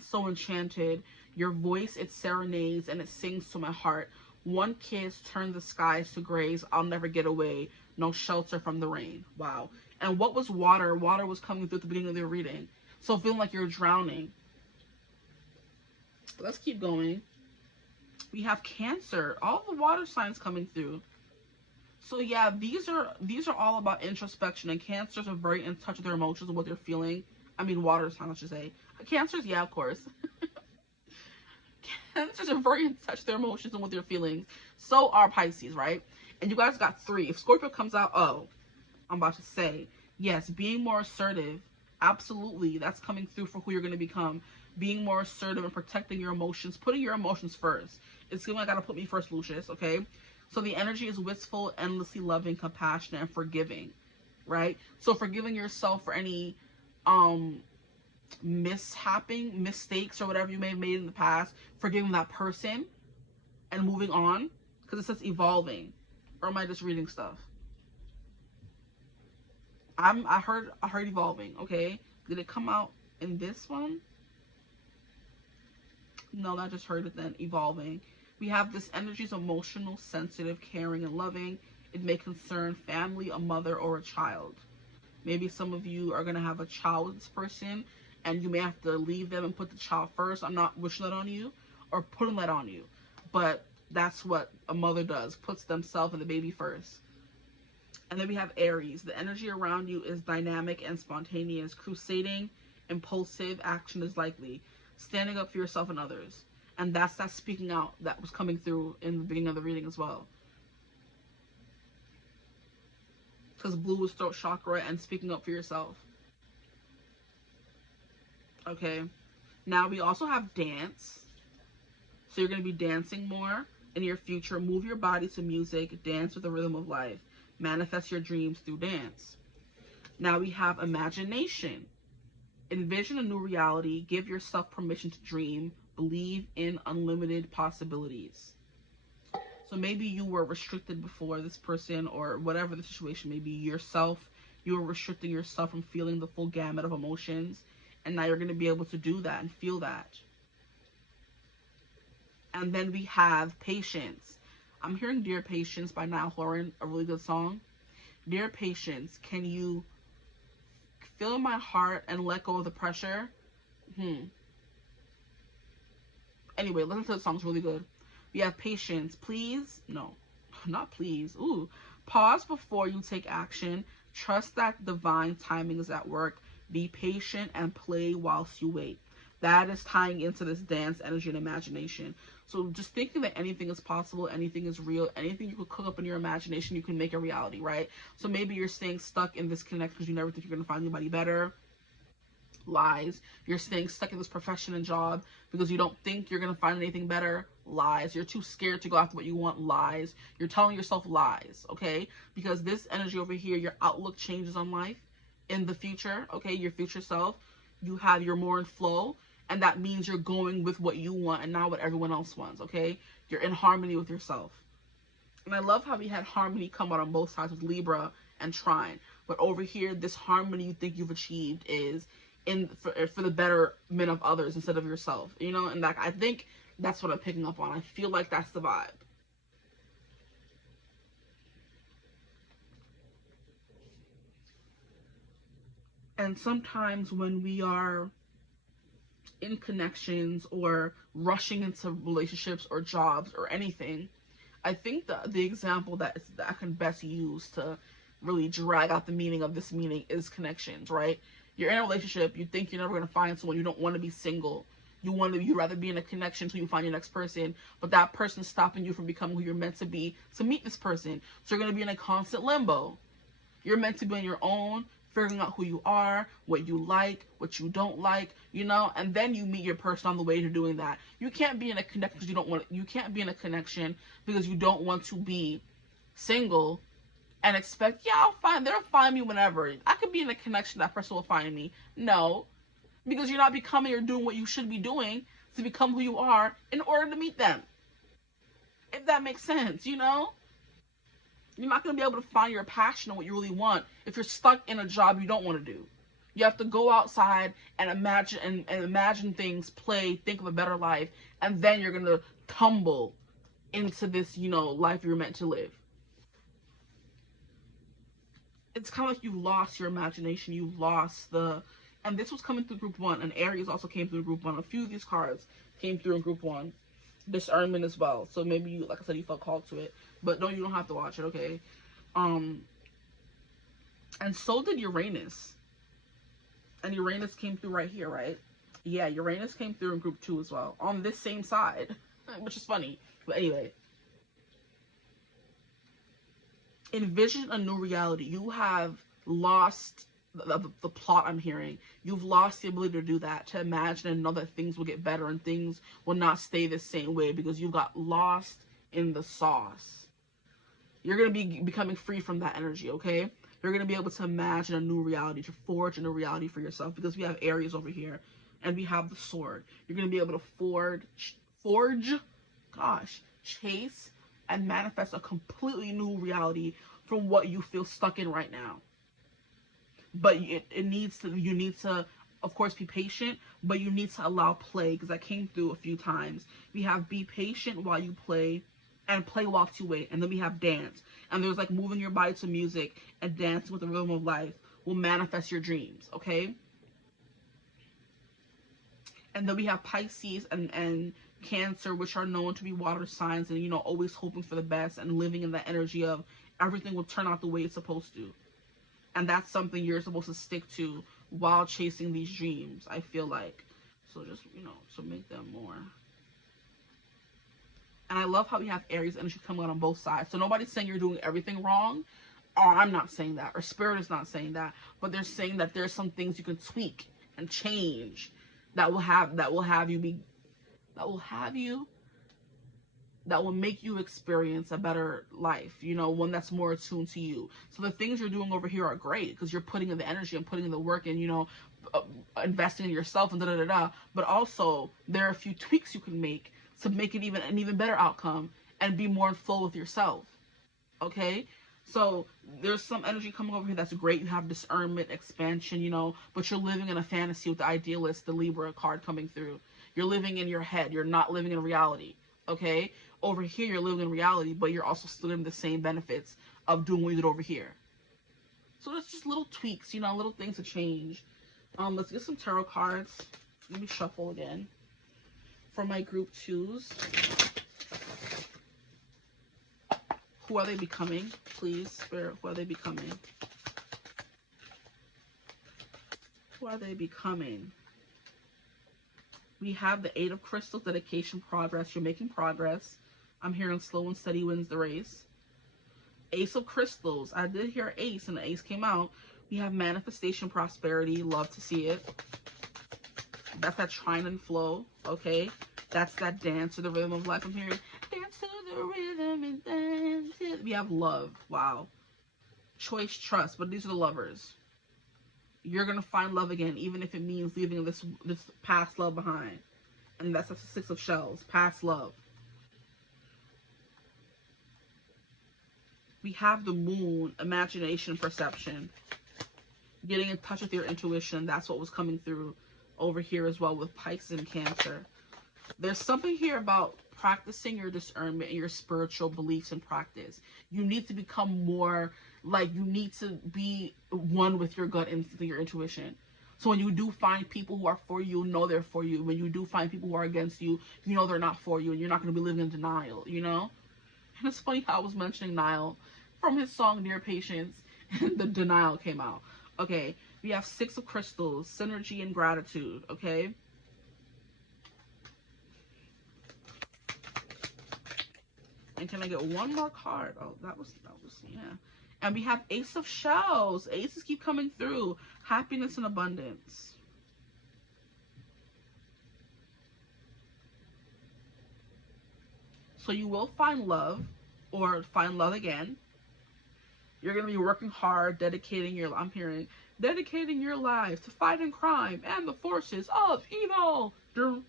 so enchanted. Your voice, it serenades and it sings to my heart. One kiss turned the skies to grays. I'll never get away. No shelter from the rain. Wow. And what was water? Water was coming through at the beginning of their reading. So feeling like you're drowning. Let's keep going. We have Cancer. All the water signs coming through. So yeah, these are all about introspection, and Cancers are very in touch with their emotions and what they're feeling. I mean, water signs, I should say. Cancers, yeah, of course. Cancers are very in touch with their emotions and what they're feeling. So are Pisces, right? And you guys got 3. If Scorpio comes out, oh, I'm about to say, yes, being more assertive. Absolutely, that's coming through for who you're going to become. Being more assertive and protecting your emotions, putting your emotions first. It's feeling like I gotta put me first, Lucius, okay? So the energy is wistful, endlessly loving, compassionate, and forgiving, right? So forgiving yourself for any mistakes or whatever you may have made in the past, forgiving that person and moving on, because it says evolving. Or am I just reading stuff? I heard evolving, okay? Did it come out in this one? No, I just heard it then, evolving. We have this energy is emotional, sensitive, caring, and loving. It may concern family, a mother, or a child. Maybe some of you are going to have a child with this person, and you may have to leave them and put the child first. I'm not wishing that on you or putting that on you, but that's what a mother does, puts themselves and the baby first. And then we have Aries. The energy around you is dynamic and spontaneous. Crusading, impulsive, action is likely. Standing up for yourself and others. And that's that speaking out that was coming through in the beginning of the reading as well. Because blue was throat chakra and speaking up for yourself. Okay. Now we also have dance. So you're going to be dancing more in your future. Move your body to music. Dance with the rhythm of life. Manifest your dreams through dance. Now we have imagination. Envision a new reality. Give yourself permission to dream. Believe in unlimited possibilities. So maybe you were restricted before this person, or whatever the situation may be, yourself. You were restricting yourself from feeling the full gamut of emotions. And now you're going to be able to do that and feel that. And then we have patience. I'm hearing Dear Patience by Niall Horan, a really good song. Dear Patience, can you feel my heart and let go of the pressure? Anyway, listen to the song, it's really good. We have patience. Please, no, not please. Ooh, pause before you take action. Trust that divine timing is at work. Be patient and play whilst you wait. That is tying into this dance energy and imagination. So just thinking that anything is possible, anything is real, anything you could cook up in your imagination, you can make a reality, right? So maybe you're staying stuck in this connection because you never think you're going to find anybody better. Lies. You're staying stuck in this profession and job because you don't think you're going to find anything better. Lies. You're too scared to go after what you want. Lies. You're telling yourself lies, okay? Because this energy over here, your outlook changes on life in the future, okay? Your future self, you're more in flow, and that means you're going with what you want and not what everyone else wants, okay? You're in harmony with yourself. And I love how we had harmony come out on both sides with Libra and Trine. But over here, this harmony you think you've achieved is for the betterment of others instead of yourself, you know? And like, I think that's what I'm picking up on. I feel like that's the vibe. And sometimes when we are in connections or rushing into relationships or jobs or anything, I think the example that I can best use to really drag out the meaning of this meaning is connections, right? You're in a relationship, you think you're never going to find someone, you don't want to be single, you'd rather be in a connection until you find your next person, but that person's stopping you from becoming who you're meant to be to meet this person. So you're going to be in a constant limbo. You're meant to be on your own, figuring out who you are, what you like, what you don't like, you know, and then you meet your person on the way to doing that. You can't be in a connection because you can't be in a connection because you don't want to be single and expect, yeah, they'll find me whenever. I could be in a connection, that person will find me. No, because you're not becoming or doing what you should be doing to become who you are in order to meet them. If that makes sense, you know? You're not going to be able to find your passion and what you really want if you're stuck in a job you don't want to do. You have to go outside and imagine things, play, think of a better life, and then you're going to tumble into this, you know, life you're meant to live. It's kind of like you've lost your imagination. You've lost and this was coming through group 1, and Aries also came through group 1. A few of these cards came through in group 1. Discernment as well. So maybe you, like I said, you felt called to it, but no, you don't have to watch it, okay? And so did Uranus. And Uranus came through right here, right? Yeah, Uranus came through in group 2 as well, on this same side, which is funny. But anyway, envision a new reality. You have lost the plot I'm hearing. You've lost the ability to do that, to imagine and know that things will get better and things will not stay the same way because you got lost in the sauce. You're going to be becoming free from that energy, okay? You're going to be able to imagine a new reality, to forge a new reality for yourself, because we have Aries over here and we have the sword. You're going to be able to chase and manifest a completely new reality from what you feel stuck in right now. But you need to, of course, be patient, but you need to allow play, because that came through a few times. We have be patient while you play, and play whilst you wait. And then we have dance. And there's like moving your body to music and dancing with the rhythm of life will manifest your dreams, okay? And then we have Pisces and Cancer, which are known to be water signs and, you know, always hoping for the best and living in that energy of everything will turn out the way it's supposed to. And that's something you're supposed to stick to while chasing these dreams, I feel like. So just, you know, to make them more. And I love how we have Aries energy coming out on both sides. So nobody's saying you're doing everything wrong. Or I'm not saying that. Or Spirit is not saying that. But they're saying that there's some things you can tweak and change that will have you that will make you experience a better life, you know, one that's more attuned to you. So the things you're doing over here are great because you're putting in the energy and putting in the work and, you know, investing in yourself and da-da-da-da. But also, there are a few tweaks you can make to make it even an even better outcome and be more in flow with yourself. Okay? So there's some energy coming over here that's great. You have discernment, expansion, you know, but you're living in a fantasy with the idealist, the Libra card coming through. You're living in your head. You're not living in reality. Okay? Over here, you're living in reality, but you're also still getting the same benefits of doing what you did over here. So it's just little tweaks, you know, little things to change. Let's get some tarot cards. Let me shuffle again. For my group 2s. Who are they becoming? Please, Spirit, who are they becoming? Who are they becoming? We have the 8 of Crystals, dedication, progress. You're making progress. I'm hearing slow and steady wins the race. Ace of Crystals. I did hear Ace, and the Ace came out. We have manifestation, prosperity. Love to see it. That's that shine and flow, okay? That's that dance to the rhythm of life. I'm hearing dance to the rhythm and dance. We have love. Wow. Choice, trust. But these are the lovers. You're going to find love again, even if it means leaving this past love behind. And that's the 6 of Shells. Past love. We have the Moon, imagination, perception. Getting in touch with your intuition. That's what was coming through over here as well with Pisces and Cancer. There's something here about practicing your discernment and your spiritual beliefs and practice. You need to become more, like, you need to be one with your gut instinct and your intuition. So when you do find people who are for you, know they're for you. When you do find people who are against you, you know they're not for you, and you're not going to be living in denial, you know? And it's funny how I was mentioning Niall from his song Dear Patience, and the denial came out. Okay, we have 6 of Crystals, synergy and gratitude, okay? And can I get one more card? Oh, that was, yeah. And we have Ace of Shells. Aces keep coming through. Happiness and abundance. So you will find love, or find love again. You're going to be working hard, dedicating your life to fighting crime and the forces of evil. So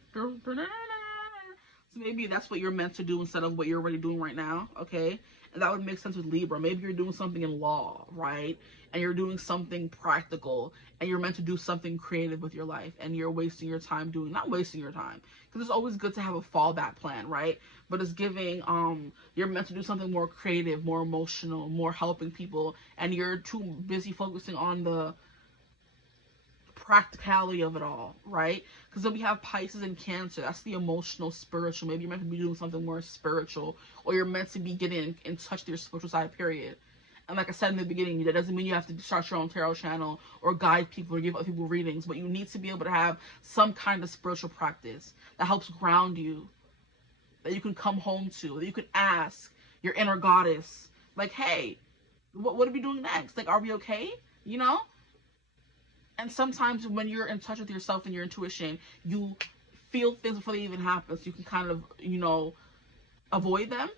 maybe that's what you're meant to do instead of what you're already doing right now, okay? And that would make sense with Libra. Maybe you're doing something in law, right? And you're doing something practical, and you're meant to do something creative with your life, and you're wasting your time doing, not wasting your time, because it's always good to have a fallback plan, right? But it's giving, you're meant to do something more creative, more emotional, more helping people, and you're too busy focusing on the practicality of it all, right? Because then we have Pisces and Cancer. That's the emotional, spiritual. Maybe you're meant to be doing something more spiritual, or you're meant to be getting in touch with your spiritual side, period. And like I said in the beginning, that doesn't mean you have to start your own tarot channel or guide people or give other people readings, but you need to be able to have some kind of spiritual practice that helps ground you, that you can come home to, that you can ask your inner goddess, like, hey, what are we doing next? Like, are we okay? You know? And sometimes when you're in touch with yourself and your intuition, you feel things before they even happen, so you can kind of, you know, avoid them.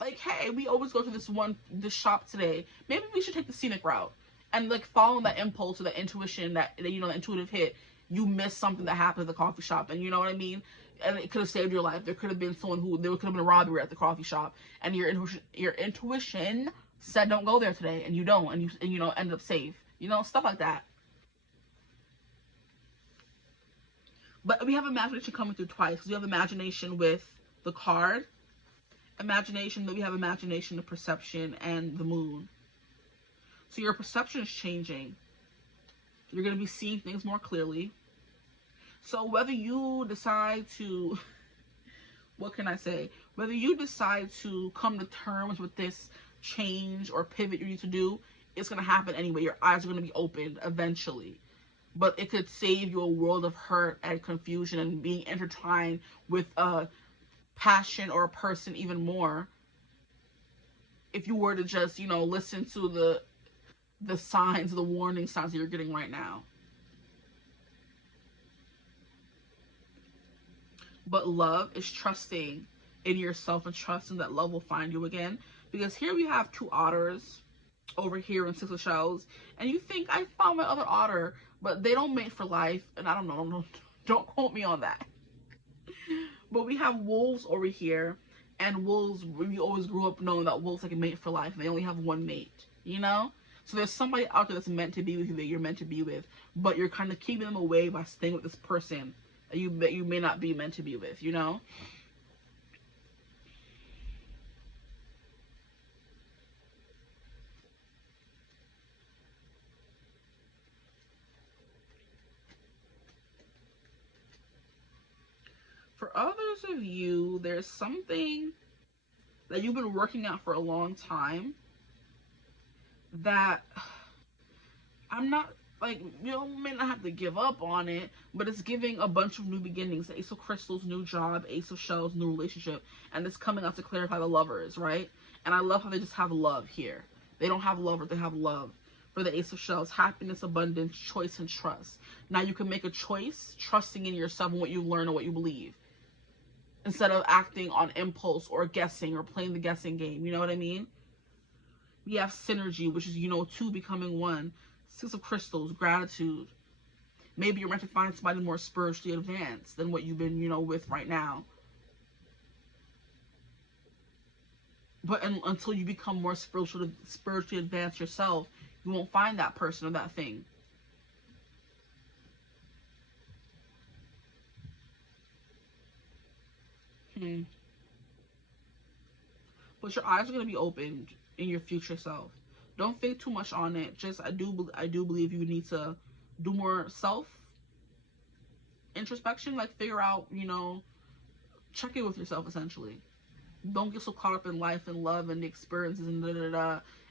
Like, hey, we always go to this shop today. Maybe we should take the scenic route. And, like, following that impulse or that intuition, that you know, the intuitive hit, you miss something that happened at the coffee shop. And you know what I mean? And it could have saved your life. There could have been there could have been a robbery at the coffee shop. And your intuition said, don't go there today. And you don't. And you know, ended up safe. You know, stuff like that. But we have imagination coming through twice. Because we have imagination with the card. Imagination, that we have imagination, the perception, and the moon. So your perception is changing. You're going to be seeing things more clearly. So whether you decide to, what can I say? Whether you decide to come to terms with this change or pivot you need to do, it's going to happen anyway. Your eyes are going to be opened eventually. But it could save you a world of hurt and confusion and being intertwined with a passion or a person even more, if you were to just, you know, listen to the signs, the warning signs that you're getting right now. But love is trusting in yourself and trusting that love will find you again. Because here we have 2 otters over here in 6 of shells, and you think I found my other otter, but they don't mate for life, and I don't know, don't quote me on that. But we have wolves over here, and wolves, we always grew up knowing that wolves like mate for life. They only have one mate, you know? So there's somebody out there that's meant to be with you, that you're meant to be with, but you're kind of keeping them away by staying with this person that you may not be meant to be with, you know? For others of you, there's something that you've been working out for a long time that I'm not, like, you may not have to give up on it, but it's giving a bunch of new beginnings. Ace of Crystals, new job. Ace of Shells, new relationship. And it's coming out to clarify the lovers, right? And I love how they just have love here. They don't have lovers, they have love. For the Ace of Shells, happiness, abundance, choice, and trust. Now you can make a choice, trusting in yourself and what you learn and what you believe, instead of acting on impulse or guessing or playing the guessing game. You know what I mean? We have synergy, which is, you know, 2 becoming 1. 6 of Crystals, gratitude. Maybe you're meant to find somebody more spiritually advanced than what you've been, you know, with right now. But until you become more spiritually advanced yourself, you won't find that person or that thing. But your eyes are going to be opened in your future self. Don't think too much on it. Just, I do believe you need to do more self introspection, like figure out, you know, check in with yourself essentially. Don't get so caught up in life and love and the experiences and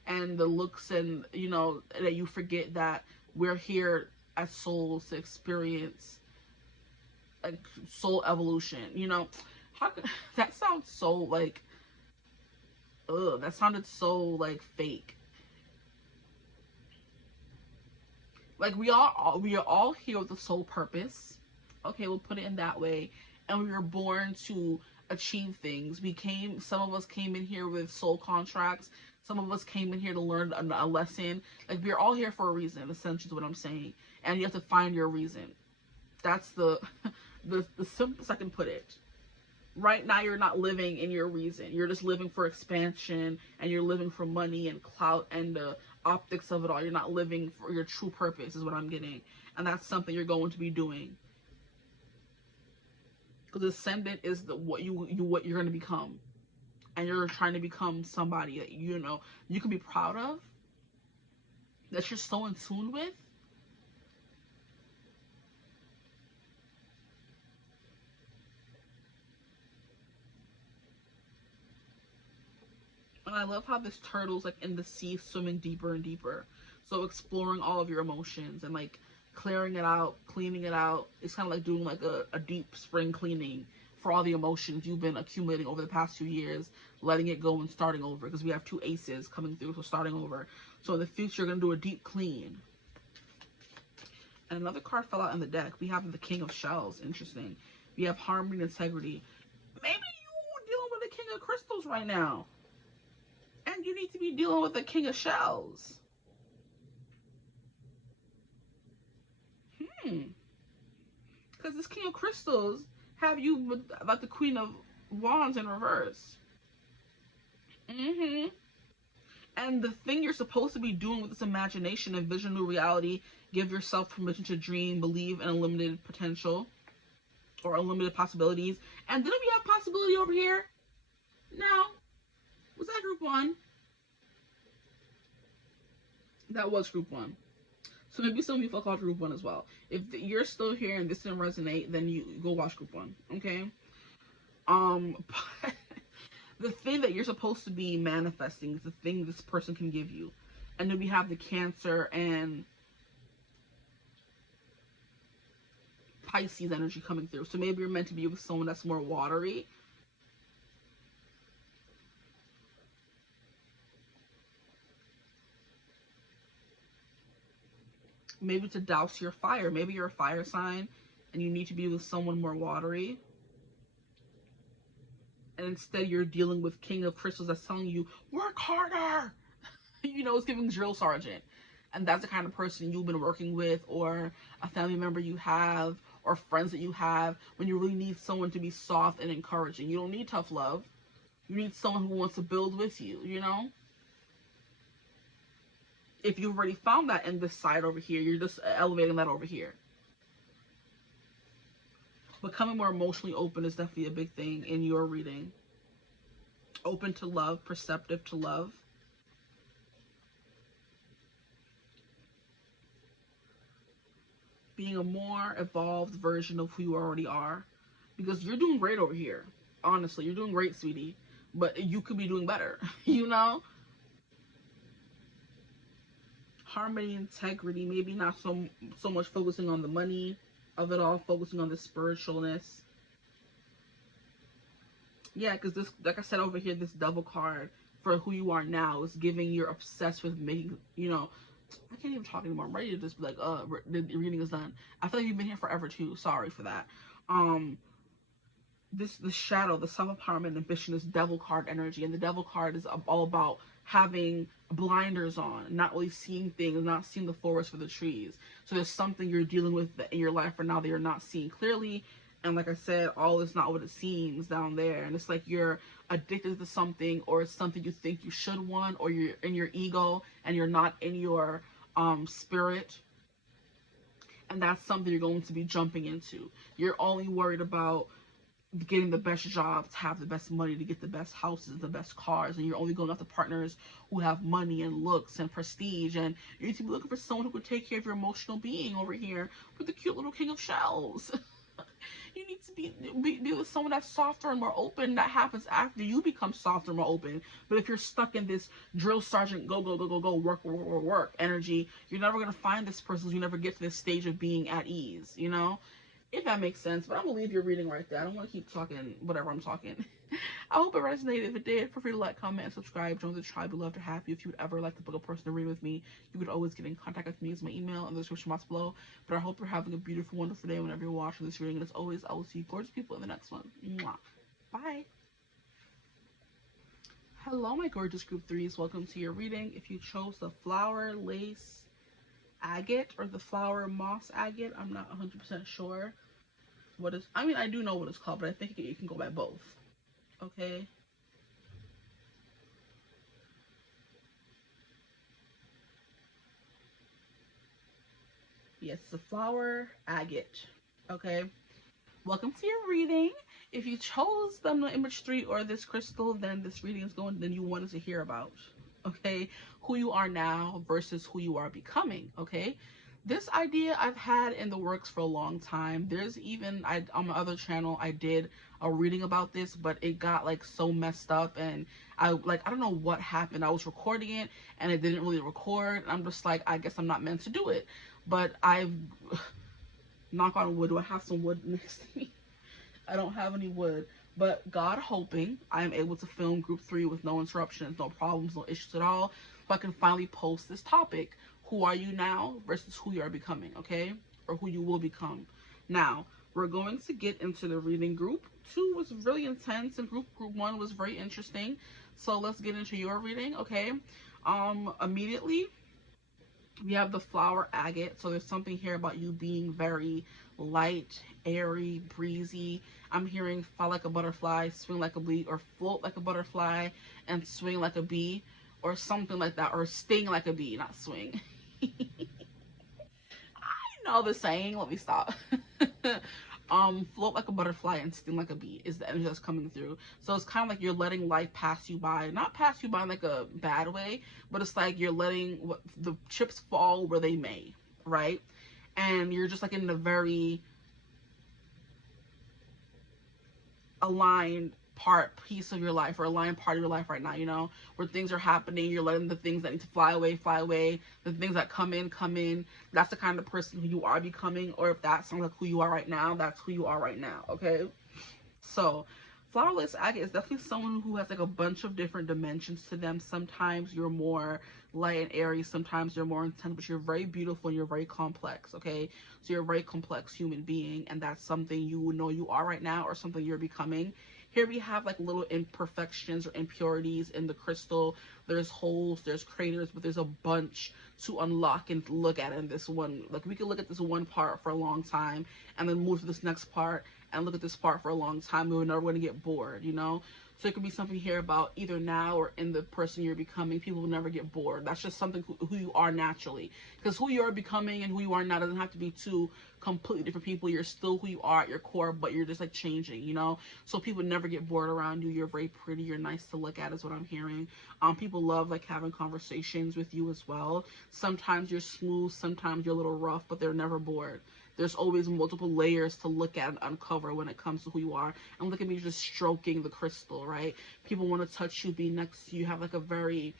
and the looks, and, you know, that you forget that we're here as souls to experience like soul evolution. You know, how that sounds so like, ugh, that sounded so like fake. Like we are all here with a soul purpose. Okay, we'll put it in that way. And we were born to achieve things. Some of us came in here with soul contracts. Some of us came in here to learn a lesson. Like, we're all here for a reason, essentially is what I'm saying. And you have to find your reason. That's the simplest I can put it. Right now, you're not living in your reason. You're just living for expansion, and you're living for money and clout and the optics of it all. You're not living for your true purpose, is what I'm getting. And that's something you're going to be doing. Because ascendant is what you're going to become. And you're trying to become somebody that, you know, you can be proud of, that you're so in tune with. And I love how this turtle's like in the sea, swimming deeper and deeper. So exploring all of your emotions and like clearing it out, cleaning it out. It's kind of like doing like a deep spring cleaning for all the emotions you've been accumulating over the past 2 years, letting it go and starting over, because we have 2 aces coming through, so starting over. So in the future, you're going to do a deep clean. And another card fell out in the deck. We have the King of Shells. Interesting. We have harmony and integrity. Maybe you're dealing with the King of Crystals right now, and you need to be dealing with the King of Shells. Because this King of Crystals have you like the Queen of Wands in reverse. And the thing you're supposed to be doing with this imagination and vision new reality, give yourself permission to dream, believe in unlimited potential or unlimited possibilities. And didn't we have possibility over here? No. Was that group 1? That was group 1. So maybe some of you felt called group 1 as well. If you're still here and this didn't resonate, then you go watch group 1, okay? The thing that you're supposed to be manifesting is the thing this person can give you. And then we have the Cancer and Pisces energy coming through. So maybe you're meant to be with someone that's more watery. Maybe to douse your fire. Maybe you're a fire sign and you need to be with someone more watery. and instead you're dealing with King of Crystals that's telling you, work harder. You know, it's giving drill sergeant. And that's the kind of person you've been working with, or a family member you have, or friends that you have, when you really need someone to be soft and encouraging. You don't need tough love. You need someone who wants to build with you, you know? If you've already found that in this side over here, you're just elevating that over here. Becoming more emotionally open is definitely a big thing in your reading. Open to love, perceptive to love. Being a more evolved version of who you already are. Because you're doing great over here. Honestly, you're doing great, sweetie. But you could be doing better, you know? Harmony, integrity, maybe not so much focusing on the money of it all, focusing on the spiritualness. Yeah, because this, like I said over here, this Devil card for who you are now is giving you're obsessed with making, you know, I can't even talk anymore. I'm ready to just be like, the reading is done. I feel like you've been here forever too. Sorry for that. The shadow, the self-empowerment, ambition, this Devil card energy, and the Devil card is all about having blinders on, not really seeing things, not seeing the forest for the trees. So there's something you're dealing with in your life right now that you're not seeing clearly. And like I said, all is not what it seems down there. And it's like you're addicted to something, or it's something you think you should want, or you're in your ego and you're not in your spirit. And that's something you're going to be jumping into. You're only worried about getting the best job, to have the best money, to get the best houses, the best cars, and you're only going after partners who have money and looks and prestige. And you need to be looking for someone who could take care of your emotional being over here with the cute little king of shells. You need to be with someone that's softer and more open. That happens after you become softer and more open. But if you're stuck in this drill sergeant, go, work energy, you're never going to find this person. You never get to this stage of being at ease, you know? If that makes sense. But I'm going to leave your reading right there. I don't want to keep talking whatever I'm talking. I hope it resonated. If it did, feel free to like, comment, and subscribe. Join the tribe. We'd love to have you. If you would ever like to book a person to read with me, you could always get in contact with me. Use my email in the description box below. But I hope you're having a beautiful, wonderful day whenever you're watching this reading. And as always, I will see you gorgeous people in the next one. Mwah. Bye. Hello, my gorgeous group 3s. Welcome to your reading. If you chose the flower lace agate or the flower moss agate, I'm not 100% sure what is. I mean, I do know what it's called, but I think you can go by both. Okay. Yes, the flower agate. Okay. Welcome to your reading. If you chose the image 3 or this crystal, then this reading is going, then you wanted to hear about, okay, who you are now versus who you are becoming. Okay. This idea I've had in the works for a long time. There's even, on my other channel, I did a reading about this, but it got like so messed up, and I don't know what happened. I was recording it and it didn't really record. I'm just like, I guess I'm not meant to do it. But I've, knock on wood, do I have some wood next to me? I don't have any wood, but God hoping, I am able to film group 3 with no interruptions, no problems, no issues at all, so I can finally post this topic. Who are you now versus who you are becoming, okay? Or who you will become. Now, we're going to get into the reading. Group 2 was really intense, and group 1 was very interesting. So let's get into your reading, okay? Immediately, we have the flower agate. So there's something here about you being very light, airy, breezy. I'm hearing fly like a butterfly, swing like a bee, or float like a butterfly and swing like a bee, or something like that, or sting like a bee, not swing. I know the saying. Let me stop. Float like a butterfly and sting like a bee is the energy that's coming through. So it's kind of like you're letting life pass you by, not pass you by in like a bad way, but it's like you're letting the chips fall where they may, right? And you're just like in a very aligned piece of your life, or aligned part of your life right now, you know, where things are happening. You're letting the things that need to fly away. The things that come in. That's the kind of person who you are becoming. Or if that sounds like who you are right now, that's who you are right now. Okay. So Flower lace agate is definitely someone who has like a bunch of different dimensions to them. Sometimes you're more light and airy, sometimes you're more intense, but you're very beautiful and you're very complex, okay? So you're a very complex human being, and that's something you know you are right now, or something you're becoming. Here we have like little imperfections or impurities in the crystal. There's holes, there's craters, but there's a bunch to unlock and look at in this one. Like, we could look at this one part for a long time and then move to this next part and look at this part for a long time. We're never going to get bored, you know? So it could be something here about either now or in the person you're becoming. People will never get bored. That's just something who you are naturally. Because who you are becoming and who you are now doesn't have to be two completely different people. You're still who you are at your core, but you're just like changing, you know? So people never get bored around you. You're very pretty. You're nice to look at is what I'm hearing. People love like having conversations with you as well. Sometimes you're smooth, sometimes you're a little rough, but they're never bored. There's always multiple layers to look at and uncover when it comes to who you are. And look at me just stroking the crystal, right? People want to touch you, be next to you, have like a very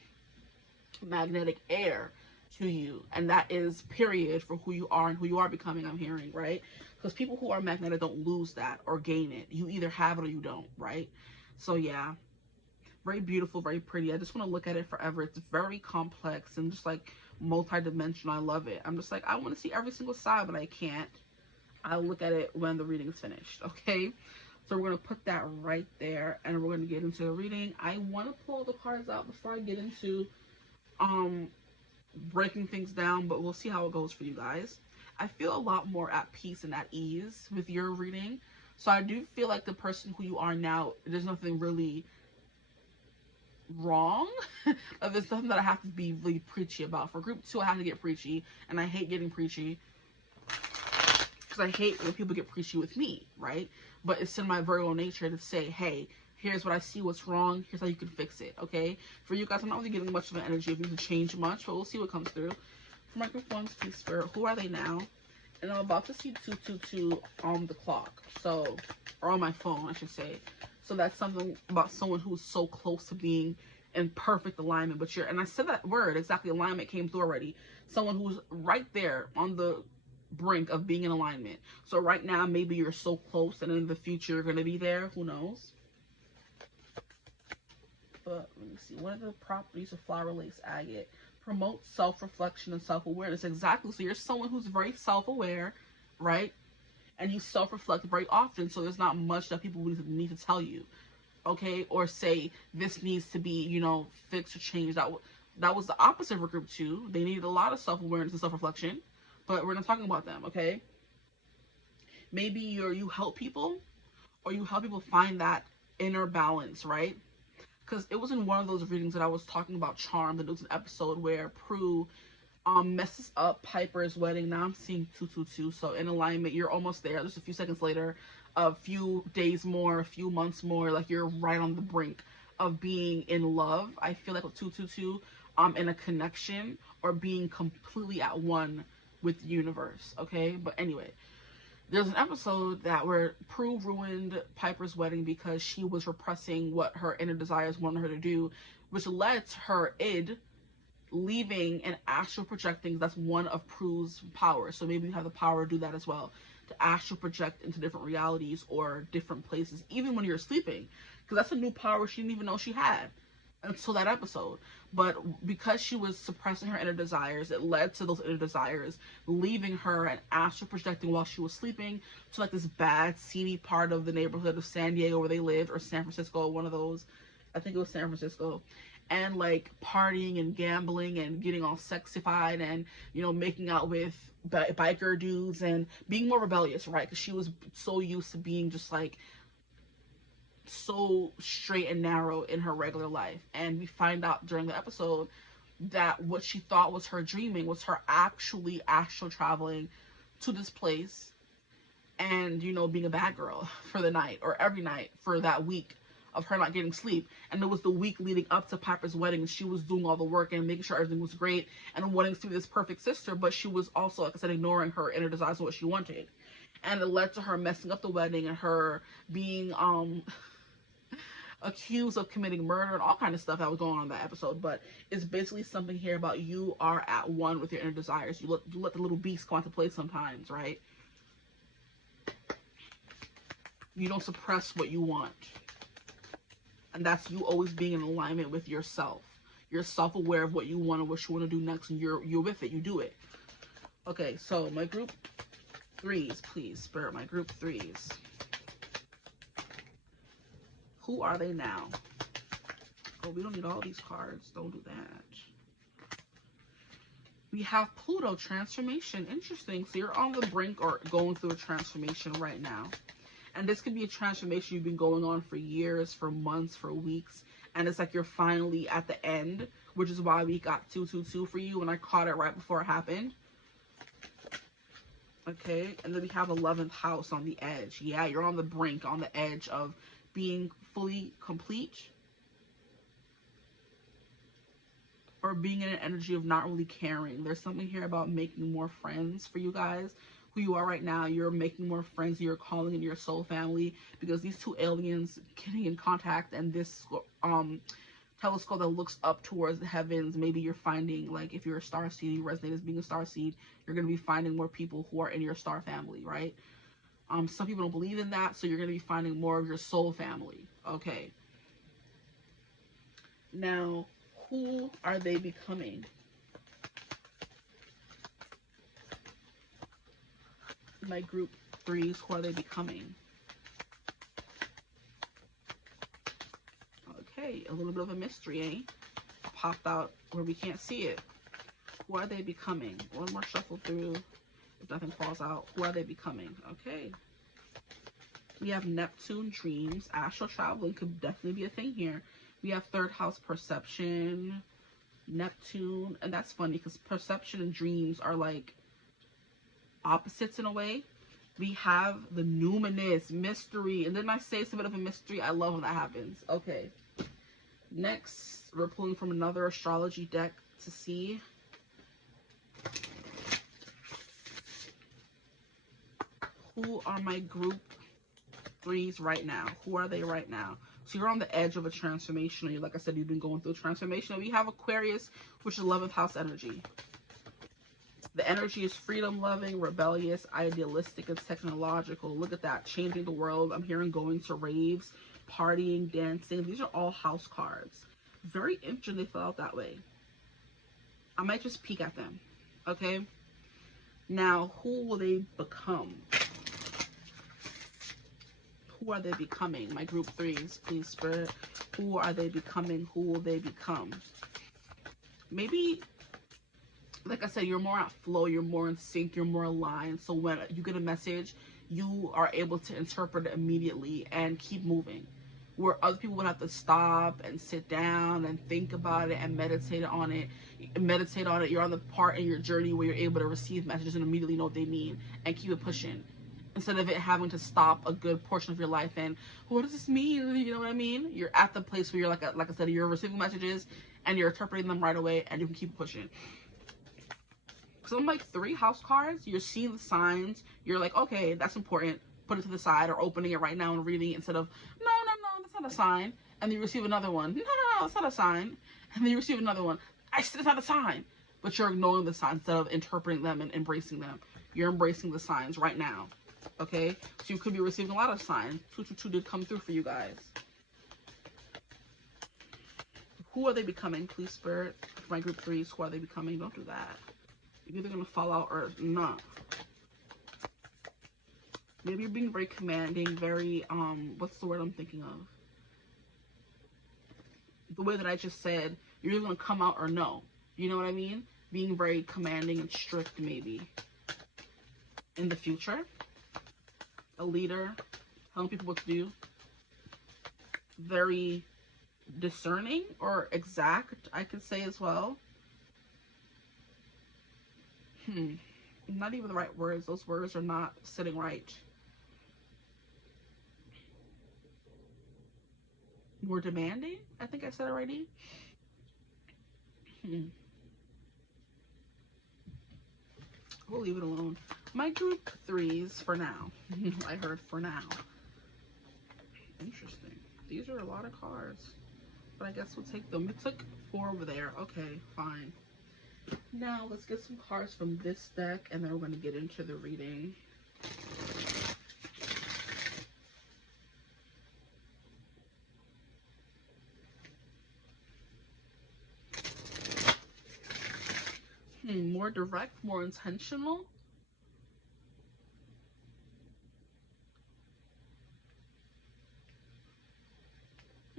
magnetic air to you. And that is period for who you are and who you are becoming, I'm hearing, right? Because people who are magnetic don't lose that or gain it. You either have it or you don't, right? So yeah, very beautiful, very pretty. I just want to look at it forever. It's very complex and just like multi-dimensional. I love it. I'm just like, I want to see every single side, but I can't. I'll look at it when the reading is finished, okay? So we're going to put that right there, and we're going to get into the reading. I want to pull the cards out before I get into breaking things down, but we'll see how it goes for you guys. I feel a lot more at peace and at ease with your reading. So I do feel like the person who you are now, there's nothing really wrong. There's something that I have to be really preachy about. For group 2, I have to get preachy, and I hate getting preachy because I hate when people get preachy with me, right? But it's in my Virgo nature to say, hey, here's what I see, what's wrong, here's how you can fix it, okay? For you guys, I'm not really getting much of an energy of you to change much, but we'll see what comes through. For microphones, please, Spirit, who are they now? And I'm about to see 222 on the clock, so, or on my phone, I should say. So that's something about someone who's so close to being in perfect alignment. But and I said that word, exactly, alignment came through already. Someone who's right there on the brink of being in alignment. So right now, maybe you're so close, and in the future, you're going to be there. Who knows? But let me see. What are the properties of flower lace agate? Promote self-reflection and self-awareness. Exactly. So you're someone who's very self-aware, right? And you self-reflect very often, so there's not much that people need to tell you, okay? Or say, this needs to be, you know, fixed or changed. That was the opposite for group 2. They needed a lot of self-awareness and self-reflection, but we're not talking about them, okay? Maybe you help people, or you help people find that inner balance, right? Because it was in one of those readings that I was talking about charm, that it was an episode where Prue messes up Piper's wedding. Now I'm seeing 222, so in alignment, you're almost there. Just a few seconds later, a few days more, a few months more, like you're right on the brink of being in love. I feel like with 222, in a connection or being completely at one with the universe, okay? But anyway, there's an episode where Prue ruined Piper's wedding because she was repressing what her inner desires wanted her to do, which led to her id leaving and astral projecting. That's one of Prue's powers. So maybe you have the power to do that as well, to astral project into different realities or different places, even when you're sleeping, because that's a new power she didn't even know she had until that episode. But because she was suppressing her inner desires, it led to those inner desires leaving her and astral projecting while she was sleeping to like this bad, seedy part of the neighborhood of San Diego where they lived, or San Francisco, one of those. I think it was San Francisco. And like partying and gambling and getting all sexified and, you know, making out with biker dudes and being more rebellious, right? Because she was so used to being just like so straight and narrow in her regular life. And we find out during the episode that what she thought was her dreaming was her actually astral traveling to this place and, you know, being a bad girl for the night or every night for that week of her not getting sleep. And it was the week leading up to Piper's wedding, and she was doing all the work and making sure everything was great and wanting to be this perfect sister, but she was also, like I said, ignoring her inner desires and what she wanted. And it led to her messing up the wedding and her being accused of committing murder and all kind of stuff that was going on in that episode. But it's basically something here about you are at one with your inner desires. You let the little beast come into play sometimes, right? You don't suppress what you want. And that's you always being in alignment with yourself. You're self-aware of what you want and what you want to do next, and you're with it. You do it. Okay, so my group 3s, please, Spirit, my group 3s. Who are they now? Oh, we don't need all these cards. Don't do that. We have Pluto transformation. Interesting. So you're on the brink or going through a transformation right now. And this could be a transformation you've been going on for years, for months, for weeks. And it's like you're finally at the end, which is why we got 222 for you. And I caught it right before it happened. Okay. And then we have 11th house on the edge. Yeah, you're on the brink, on the edge of being fully complete, or being in an energy of not really caring. There's something here about making more friends for you guys. Who you are right now, you're making more friends. You're calling in your soul family, because these two aliens getting in contact, and this telescope that looks up towards the heavens. Maybe you're finding, like, if you're a star seed, you resonate as being a star seed, you're going to be finding more people who are in your star family, right? Some people don't believe in that, so you're going to be finding more of your soul family. Okay. Now, who are they becoming? My group 3s, who are they becoming? Okay, a little bit of a mystery, eh? Popped out where we can't see it. Who are they becoming? One more shuffle through. If nothing falls out, who are they becoming? Okay. We have Neptune, dreams. Astral traveling could definitely be a thing here. We have 3rd house, perception, Neptune. And that's funny because perception and dreams are like opposites in a way. We have the numinous, mystery. And then I say it's a bit of a mystery. I love when that happens. Okay. Next, we're pulling from another astrology deck to see who are my group 3s right now. Who are they right now? So you're on the edge of a transformation. Like I said, you've been going through a transformation. We have Aquarius, which is 11th house energy. The energy is freedom-loving, rebellious, idealistic, and technological. Look at that. Changing the world. I'm hearing going to raves, partying, dancing. These are all house cards. Very interesting they fell out that way. I might just peek at them. Okay? Now, who will they become? Who are they becoming? My group 3s, please, Spirit. Who are they becoming? Who will they become? Maybe, like I said, you're more at flow, you're more in sync, you're more aligned. So when you get a message, you are able to interpret it immediately and keep moving. Where other people would have to stop and sit down and think about it and meditate on it. You're on the part in your journey where you're able to receive messages and immediately know what they mean and keep it pushing. Instead of it having to stop a good portion of your life and, what does this mean? You know what I mean? You're at the place where you're like I said, you're receiving messages and you're interpreting them right away and you can keep pushing. So I'm like 3 house cards. You're seeing the signs. You're like, okay, that's important. Put it to the side, or opening it right now and reading it instead of, no, that's not a sign. And then you receive another one. No, that's not a sign. And then you receive another one. I said it's not a sign. But you're ignoring the signs instead of interpreting them and embracing them. You're embracing the signs right now. Okay? So you could be receiving a lot of signs. 222 did come through for you guys. Who are they becoming, please, Spirit? For my group 3s, who are they becoming? Don't do that. You're either going to fall out or not. Maybe you're being very commanding, very, what's the word I'm thinking of? The way that I just said, you're either going to come out or no. You know what I mean? Being very commanding and strict, maybe. In the future. A leader. Telling people what to do. Very discerning or exact, I could say as well. Not even the right words. Those words are not sitting right. More demanding? I think I said already. We'll leave it alone. My group 3s for now. I heard for now. Interesting. These are a lot of cards. But I guess we'll take them. We took 4 over there. Okay, fine. Now, let's get some cards from this deck, and then we're going to get into the reading. More direct, more intentional.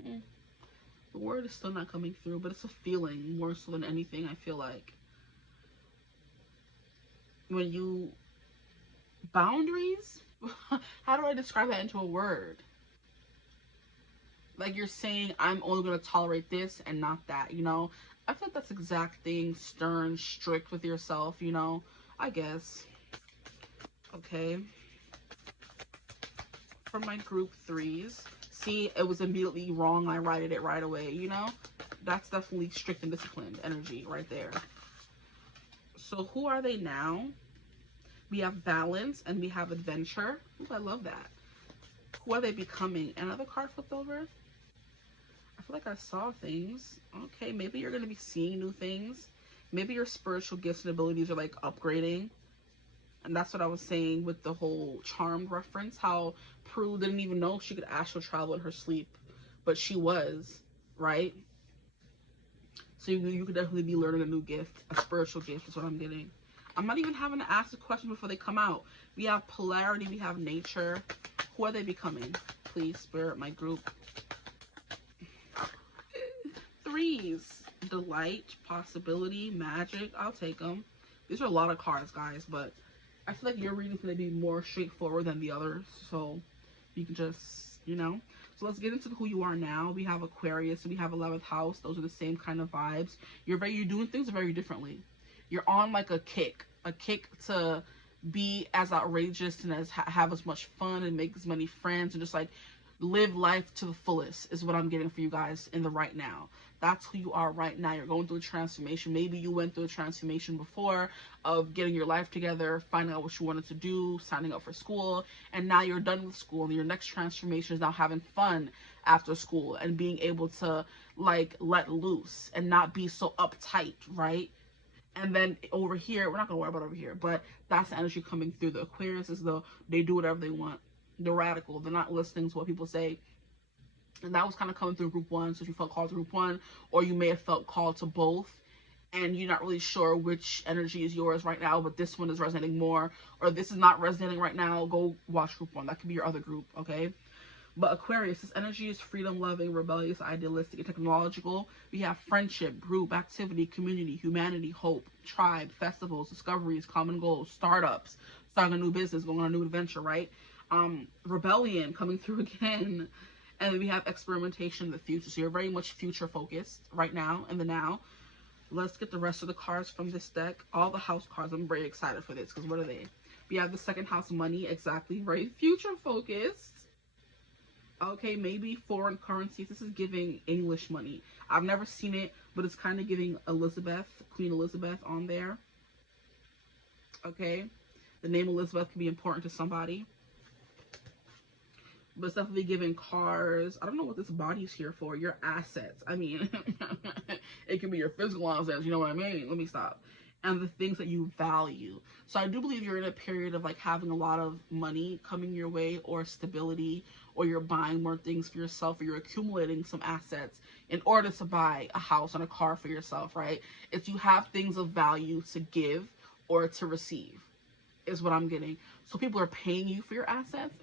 The word is still not coming through, but it's a feeling more so than anything. I feel like when you boundaries, how do I describe that into a word? Like you're saying, I'm only going to tolerate this and not that, you know? I feel like that's exacting, stern, strict with yourself, you know? I guess. Okay. For my group threes, see, it was immediately wrong. I righted it right away, you know? That's definitely strict and disciplined energy right there. So who are they now? We have balance and we have adventure. Ooh, I love that. Who are they becoming? Another card flipped over. I feel like I saw things. Okay, maybe you're going to be seeing new things. Maybe your spiritual gifts and abilities are like upgrading. And that's what I was saying with the whole Charmed reference. How Prue didn't even know she could astral travel in her sleep. But she was, right? So you could definitely be learning a new gift. A spiritual gift is what I'm getting. I'm not even having to ask the question before they come out. We have polarity. We have nature. Who are they becoming? Please, Spirit, my group. Threes. Delight, possibility, magic. I'll take them. These are a lot of cards, guys, but I feel like your reading's going to be more straightforward than the others. So you can just, you know. So let's get into who you are now. We have Aquarius. We have 11th house. Those are the same kind of vibes. You're doing things very differently. You're on like a kick to be as outrageous and as have as much fun and make as many friends and just like live life to the fullest is what I'm getting for you guys in the right now. That's who you are right now. You're going through a transformation. Maybe you went through a transformation before of getting your life together, finding out what you wanted to do, signing up for school, and now you're done with school. And your next transformation is now having fun after school and being able to like let loose and not be so uptight, right? And then over here, we're not going to worry about over here, but that's the energy coming through. The Aquarius is they do whatever they want. They're radical. They're not listening to what people say. And that was kind of coming through group one. So if you felt called to group one, or you may have felt called to both, and you're not really sure which energy is yours right now, but this one is resonating more, or this is not resonating right now, go watch group one. That could be your other group, okay? But Aquarius, this energy is freedom-loving, rebellious, idealistic, and technological. We have friendship, group, activity, community, humanity, hope, tribe, festivals, discoveries, common goals, startups, starting a new business, going on a new adventure, right? Rebellion coming through again. And then we have experimentation in the future. So you're very much future-focused right now, in the now. Let's get the rest of the cards from this deck. All the house cards. I'm very excited for this because what are they? We have the second house, money, exactly, very future-focused. Okay, maybe foreign currencies. This is giving English money. I've never seen it, but it's kind of giving Elizabeth, Queen Elizabeth on there. Okay, the name Elizabeth can be important to somebody. But it's definitely giving cars. I don't know what this body's here for. Your assets. I mean, it can be your physical assets. You know what I mean? Let me stop. And the things that you value. So I do believe you're in a period of like having a lot of money coming your way, or stability, or you're buying more things for yourself, or you're accumulating some assets in order to buy a house and a car for yourself, right? It's you have things of value to give or to receive is what I'm getting. So people are paying you for your assets.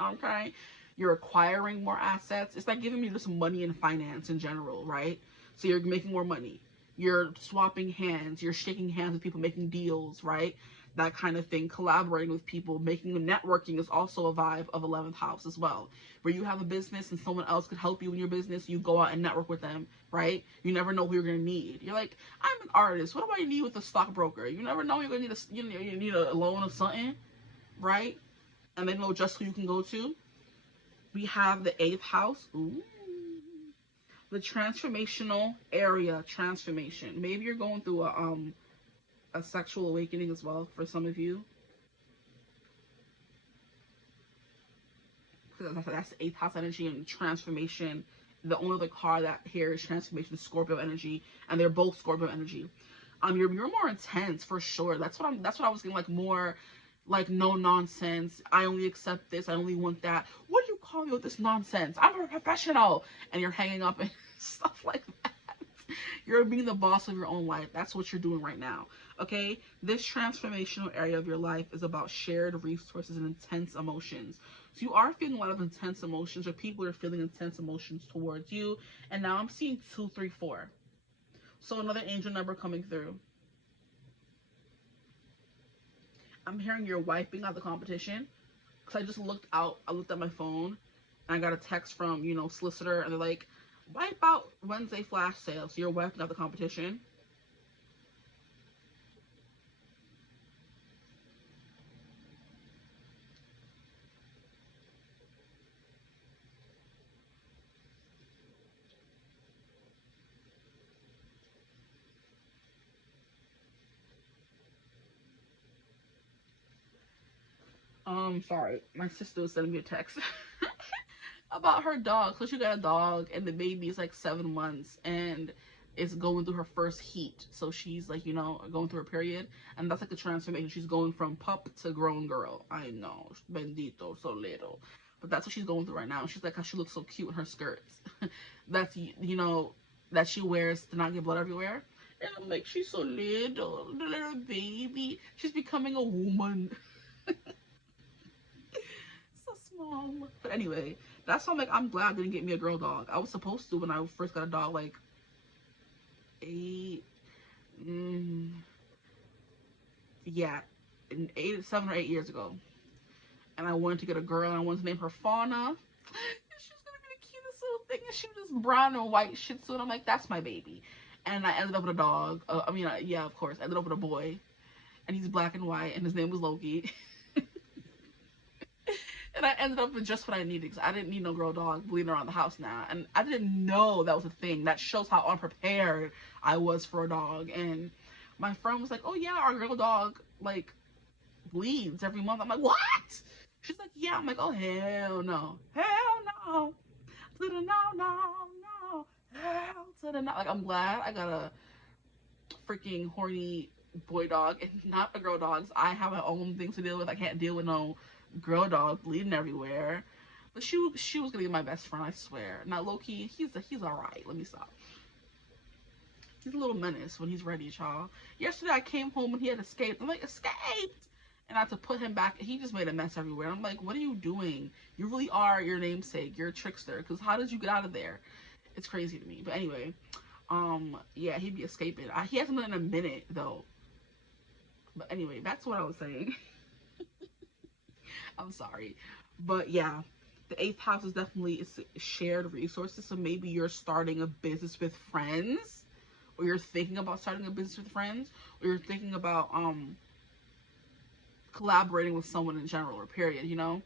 Okay, you're acquiring more assets. It's like giving you just money and finance in general, right? So you're making more money, you're swapping hands, you're shaking hands with people, making deals, right? That kind of thing. Collaborating with people, making networking is also a vibe of 11th house as well, where you have a business and someone else could help you in your business. You go out and network with them, right? You never know who you're gonna need. You're like, I'm an artist, what do I need with a stockbroker? You never know, you're gonna need you need a loan or something, right? And they know just who you can go to. We have the 8th house. Ooh. The transformational area, transformation. Maybe you're going through a sexual awakening as well for some of you. That's the 8th house energy and transformation. The only other card that here is transformation, Scorpio energy, and they're both Scorpio energy. You're more intense for sure. That's what I was getting, like more like no nonsense. I only accept this. I only want that. What do you call me with this nonsense? I'm a professional. And you're hanging up and stuff like that. You're being the boss of your own life. That's what you're doing right now. Okay? This transformational area of your life is about shared resources and intense emotions. So you are feeling a lot of intense emotions, or people are feeling intense emotions towards you. And now I'm seeing 2, 3, 4. So another angel number coming through. I'm hearing you're wiping out the competition. Because I just looked out, I looked at my phone, and I got a text from, you know, solicitor, and they're like, wipe out Wednesday flash sale. So you're wiping out the competition. Sorry, my sister was sending me a text about her dog. So she got a dog, and the baby is like 7 months, and it's going through her first heat. So she's like, you know, going through her period, and that's like the transformation. She's going from pup to grown girl. I know, bendito, so little, but that's what she's going through right now. She's like, how she looks so cute in her skirts. That's, you know, that she wears to not get blood everywhere. And I'm like, she's so little, the little baby. She's becoming a woman. So small. But anyway, that's why I'm glad I didn't get me a girl dog. I was supposed to when I first got a dog, like 8, yeah, 7 or 8 years ago. And I wanted to get a girl, and I wanted to name her Fauna. And she was gonna be the cutest little thing, and she was just brown and white Shih Tzu, and I'm like, that's my baby. And I ended up with a dog. Yeah, of course. I ended up with a boy, and he's black and white, and his name was Loki. And I ended up with just what I needed, because I didn't need no girl dog bleeding around the house now. And I didn't know that was a thing. That shows how unprepared I was for a dog. And my friend was like, oh yeah, our girl dog, like, bleeds every month. I'm like, what? She's like, yeah. I'm like, oh, hell no. Hell no. To the no, no, no. Hell to the no. Like, I'm glad I got a freaking horny boy dog and not a girl dog. I have my own things to deal with. I can't deal with no girl dog bleeding everywhere. But she was gonna be my best friend, I swear. Now Loki, he's alright. Let me stop. He's a little menace when he's ready, y'all. Yesterday I came home and he had escaped. I'm like, escaped! And I had to put him back. He just made a mess everywhere. I'm like, what are you doing? You really are your namesake. You're a trickster. Because how did you get out of there? It's crazy to me. But anyway, yeah, he'd be escaping. He hasn't done it in a minute though. But anyway, that's what I was saying. I'm sorry. But yeah, the 8th house is definitely shared resources. So maybe you're starting a business with friends, or you're thinking about starting a business with friends, or you're thinking about collaborating with someone in general, or period, you know,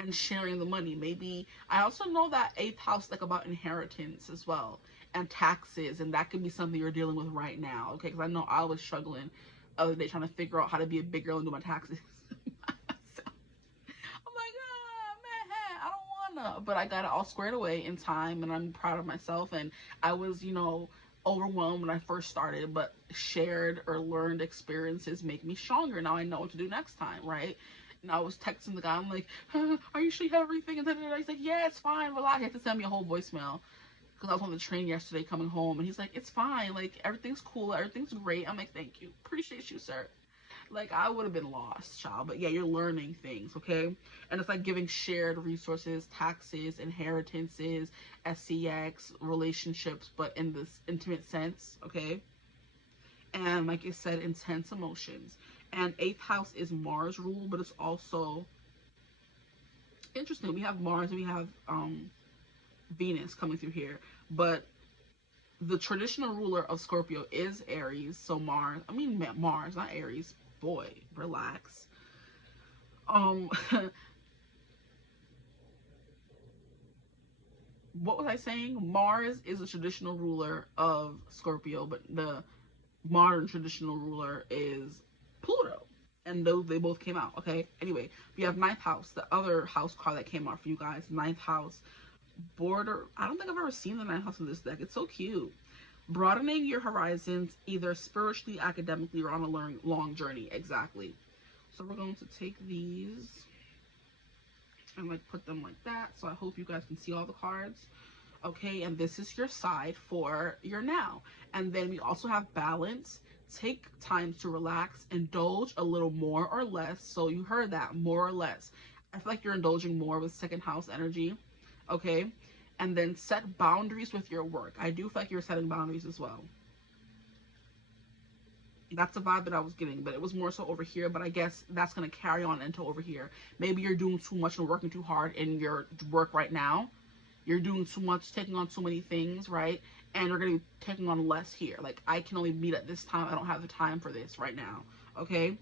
and sharing the money. Maybe I also know that 8th house, like, about inheritance as well, and taxes, and that could be something you're dealing with right now. Okay, because I know I was struggling the other day trying to figure out how to be a big girl and do my taxes. But I got it all squared away in time, and I'm proud of myself. And I was, you know, overwhelmed when I first started, but shared or learned experiences make me stronger. Now I know what to do next time, right? And I was texting the guy, I'm like, are you sure you have everything? And he's like, yeah, it's fine, relax. He had to send me a whole voicemail because I was on the train yesterday coming home, and he's like, it's fine, like, everything's cool, everything's great. I'm like, thank you, appreciate you, sir. Like, I would have been lost, child. But yeah, you're learning things, okay? And it's like giving shared resources, taxes, inheritances, SCX, relationships, but in this intimate sense, okay? And like I said, intense emotions. And 8th house is Mars rule, but it's also interesting. We have Mars and we have Venus coming through here. But the traditional ruler of Scorpio is Aries. So Mars, not Aries. Boy, relax. What was I saying? Mars is the traditional ruler of Scorpio, but the modern traditional ruler is Pluto. And those, they both came out, okay? Anyway, we have 9th house, the other house card that came out for you guys. 9th house, border. I don't think I've ever seen the 9th house in this deck. It's so cute. Broadening your horizons, either spiritually, academically, or on a long journey. Exactly. So we're going to take these and like put them like that. So I hope you guys can see all the cards. Okay, and this is your side for your now. And then we also have balance. Take time to relax, indulge a little more or less. So you heard that, more or less. I feel like you're indulging more with second house energy. Okay, and then set boundaries with your work. I do feel like you're setting boundaries as well. That's the vibe that I was getting, but it was more so over here. But I guess that's going to carry on into over here. Maybe you're doing too much and working too hard in your work right now. You're doing too much, taking on too many things, right? And you're going to be taking on less here. Like, I can only meet at this time. I don't have the time for this right now. Okay?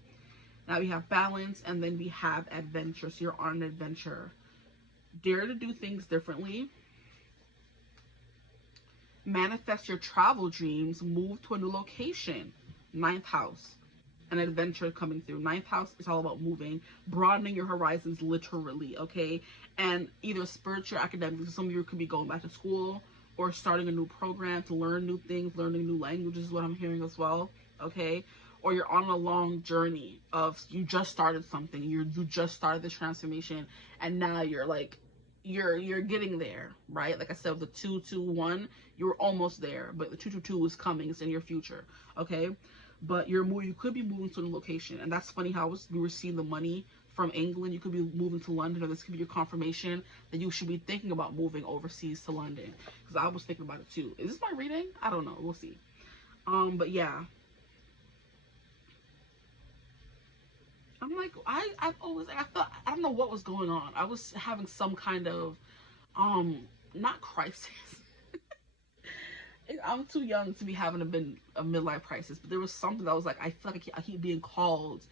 Now we have balance, and then we have adventure. So you're on an adventure. Dare to do things differently. Manifest your travel dreams. Move to a new location. Ninth house, an adventure coming through. Ninth house is all about moving, broadening your horizons, literally. Okay, and either spiritual or academic. So some of you could be going back to school or starting a new program to learn new things, learning new languages is what I'm hearing as well. Okay, or you're on a long journey of, you just started something, you just started this transformation, and now you're like, you're getting there, right? Like I said, with the 221, you're almost there, but the 222 is coming. It's in your future. Okay, but you could be moving to a new location. And that's funny how we were seeing the money from England. You could be moving to London, or this could be your confirmation that you should be thinking about moving overseas to London, because I was thinking about it too. Is this my reading? I don't know, we'll see. But yeah, I'm like, I've always, I thought, I don't know what was going on. I was having some kind of not crisis. I'm too young to be having a midlife crisis, but there was something that was like, I feel like I keep being called.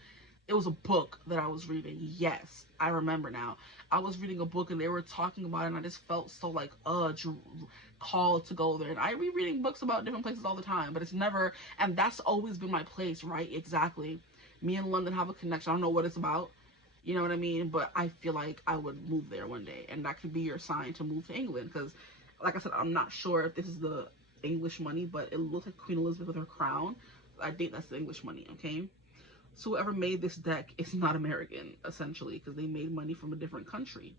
It was a book that I was reading. Yes, I remember now. I was reading a book and they were talking about it, and I just felt so like, called to go there. And I be reading books about different places all the time, but it's never, and that's always been my place, right? Exactly. Me and London have a connection. I don't know what it's about. You know what I mean? But I feel like I would move there one day, and that could be your sign to move to England. Because, like I said, I'm not sure if this is the English money, but it looks like Queen Elizabeth with her crown. I think that's the English money, okay? So whoever made this deck is not American, essentially, because they made money from a different country.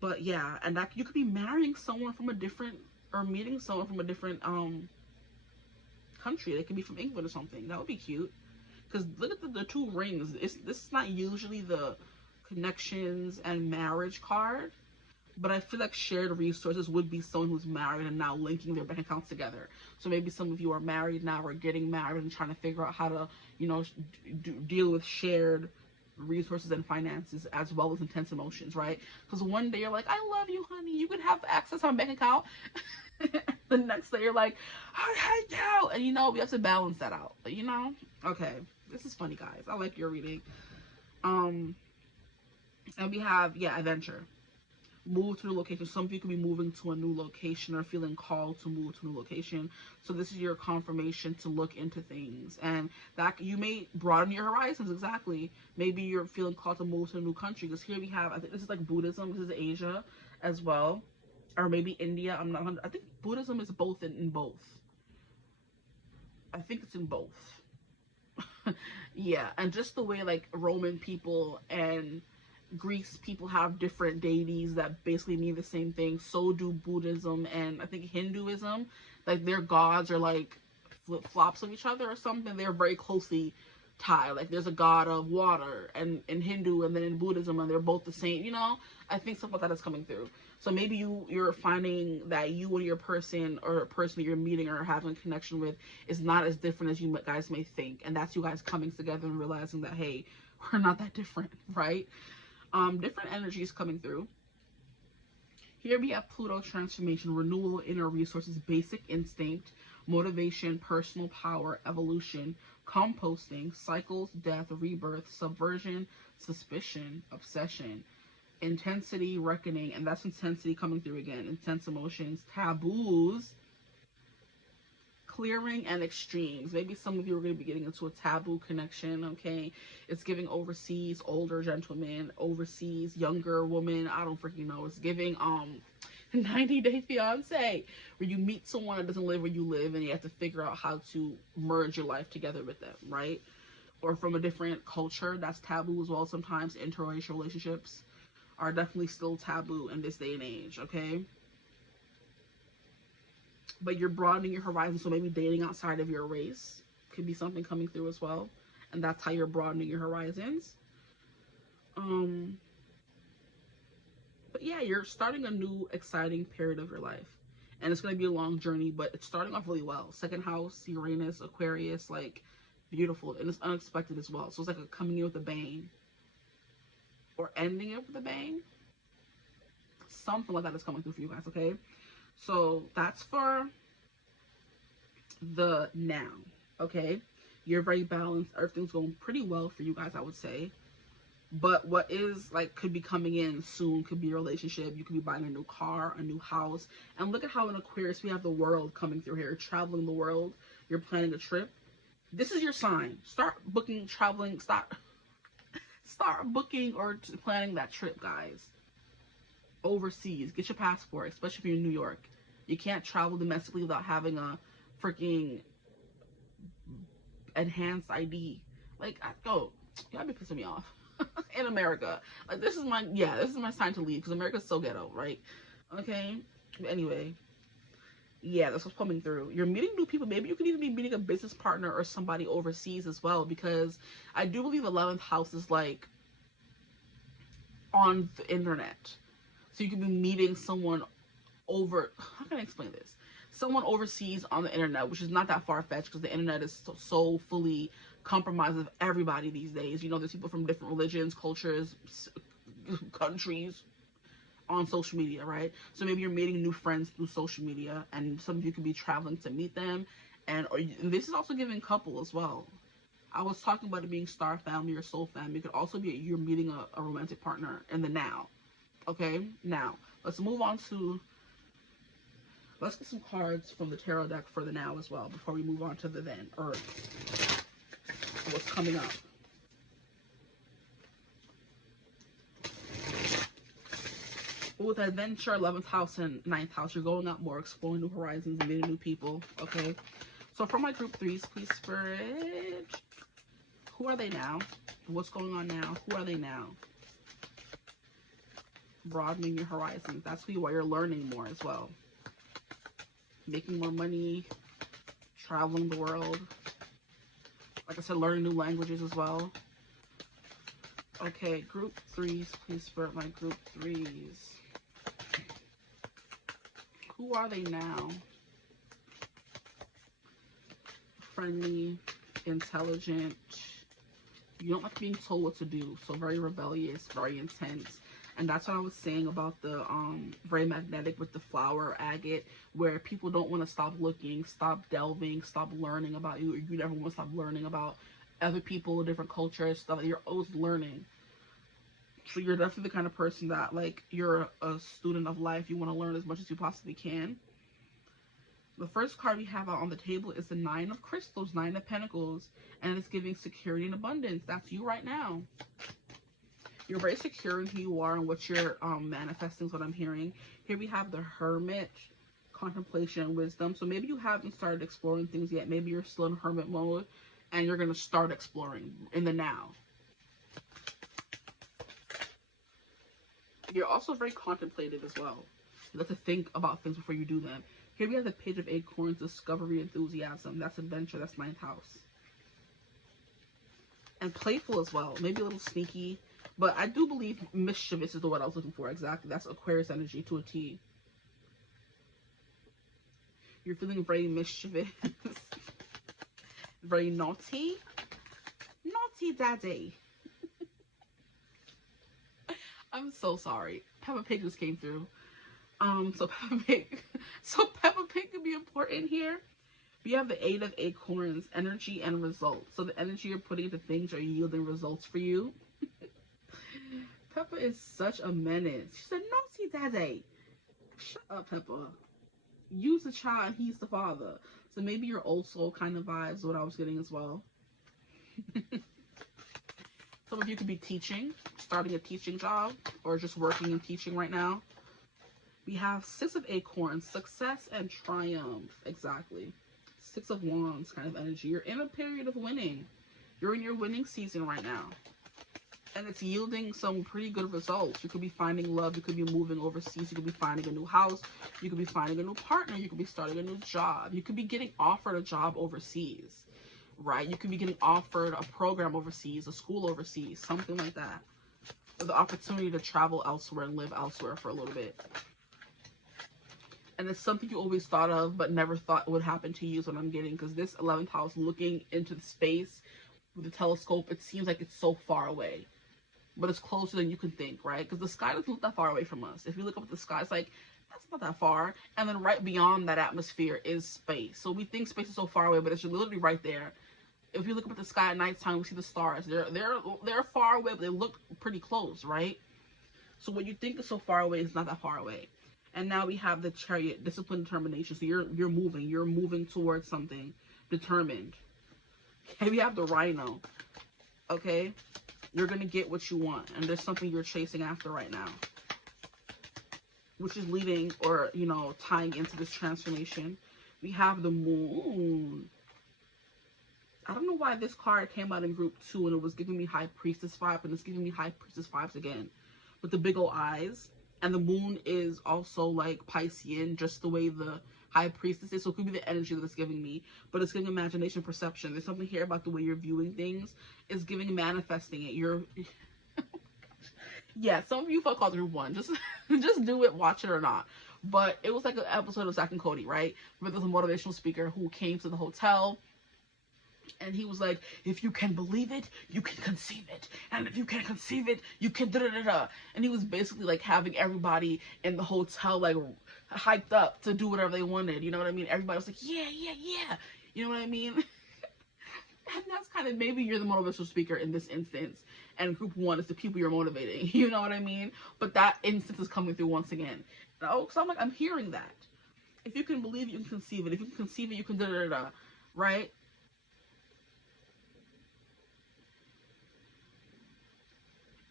But yeah, and that you could be marrying someone from a different, or meeting someone from a different country. They could be from England or something. That would be cute. Because look at the two rings. This is not usually the connections and marriage card, but I feel like shared resources would be someone who's married and now linking their bank accounts together. So maybe some of you are married now, or getting married and trying to figure out how to, you know, deal with shared resources and finances, as well as intense emotions, right? Because one day you're like, I love you, honey, you can have access to my bank account. The next day you're like, I hate you. And you know, we have to balance that out, you know? Okay, this is funny, guys. I like your reading. And we have, yeah, adventure. Move to a new location. Some of you could be moving to a new location or feeling called to move to a new location. So this is your confirmation to look into things, and that you may broaden your horizons. Exactly. Maybe you're feeling called to move to a new country, because here we have, I think this is like Buddhism. This is Asia as well, or maybe India. I'm not. I think Buddhism is both in both. I think it's in both. Yeah, and just the way like Roman people and Greece people have different deities that basically mean the same thing. So do Buddhism and I think Hinduism. Like their gods are like flip-flops of each other or something. They're very closely tied. Like there's a god of water and in Hindu, and then in Buddhism, and they're both the same, you know? I think stuff like that is coming through. So maybe you're finding that you and your person, or a person you're meeting or having a connection with, is not as different as you guys may think. And that's you guys coming together and realizing that, hey, we're not that different, right? Different energies coming through. Here we have Pluto transformation, renewal, inner resources, basic instinct, motivation, personal power, evolution, composting, cycles, death, rebirth, subversion, suspicion, obsession, intensity, reckoning, and that's intensity coming through again, intense emotions, taboos, clearing, and extremes. Maybe some of you are going to be getting into a taboo connection, okay? It's giving overseas, older gentleman, overseas, younger woman. I don't freaking know. It's giving 90 Day Fiance, where you meet someone that doesn't live where you live, and you have to figure out how to merge your life together with them, right? Or from a different culture. That's taboo as well. Sometimes interracial relationships are definitely still taboo in this day and age, okay? but you're broadening your horizon. So maybe dating outside of your race could be something coming through as well. And that's how you're broadening your horizons. But yeah, you're starting a new exciting period of your life. And it's going to be a long journey, but it's starting off really well. Second house, Uranus, Aquarius, like beautiful. And it's unexpected as well. So it's like a coming in with a bang. Or ending it with a bang. Something like that is coming through for you guys, okay? So that's for the now, okay? You're very balanced. Everything's going pretty well for you guys, I would say. But what is like could be coming in soon could be a relationship. You could be buying a new car, a new house. And look at how in Aquarius we have the world coming through here. Traveling the world. You're planning a trip. This is your sign. Start booking, traveling. Start booking or planning that trip, guys. Overseas. Get your passport, especially if you're in New York. You can't travel domestically without having a freaking enhanced ID. Like, y'all be pissing me off. In America, like this is my sign to leave, because America's so ghetto, right? Okay, but anyway, yeah, that's what's coming through. You're meeting new people. Maybe you could even be meeting a business partner or somebody overseas as well, because I do believe 11th house is like on the internet, so you could be meeting someone over, how can I explain this, someone overseas on the internet, which is not that far-fetched, because the internet is so fully compromised of everybody these days. You know, there's people from different religions, cultures, countries on social media, right? So maybe you're meeting new friends through social media, and some of you could be traveling to meet them. And this is also giving couple as well. I was talking about it being star family or soul family. It could also be you're meeting a romantic partner in the now. Okay, now let's move on to, let's get some cards from the tarot deck for the now as well, before we move on to the then, or what's coming up. With adventure, 11th house and 9th house, you're going out more, exploring new horizons, and meeting new people, okay? So for my group 3s, please, Spirit, who are they now? What's going on now? Who are they now? Broadening your horizons. That's who you are. You're learning more as well. Making more money, traveling the world. Like I said, learning new languages as well. Okay, group 3s, please, Spirit, my group 3s. Who are they now? Friendly, intelligent. You don't like being told what to do. So very rebellious, very intense. And that's what I was saying about the very magnetic with the flower agate, where people don't want to stop looking, stop delving, stop learning about you. You never want to stop learning about other people, different cultures, stuff. You're always learning. So you're definitely the kind of person that, like, you're a student of life. You want to learn as much as you possibly can. The first card we have out on the table is the 9 of Crystals, 9 of Pentacles, and it's giving security and abundance. That's you right now. You're very secure in who you are and what you're manifesting is what I'm hearing. Here we have the Hermit, contemplation and wisdom. So maybe you haven't started exploring things yet. Maybe you're still in hermit mode and you're going to start exploring in the now. You're also very contemplative as well. You like to think about things before you do them. Here we have the Page of Acorns, discovery, enthusiasm. That's adventure. That's 9th house. And playful as well. Maybe a little sneaky. But I do believe mischievous is the word I was looking for. Exactly. That's Aquarius energy to a T. You're feeling very mischievous. Very naughty. Naughty daddy. I'm so sorry. Peppa Pig just came through. So Peppa Pig could be important here. We have the 8 of Acorns, energy and results. So the energy you're putting into things are yielding results for you. Peppa is such a menace. She said, naughty daddy. Shut up, Peppa. You's the child, he's the father. So maybe your old soul kind of vibes is what I was getting as well. Some of you could be teaching, starting a teaching job, or just working and teaching right now. We have 6 of Acorns, success and triumph. Exactly. 6 of Wands kind of energy. You're in a period of winning. You're in your winning season right now. And it's yielding some pretty good results. You could be finding love. You could be moving overseas. You could be finding a new house. You could be finding a new partner. You could be starting a new job. You could be getting offered a job overseas, right? You could be getting offered a program overseas, a school overseas, something like that. Or the opportunity to travel elsewhere and live elsewhere for a little bit. And it's something you always thought of but never thought would happen to you is what I'm getting. Because this 11th house, looking into the space with the telescope, it seems like it's so far away. But it's closer than you can think, right? Because the sky doesn't look that far away from us. If you look up at the sky, it's like, that's not that far. And then right beyond that atmosphere is space. So we think space is so far away, but it's literally right there. If you look up at the sky at nighttime, we see the stars. They're far away, but they look pretty close, right? So what you think is so far away is not that far away. And now we have the Chariot, discipline, determination. So you're moving towards something, determined. Okay, we have the Rhino. Okay, you're gonna get what you want, and there's something you're chasing after right now, which is leading, or you know, tying into this transformation. We have the Moon. I don't know why this card came out in group 2 and it was giving me High Priestess vibe, and it's giving me High Priestess vibes again with the big old eyes. And the Moon is also like Piscean, just the way the High Priestess is. So it could be the energy that it's giving me, but it's giving imagination, perception. There's something here about the way you're viewing things. It's giving manifesting it. You're yeah, some of you fuck all through one. Just do it, watch it or not. But it was like an episode of 𝐓𝐶 and Cody, right? Where there's a motivational speaker who came to the hotel. And he was like, if you can believe it, you can conceive it. And if you can conceive it, you can da-da-da-da. And he was basically like having everybody in the hotel like hyped up to do whatever they wanted. You know what I mean? Everybody was like, yeah, yeah, yeah. You know what I mean? And that's kind of, maybe you're the motivational speaker in this instance. And group 1 is the people you're motivating. You know what I mean? But that instance is coming through once again. So I'm like, I'm hearing that. If you can believe it, you can conceive it. If you can conceive it, you can da-da-da-da. Right?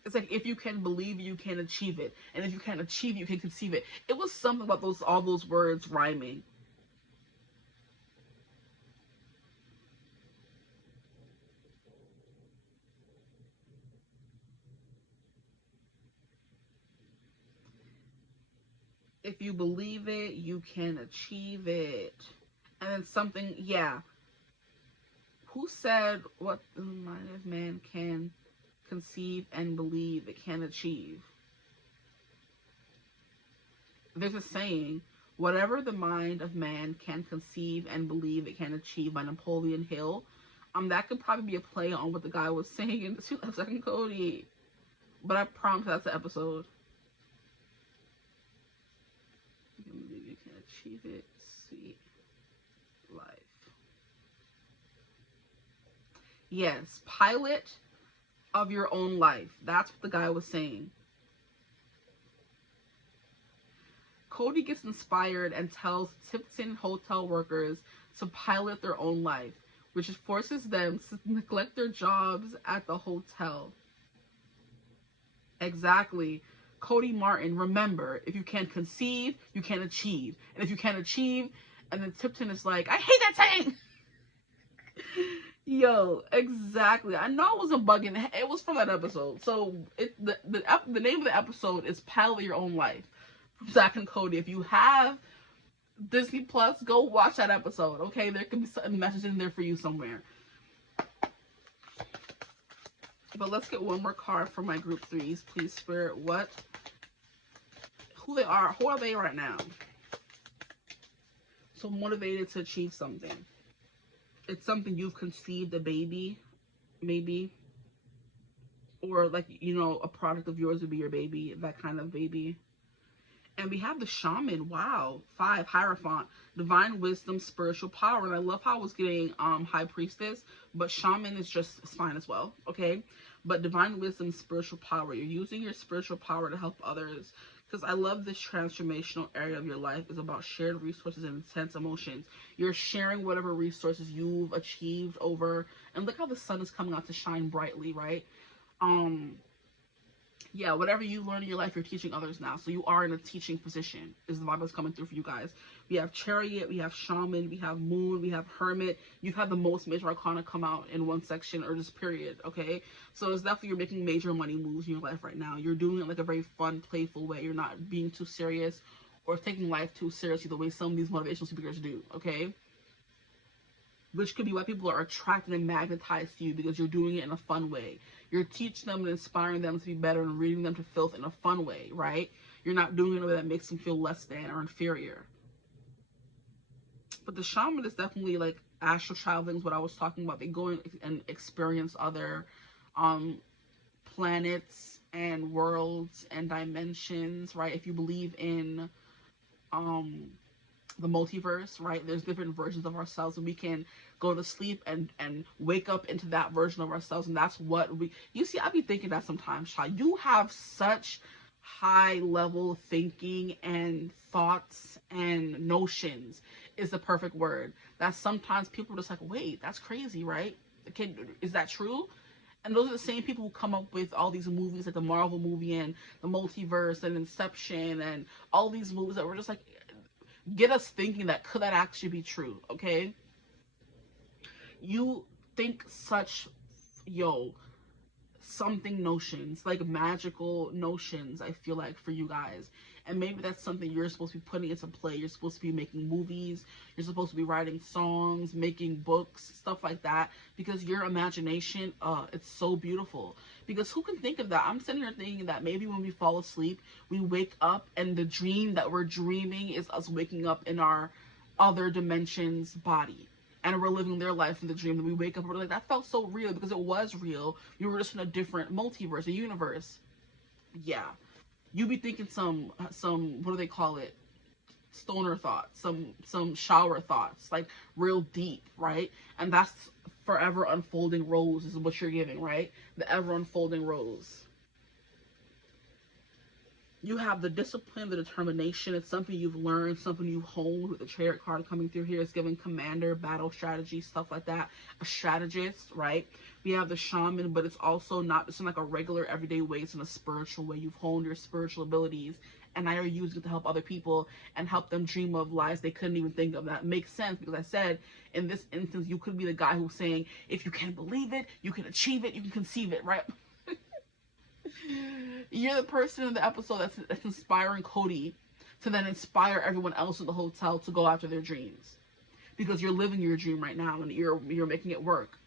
It's like, if you can believe, you can achieve it. And if you can achieve it, you can conceive it. It was something about all those words rhyming. If you believe it, you can achieve it. And then something, yeah. Who said what the mind of man can conceive and believe it can achieve? There's a saying, whatever the mind of man can conceive and believe it can achieve, by Napoleon Hill. That could probably be a play on what the guy was saying in the 2nd Cody. But I promise that's the episode. You can believe you can achieve it. Sweet life. Yes, pilot of your own life. That's what the guy was saying. Cody gets inspired and tells Tipton hotel workers to pilot their own life, which forces them to neglect their jobs at the hotel. Exactly. Cody Martin, remember, if you can conceive, you can achieve. And if you can achieve, and then Tipton is like, I hate that saying. Yo, exactly. I know it wasn't bugging. It was from that episode. So the name of the episode is Pilot Your Own Life from 𝐓𝐶 and Cody. If you have Disney Plus, go watch that episode. Okay, there can be a message in there for you somewhere. But let's get one more card for my group 3s, please, Spirit. Who they are? Who are they right now? So motivated to achieve something. It's something you've conceived, a baby, maybe. Or like, you know, a product of yours would be your baby, that kind of baby. And we have the Shaman. Wow. 5, Hierophant. Divine wisdom, spiritual power. And I love how I was getting High Priestess, but Shaman is just fine as well. Okay. But divine wisdom, spiritual power. You're using your spiritual power to help others. Because I love this transformational area of your life is about shared resources and intense emotions. You're sharing whatever resources you've achieved over. And look how the sun is coming out to shine brightly, right? Yeah, whatever you learn in your life, you're teaching others now. So you are in a teaching position, is the vibe that's coming through for you guys. We have Chariot, we have Shaman, we have Moon, we have Hermit. You've had the most major arcana come out in one section or just period, okay? So it's definitely you're making major money moves in your life right now. You're doing it like a very fun, playful way. You're not being too serious or taking life too seriously the way some of these motivational speakers do, okay? Which could be why people are attracted and magnetized to you, because you're doing it in a fun way. You're teaching them and inspiring them to be better and reading them to filth in a fun way, right? You're not doing it in a way that makes them feel less than or inferior. But the shaman is definitely like astral traveling is what I was talking about. They go in and experience other planets and worlds and dimensions, right? If you believe in the multiverse, right? There's different versions of ourselves, and we can go to sleep and wake up into that version of ourselves, and that's what we, you see, I be thinking that sometimes, Shy, you have such high level thinking and thoughts and notions is the perfect word, that sometimes people are just like, wait, that's crazy, right? Is that true? And those are the same people who come up with all these movies, like the Marvel movie and the multiverse and Inception and all these movies that were just like, get us thinking that could that actually be true, okay? You think such, something notions, like magical notions, I feel like, for you guys. And maybe that's something you're supposed to be putting into play. You're supposed to be making movies. You're supposed to be writing songs, making books, stuff like that. Because your imagination, it's so beautiful. Because who can think of that? I'm sitting here thinking that maybe when we fall asleep, we wake up and the dream that we're dreaming is us waking up in our other dimensions body. And we're living their life in the dream. And we wake up and we're like, that felt so real, because it was real. You were just in a different multiverse, a universe. Yeah. You be thinking some what do they call it? Stoner thoughts, some shower thoughts, like real deep, right? And that's forever unfolding rose is what you're giving, right? The ever unfolding rose. You have the discipline, the determination. It's something you've learned, something you've honed. With the Chariot card coming through here, it's giving commander, battle strategy, stuff like that. A strategist, right? We have the shaman, but it's also not just in like a regular everyday way. It's in a spiritual way. You've honed your spiritual abilities, and now you're using it to help other people and help them dream of lives they couldn't even think of. That makes sense, because I said in this instance, you could be the guy who's saying, if you can believe it, you can achieve it, you can conceive it, right? You're the person in the episode that's inspiring Cody to then inspire everyone else in the hotel to go after their dreams, because you're living your dream right now and you're making it work.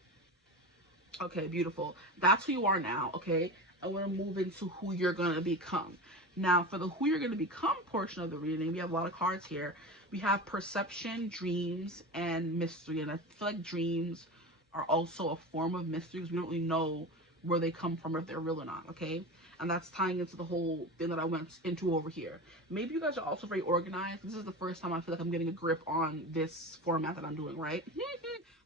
Okay, beautiful. That's who you are now. Okay, I want to move into who you're gonna become. Now, for the who you're gonna become portion of the reading, we have a lot of cards here. We have perception, dreams, and mystery, and I feel like dreams are also a form of mystery, because we don't really know where they come from, or if they're real or not, okay? And that's tying into the whole thing that I went into over here. Maybe you guys are also very organized. This is the first time I feel like I'm getting a grip on this format that I'm doing, right?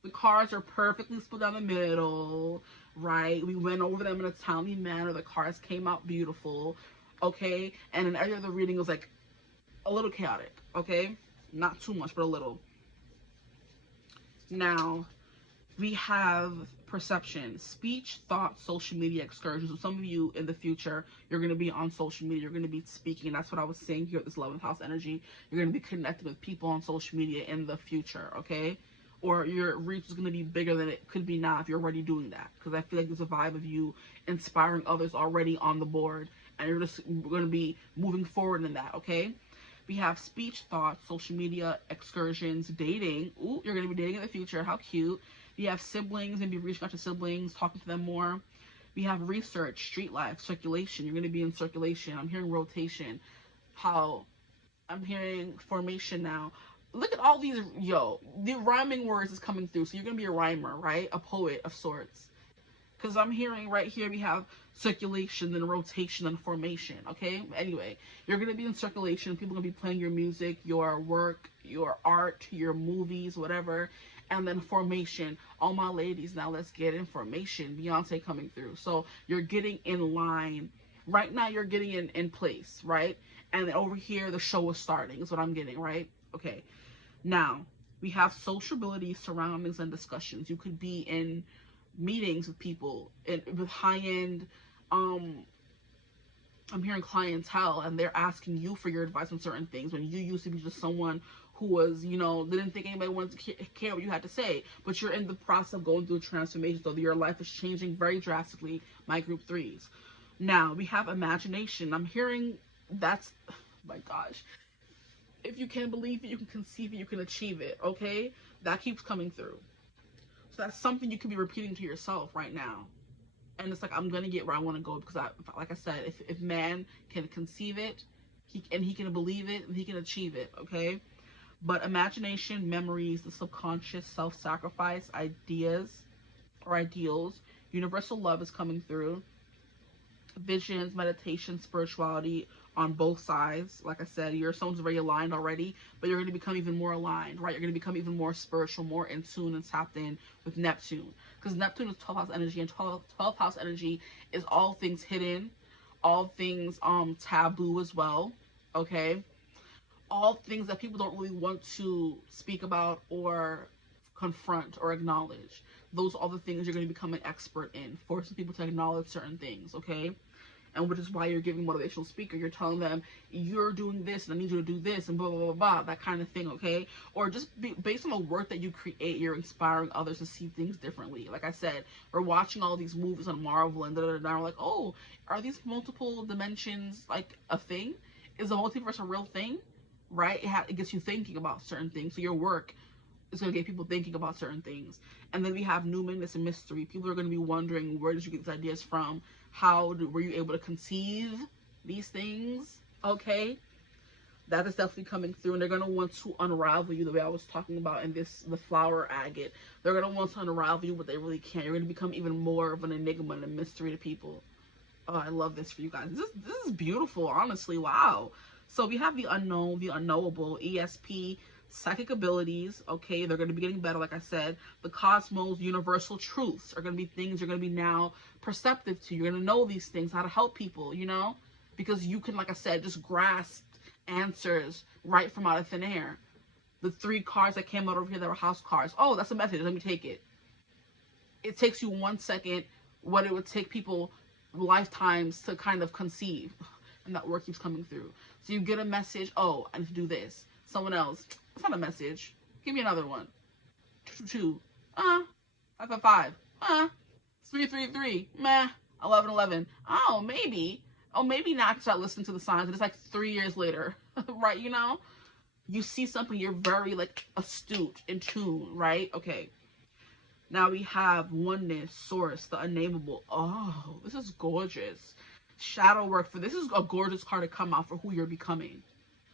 The cards are perfectly split down the middle, right? We went over them in a timely manner. The cards came out beautiful, okay? And in every other reading, it was like a little chaotic, okay? Not too much, but a little. Now, we have perception, speech, thought, social media excursions. So some of you in the future, you're going to be on social media, you're going to be speaking, and that's what I was saying here at this 11th house energy. You're going to be connected with people on social media in the future, okay? Or your reach is going to be bigger than it could be now if you're already doing that, because I feel like there's a vibe of you inspiring others already on the board, and you're just going to be moving forward in that, okay? We have speech, thought, social media, excursions, dating. Ooh, you're going to be dating in the future. How cute. We have siblings, and be reaching out to siblings, talking to them more. We have research, street life, circulation. You're going to be in circulation. I'm hearing rotation. How I'm hearing formation now. Look at all these, the rhyming words is coming through. So you're going to be a rhymer, right? A poet of sorts. Because I'm hearing right here we have circulation, then rotation, and formation, okay? Anyway, you're going to be in circulation. People are going to be playing your music, your work, your art, your movies, whatever. And then formation. All my ladies, now let's get in formation. Beyonce coming through. So you're getting in line. Right now you're getting in place, right? And then over here the show is starting is what I'm getting, right? Okay. Now, we have sociability, surroundings, and discussions. You could be in meetings with people with high-end I'm hearing clientele, and they're asking you for your advice on certain things when you used to be just someone who was, you know, didn't think anybody wanted to care what you had to say. But you're in the process of going through a transformation, so your life is changing very drastically, my group 3s. Now, we have imagination. I'm hearing that's, oh my gosh. If you can believe it, you can conceive it, you can achieve it, okay? That keeps coming through. So that's something you can be repeating to yourself right now. And it's like, I'm going to get where I want to go, because, like I said, if man can conceive it, he can believe it, and he can achieve it, okay? But imagination, memories, the subconscious, self-sacrifice, ideas or ideals, universal love is coming through. Visions, meditation, spirituality on both sides. Like I said, your soul's very aligned already, but you're going to become even more aligned, right? You're going to become even more spiritual, more in tune and tapped in with Neptune, because Neptune is 12th house energy, and 12th house energy is all things hidden, all things taboo as well, okay? All things that people don't really want to speak about or confront or acknowledge. Those are all the things you're going to become an expert in, forcing people to acknowledge certain things, okay? And which is why you're giving motivational speaker. You're telling them, you're doing this, and I need you to do this, and blah, blah, blah, blah, that kind of thing, okay? Or just based on the work that you create, you're inspiring others to see things differently. Like I said, we're watching all these movies on Marvel, and we're like, oh, are these multiple dimensions, like, a thing? Is the multiverse a real thing? Right? It gets you thinking about certain things. So your work is going to get people thinking about certain things. And then we have numinous and mystery. People are going to be wondering, where did you get these ideas from? Were you able to conceive these things? Okay, that is definitely coming through, and they're going to want to unravel you the way I was talking about in the flower agate. They're going to want to unravel you, but they really can't. You're going to become even more of an enigma and a mystery to people. Oh, I love this for you guys. This is beautiful, honestly. Wow. So we have the unknown, the unknowable, ESP, psychic abilities, okay? They're going to be getting better, like I said. The cosmos, universal truths are going to be things you're going to be now perceptive to. You're going to know these things, how to help people, you know? Because you can, like I said, just grasp answers right from out of thin air. The 3 cards that came out over here that were house cards. Oh, that's a message. Let me take it. It takes you 1 second what it would take people lifetimes to kind of conceive. And that work keeps coming through. So you get a message, oh, I need to do this. Someone else, it's not a message. Give me another one. 2, 5, 5, 3, 3, 3, meh, 11, 11. Oh, maybe now I can start listening to the signs. And it's like 3 years later, right? You know, you see something, you're very like astute, in tune, right? Okay. Now we have oneness, source, the unnameable. Oh, this is gorgeous. Shadow work for this is a gorgeous card to come out for who you're becoming.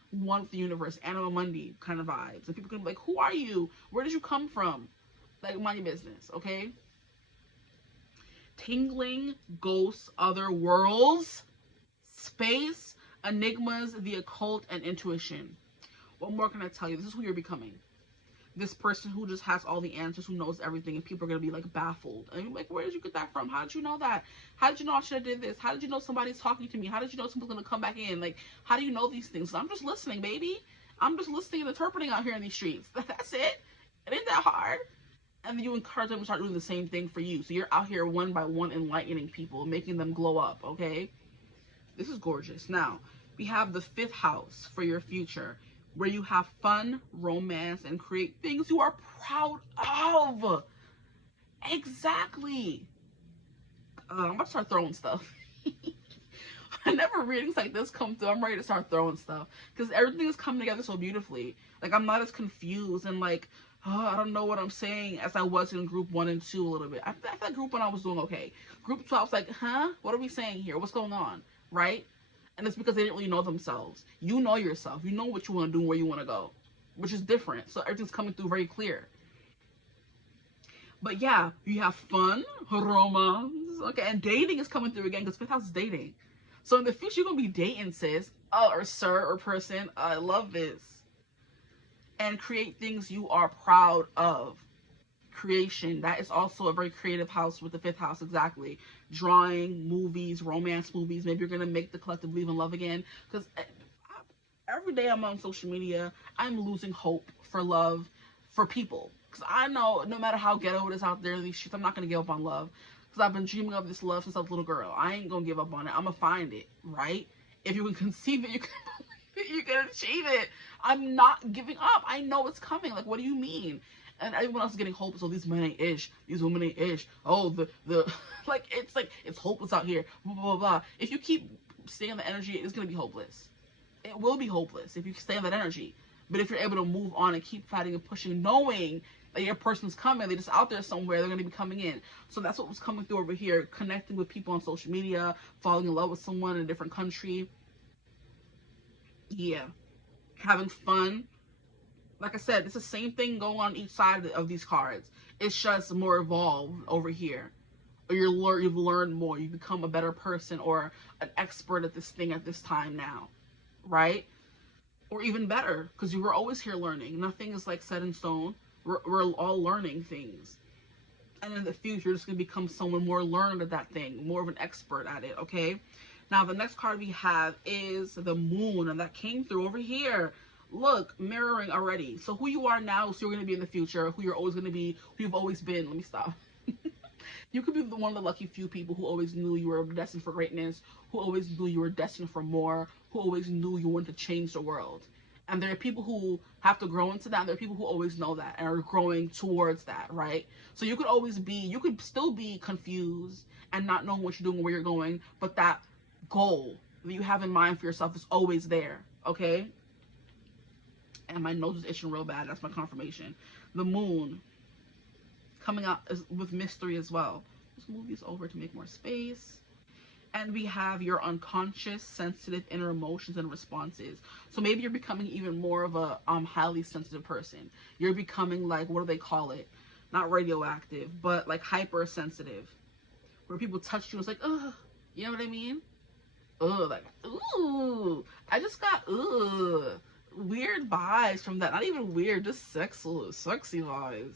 One with the universe, Anima Mundi kind of vibes. And people can be like, who are you? Where did you come from? Like, mind your business, okay? Tingling, ghosts, other worlds, space, enigmas, the occult, and intuition. What more can I tell you? This is who you're becoming. This person who just has all the answers, who knows everything, and people are going to be like baffled. And you're like, where did you get that from? How did you know that? How did you know I should have did this? How did you know somebody's talking to me? How did you know someone's going to come back in? Like, how do you know these things? I'm just listening, baby. I'm just listening and interpreting out here in these streets. That's it. It ain't that hard. And then you encourage them to start doing the same thing for you. So you're out here one by one enlightening people, making them glow up, okay? This is gorgeous. Now, we have the 5th house for your future, where you have fun, romance, and create things you are proud of. Exactly. I'm about to start throwing stuff. Whenever readings like this come through, I'm ready to start throwing stuff, because everything is coming together so beautifully. Like, I'm not as confused and like, oh, I don't know what I'm saying as I was in group 1 and 2 a little bit. I thought group 1 I was doing okay. Group 2 I was like, huh? What are we saying here? What's going on? Right? And it's because they didn't really know themselves. You know yourself. You know what you want to do and where you want to go, which is different. So everything's coming through very clear. But yeah, you have fun, romance, okay, and dating is coming through again, because 5th house is dating. So in the future, you're going to be dating, sis, or sir, or person. I love this. And create things you are proud of. Creation, that is also a very creative house with the 5th house, exactly. Drawing, movies, romance movies. Maybe you're going to make the collective believe in love again, because every day I'm on social media, I'm losing hope for love, for people, because I know no matter how ghetto it is out there in these streets, I'm not going to give up on love. because I've been dreaming of this love since I was a little girl. I ain't gonna give up on it. I'm gonna find it, right? If you can conceive it, you can believe it, you can achieve it. I'm not giving up. I know it's coming. Like, what do you mean? And everyone else is getting hopeless. Oh, these men ain't ish. These women ain't ish. Oh, the like it's hopeless out here. Blah blah blah. If you keep staying on the energy, it's gonna be hopeless. It will be hopeless if you stay on that energy. But if you're able to move on and keep fighting and pushing, knowing that your person's coming, they're just out there somewhere, they're gonna be coming in. So that's what was coming through over here. Connecting with people on social media, falling in love with someone in a different country. Yeah, having fun. Like I said, it's the same thing going on each side of these cards. It's just more evolved over here. Or you've learned more. You become a better person or an expert at this thing at this time now. Right? Or even better, because you were always here learning. Nothing is like set in stone. We're all learning things. And in the future, you're just going to become someone more learned at that thing. More of an expert at it, okay? Now, the next card we have is the Moon. And that came through over here. Look, mirroring already. So who you are now is who you're going to be in the future, who you're always going to be, who you've always been. Let me stop. You could be one of the lucky few people who always knew you were destined for greatness, who always knew you were destined for more, who always knew you wanted to change the world. And there are people who have to grow into that, and there are people who always know that and are growing towards that, right? So you could still be confused and not know what you're doing, where you're going, but that goal that you have in mind for yourself is always there, okay? And my nose is itching real bad. That's my confirmation. The Moon coming out with mystery as well. Let's move these over to make more space. And we have your unconscious, sensitive inner emotions and responses. So maybe you're becoming even more of a highly sensitive person. You're becoming like, what do they call it? Not radioactive, but like hypersensitive. Where people touch you, it's like, ugh. You know what I mean? Ugh, like, ooh. I just got, ugh. Weird vibes from that. Not even weird, just sexy vibes.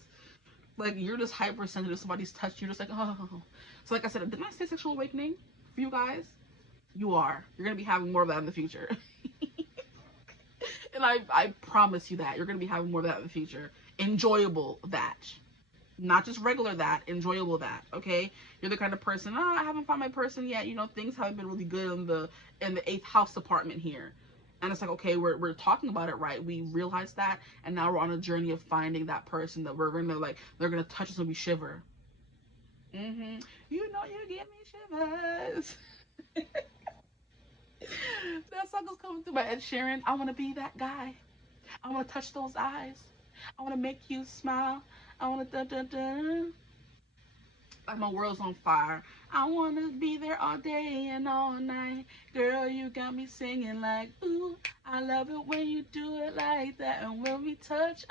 Like, you're just hypersensitive. Somebody's touched you, just like, oh. So like I said, didn't I say sexual awakening for you guys? You are. You're going to be having more of that in the future. And I promise you that. You're going to be having more of that in the future. Enjoyable that. Not just regular that. Enjoyable that. Okay? You're the kind of person, oh, I haven't found my person yet. You know, things haven't been really good in the 8th house department here. And it's like, okay, we're talking about it, right? We realize that, and now we're on a journey of finding that person that we're gonna like. They're gonna touch us and we shiver. You know, you give me shivers. That song is coming through by Ed Sheeran. I wanna be that guy. I wanna touch those eyes. I wanna make you smile. I wanna da da da. Like my world's on fire. I wanna be there all day and all night. Girl, you got me singing like, ooh, I love it when you do it like that. And when we touch,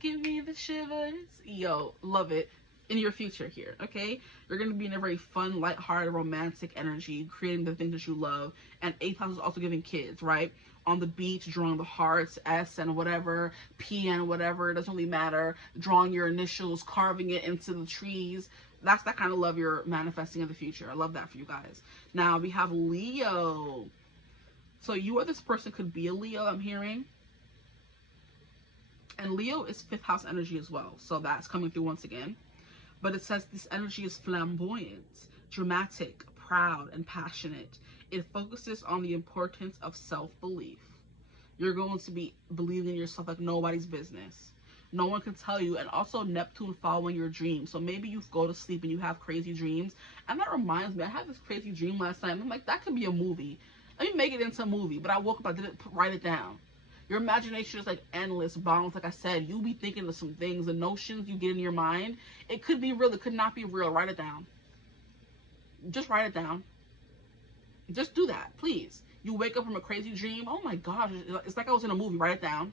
give me the shivers. Yo, love it. In your future here, okay? You're gonna be in a very fun, lighthearted, romantic energy, creating the things that you love. And 8th house is also giving kids, right? On the beach, drawing the hearts, S and whatever, P and whatever, it doesn't really matter. Drawing your initials, carving it into the trees. That's that kind of love you're manifesting in the future. I love that for you guys. Now we have Leo. So you or this person could be a Leo, I'm hearing. And Leo is 5th house energy as well. So that's coming through once again. But it says this energy is flamboyant, dramatic, proud, and passionate. It focuses on the importance of self-belief. You're going to be believing in yourself like nobody's business. No one can tell you. And also Neptune following your dreams. So maybe you go to sleep and you have crazy dreams. And that reminds me, I had this crazy dream last night. I'm like, that could be a movie. Let me make it into a movie. But I woke up, I didn't write it down. Your imagination is like endless bounds. Like I said, you be thinking of some things, the notions you get in your mind. It could be real, it could not be real. Write it down. Just write it down. Just do that, please. You wake up from a crazy dream. Oh my gosh, it's like I was in a movie. Write it down.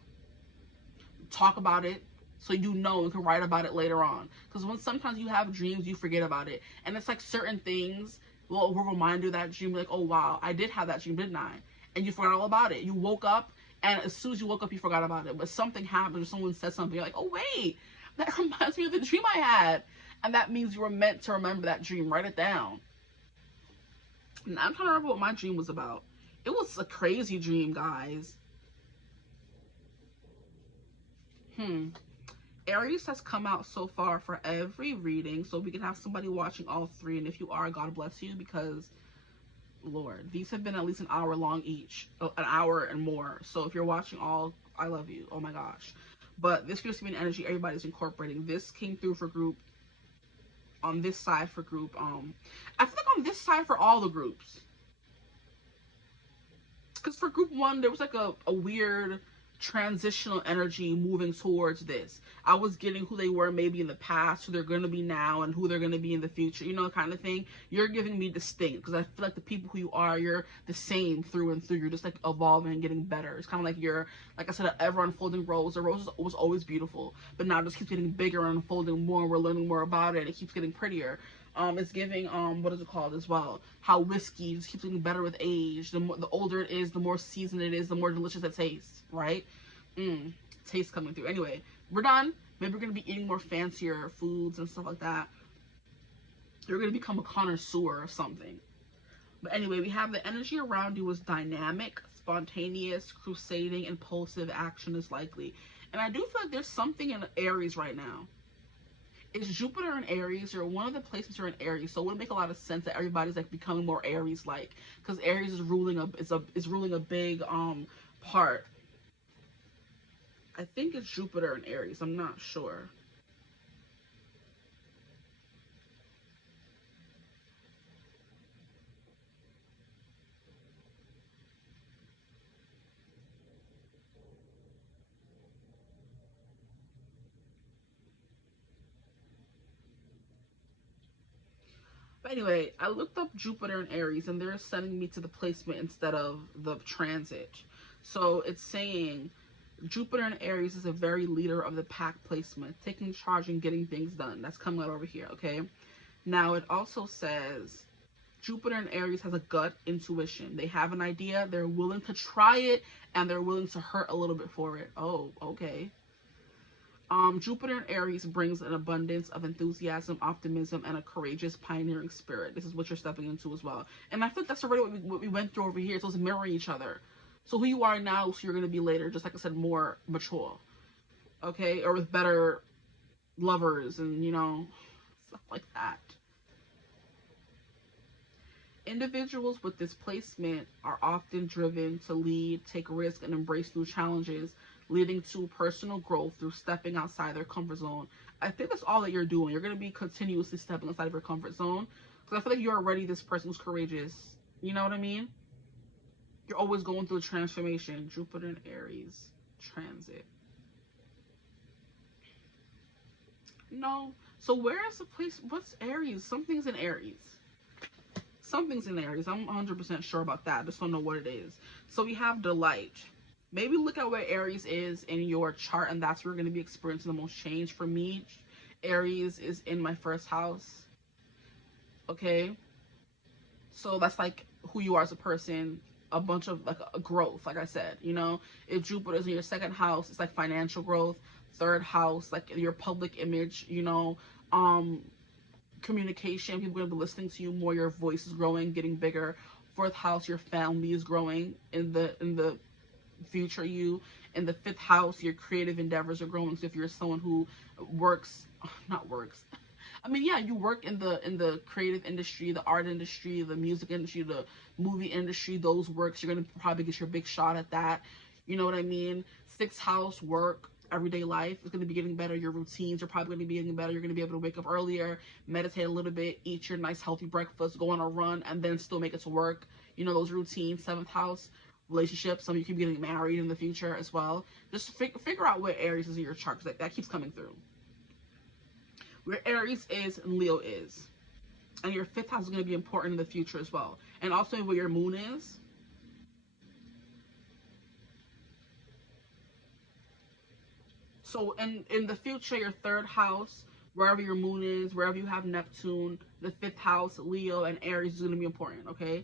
Talk about it so you know and can write about it later on. Because when sometimes you have dreams, you forget about it. And it's like certain things will remind you of that dream. Like, oh wow, I did have that dream, didn't I? And you forgot all about it. You woke up, and as soon as you woke up, you forgot about it. But something happened or someone said something. You're like, oh wait, that reminds me of the dream I had. And that means you were meant to remember that dream. Write it down. And I'm trying to remember what my dream was about. It was a crazy dream, guys. Aries has come out so far for every reading, so we can have somebody watching all three. And if you are, God bless you, because Lord, these have been at least an hour long each, an hour and more. So if you're watching all, I love you. Oh my gosh. But this gives me an energy everybody's incorporating. This came through for group, on this side for group. I feel like on this side for all the groups. Because for group one, there was like a weird transitional energy moving towards this. I was getting who they were maybe in the past, who they're going to be now, and who they're going to be in the future, you know, kind of thing. You're giving me distinct, because I feel like the people who you are, you're the same through and through. You're just like evolving and getting better. It's kind of like you're, like I said, an ever unfolding rose. The rose was always beautiful, but now it just keeps getting bigger and unfolding more. We're learning more about it, and it keeps getting prettier. It's giving, what is it called as well? How whiskey just keeps getting better with age. The older it is, the more seasoned it is, the more delicious it tastes, right? Taste coming through. Anyway, we're done. Maybe we're going to be eating more fancier foods and stuff like that. You're going to become a connoisseur or something. But anyway, we have the energy around you is dynamic, spontaneous, crusading, impulsive, action is likely. And I do feel like there's something in Aries right now. It's Jupiter in Aries, or one of the placements are in Aries, so it would make a lot of sense that everybody's like becoming more Aries-like, because Aries is ruling a big part. I think it's Jupiter in Aries. I'm not sure. But anyway, I looked up Jupiter and Aries, and they're sending me to the placement instead of the transit. So it's saying Jupiter and Aries is a very leader of the pack placement, taking charge and getting things done. That's coming out over here, okay? Now, it also says Jupiter and Aries has a gut intuition. They have an idea, they're willing to try it, and they're willing to hurt a little bit for it. Oh, okay. Jupiter in Aries brings an abundance of enthusiasm, optimism, and a courageous pioneering spirit. This is what you're stepping into as well. And I think that's already what we went through over here. So it's mirroring each other. So who you are now, so you're going to be later, just like I said, more mature. Okay? Or with better lovers and, you know, stuff like that. Individuals with this placement are often driven to lead, take risks, and embrace new challenges, leading to personal growth through stepping outside their comfort zone. I think that's all that you're doing. You're going to be continuously stepping outside of your comfort zone, because I feel like you're already this person who's courageous. You know what I mean? You're always going through a transformation. Jupiter in Aries transit. No. So where is the place? What's Aries? Something's in Aries. Something's in Aries. I'm 100% sure about that. I just don't know what it is. So we have delight. Maybe look at where Aries is in your chart, and that's where we're going to be experiencing the most change. For me, Aries is in my first house. Okay? So that's like who you are as a person, a bunch of like a growth, like I said, you know. If Jupiter is in your second house, it's like financial growth. Third house, like your public image, you know, communication, people are going to be listening to you more, your voice is growing, getting bigger. Fourth house, your family is growing in the future you. In the fifth house, your creative endeavors are growing. So if you're someone who I mean, yeah, you work in the creative industry, the art industry, the music industry, the movie industry, those works, you're going to probably get your big shot at that. You know what I mean? Sixth house, work, everyday life is going to be getting better. Your routines are probably going to be getting better. You're going to be able to wake up earlier, meditate a little bit, eat your nice healthy breakfast, go on a run, and then still make it to work. You know, those routines. Seventh house, relationships. Some of you could be getting married in the future as well. Just figure out where Aries is in your chart, because that keeps coming through. Where Aries is and Leo is. And your fifth house is going to be important in the future as well. And also where your moon is. So in the future, your third house, wherever your moon is, wherever you have Neptune, the fifth house, Leo, and Aries is going to be important, okay?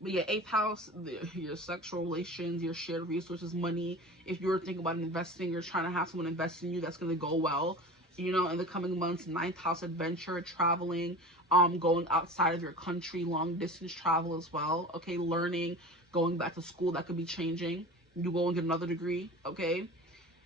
But yeah, eighth house, your sexual relations, your shared resources, money. If you're thinking about investing, you're trying to have someone invest in you, that's going to go well, you know, in the coming months. Ninth house, adventure, traveling, going outside of your country, long distance travel as well, okay? Learning, going back to school, that could be changing. You go and get another degree, okay?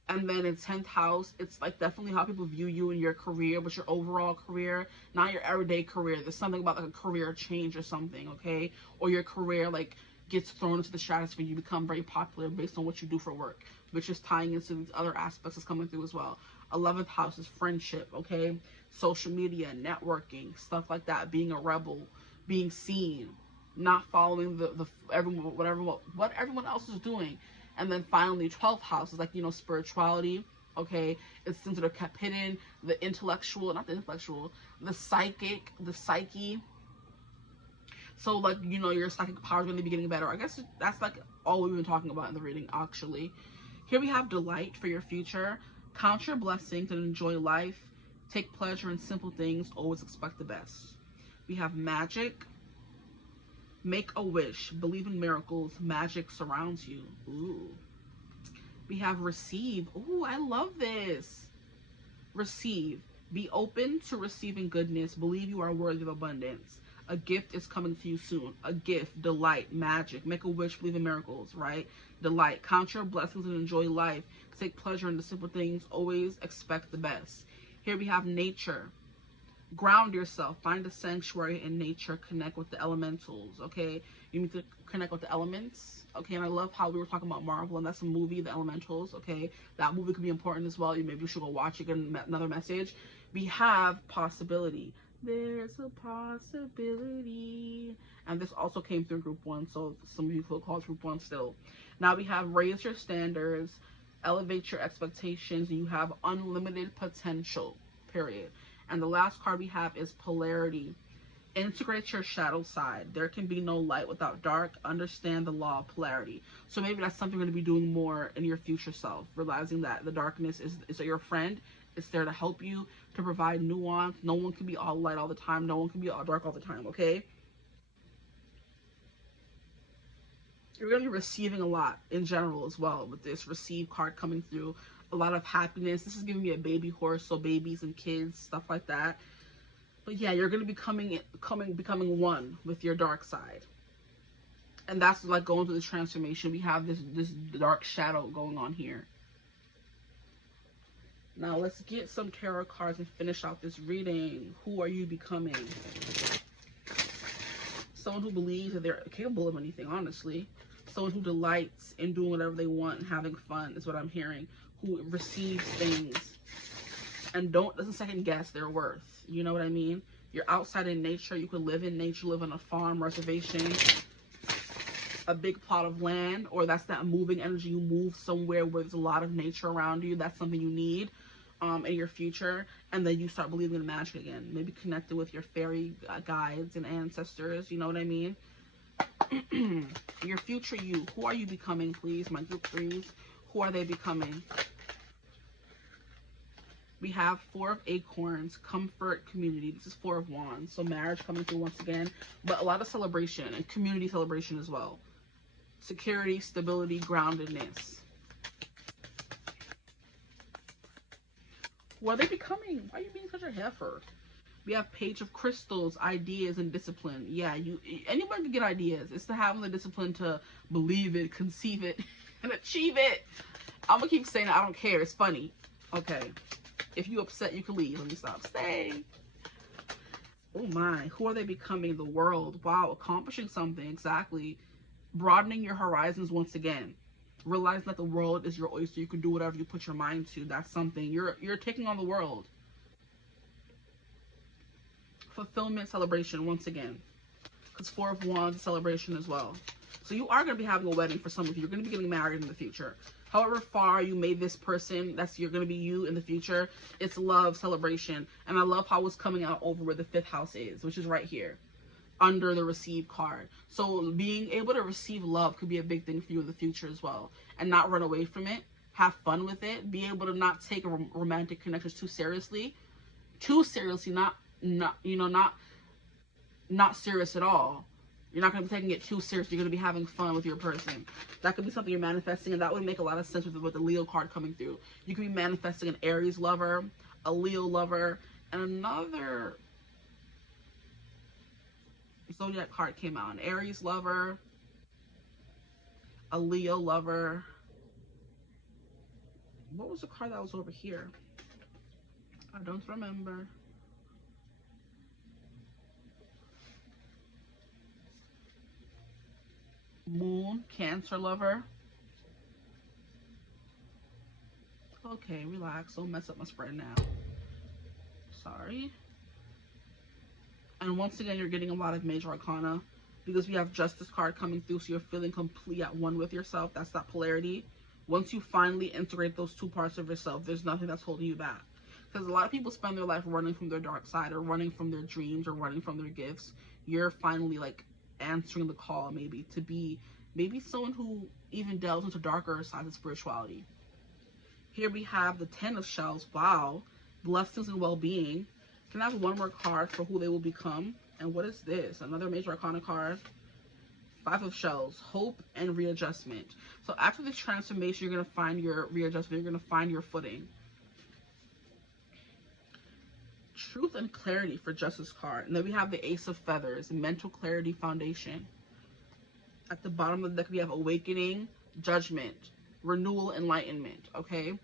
And then in 10th house, it's like definitely how people view you in your career, but your overall career, not your everyday career. There's something about like a career change or something, okay? Or your career like gets thrown into the stratosphere. You become very popular based on what you do for work, which is tying into these other aspects that's coming through as well. 11th house is friendship, okay? Social media, networking, stuff like that. Being a rebel, being seen, not following the everyone, what everyone else is doing. And then finally 12th house is like, you know, spirituality, okay? It's things that are kept hidden, the intellectual, not the intellectual, the psychic, the psyche. So like, you know, your psychic power is going to be getting better. I guess that's like all we've been talking about in the reading, actually. Here we have delight for your future. Count your blessings and enjoy life. Take pleasure in simple things. Always expect the best. We have magic. Make a wish. Believe in miracles. Magic surrounds you. Ooh. We have receive. Ooh, I love this. Receive. Be open to receiving goodness. Believe you are worthy of abundance. A gift is coming to you soon. A gift, delight, magic. Make a wish, believe in miracles, right? Delight. Count your blessings and enjoy life. Take pleasure in the simple things. Always expect the best. Here we have nature. Ground yourself. Find a sanctuary in nature. Connect with the elementals, okay? You need to connect with the elements, okay? And I love how we were talking about Marvel, and that's a movie, The Elementals, okay? That movie could be important as well. Maybe you should go watch it, get another message. We have possibility. There's a possibility. And this also came through group 1, so some of you feel called group 1 still. Now we have raise your standards, elevate your expectations, and you have unlimited potential, period. And the last card we have is polarity. Integrate your shadow side. There can be no light without dark. Understand the law of polarity. So maybe that's something you're going to be doing more in your future self, realizing that the darkness is your friend. It's there to help you, to provide nuance. No one can be all light all the time. No one can be all dark all the time, okay? You're going to be receiving a lot in general as well with this receive card coming through. A lot of happiness. This is giving me a baby horse, so babies and kids, stuff like that. But yeah, you're going to be becoming one with your dark side. And that's like going through the transformation. We have this dark shadow going on here. Now let's get some tarot cards and finish out this reading. Who are you becoming? Someone who believes that they're capable of anything, honestly. Someone who delights in doing whatever they want and having fun is what I'm hearing. Who receives things and doesn't second guess their worth. You know what I mean? You're outside in nature. You could live in nature, live on a farm, reservation, a big plot of land, or that's that moving energy. You move somewhere where there's a lot of nature around you. That's something you need in your future. And then you start believing in magic again. Maybe connected with your fairy guides and ancestors. You know what I mean? Your future you. Who are you becoming, please? My group 3s. Who are they becoming? We have 4 of Acorns, comfort, community. This is 4 of Wands. So marriage coming through once again. But a lot of celebration and community celebration as well. Security, stability, groundedness. What are they becoming? Why are you being such a heifer? We have Page of Crystals, ideas, and discipline. Yeah, anyone can get ideas. It's to having the discipline to believe it, conceive it, and achieve it. I'm going to keep saying it. I don't care. It's funny. Okay. If you upset, you can leave. Let me stop. Stay. Oh my. Who are they becoming? The world. Wow. Accomplishing something. Exactly. Broadening your horizons once again. Realizing that the world is your oyster. You can do whatever you put your mind to. That's something. You're taking on the world. Fulfillment, celebration once again. Because 4 of Wands, celebration as well. So you are going to be having a wedding for some of you. You're going to be getting married in the future. However far you made this person, you're going to be you in the future. It's love, celebration. And I love how it's coming out over where the 5th house is, which is right here under the receive card. So being able to receive love could be a big thing for you in the future as well. And not run away from it. Have fun with it. Be able to not take romantic connections too seriously. Not serious at all. You're not going to be taking it too serious. You're going to be having fun with your person. That could be something you're manifesting, and that would make a lot of sense with the Leo card coming through. You could be manifesting an Aries lover, a Leo lover, and another zodiac card came out. An Aries lover, a Leo lover. What was the card that was over here? I don't remember. Moon, Cancer lover. Okay, relax. Don't mess up my spread now. Sorry. And once again, you're getting a lot of major arcana because we have Justice card coming through, so you're feeling completely at one with yourself. That's that polarity. Once you finally integrate those two parts of yourself, there's nothing that's holding you back. Because a lot of people spend their life running from their dark side or running from their dreams or running from their gifts. You're finally like answering the call, maybe to be someone who even delves into darker sides of spirituality. Here we have the 10 of Shells. Wow. Blessings and well-being. Can I have one more card for who they will become? And what is this? Another major arcana card. 5 of Shells. Hope and readjustment. So after this transformation, you're going to find your readjustment. You're going to find your footing. Truth and clarity for Justice card. And then we have the Ace of Feathers. Mental clarity foundation. At the bottom of the deck, we have awakening, judgment, renewal, enlightenment. Okay,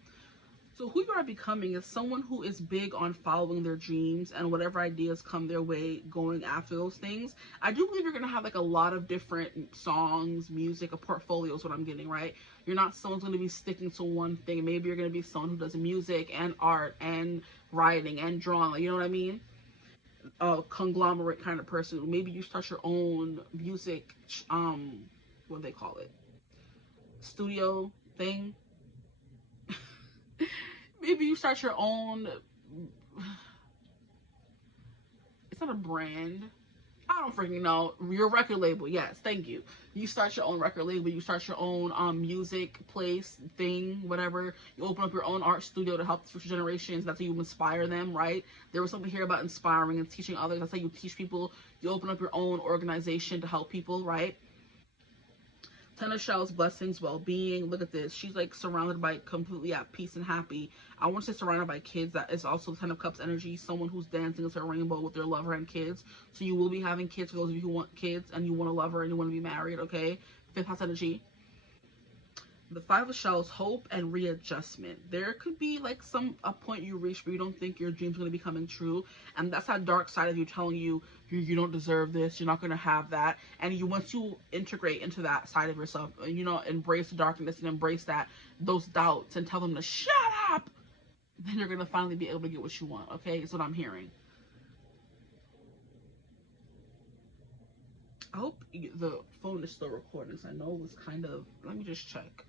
so who you are becoming is someone who is big on following their dreams and whatever ideas come their way, going after those things. I do believe you're gonna have like a lot of different songs, music, a portfolio is what I'm getting, right? You're not someone's gonna be sticking to one thing. Maybe you're gonna be someone who does music and art and writing and drawing, like, you know what I mean? A conglomerate kind of person. Maybe you start your own music, what do they call it? Studio thing. Maybe you start your own, it's not a brand, I don't freaking know, your record label. Yes, thank you. You start your own record label, you start your own music place thing, whatever. You open up your own art studio to help future generations. That's how you inspire them, right? There was something here about inspiring and teaching others. That's how you teach people. You open up your own organization to help people, right? 10 of Shells, blessings, well-being. Look at this. She's like surrounded by, completely at peace and happy. I want to say surrounded by kids. That is also 10 of Cups energy. Someone who's dancing into a rainbow with their lover and kids. So you will be having kids for those of you who want kids and you want a lover and you want to be married, okay? 5th house energy. The 5 of Shells, hope and readjustment. There could be like a point you reach where you don't think your dreams are going to be coming true, and that's that dark side of you telling you you don't deserve this, you're not going to have that. And once you integrate into that side of yourself, you know, embrace the darkness and embrace those doubts and tell them to shut up, then you're going to finally be able to get what you want. Okay, is what I'm hearing. I hope the phone is still recording, so I know it was kind of, let me just check.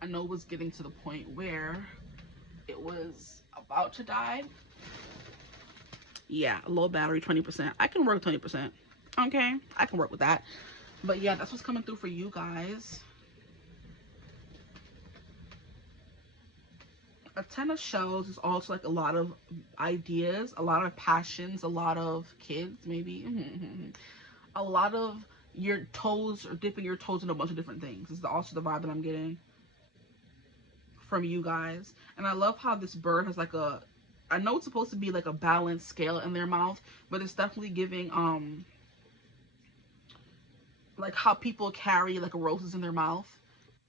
I know it was getting to the point where it was about to die. Yeah, low battery, 20%. I can work 20%. Okay, I can work with that. But yeah, that's what's coming through for you guys. A 10 of Shells is also like a lot of ideas, a lot of passions, a lot of kids, maybe. A lot of your toes, or dipping your toes in a bunch of different things. This is also the vibe that I'm getting from you guys. And I love how this bird has like I know it's supposed to be like a balanced scale in their mouth, but it's definitely giving like how people carry like roses in their mouth,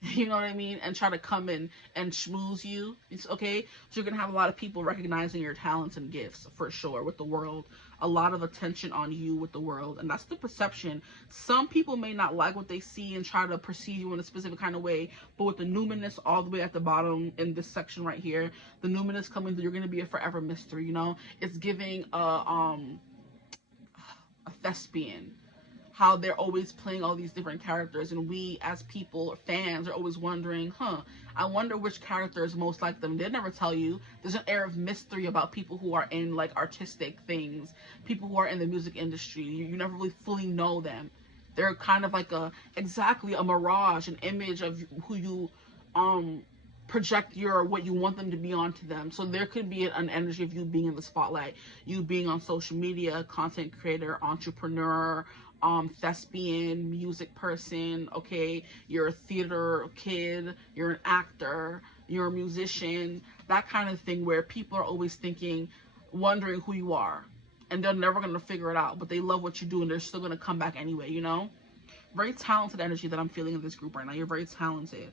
you know what I mean, and try to come in and schmooze you. It's okay. So you're gonna have a lot of people recognizing your talents and gifts for sure with the world. A lot of attention on you with the world, and that's the perception. Some people may not like what they see and try to perceive you in a specific kind of way, but with the numinous all the way at the bottom in this section right here, the numinous coming through, you're gonna be a forever mystery. You know, it's giving a thespian. How they're always playing all these different characters, and we as people, fans, are always wondering, I wonder which character is most like them. They never tell you. There's an air of mystery about people who are in like artistic things, people who are in the music industry. You never really fully know them. They're kind of like exactly a mirage, an image of who you project what you want them to be onto them. So there could be an energy of you being in the spotlight, you being on social media, content creator, entrepreneur, thespian, music person, okay? You're a theater kid, you're an actor, you're a musician, that kind of thing, where people are always wondering who you are, and they're never going to figure it out, but they love what you do and they're still going to come back anyway, you know? Very talented energy that I'm feeling in this group right now. You're very talented.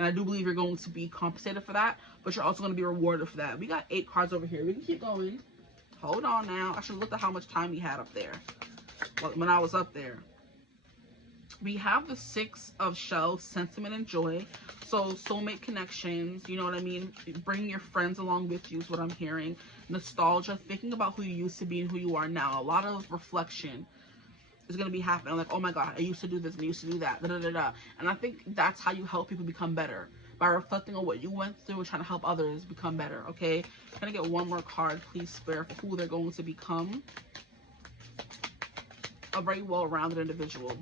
And I do believe you're going to be compensated for that, but you're also going to be rewarded for that. We got 8 cards over here. We can keep going. Hold on now. I should have looked at how much time we had up there when I was up there. We have the 6 of shells, sentiment and joy. So soulmate connections, you know what I mean? Bring your friends along with you is what I'm hearing. Nostalgia, thinking about who you used to be and who you are now. A lot of reflection is going to be happening. Like, oh my God, I used to do this and I used to do that. Da, da, da, da. And I think that's how you help people become better. By reflecting on what you went through and trying to help others become better, okay? Can I get one more card, please, Spirit, for who they're going to become? A very well-rounded individual.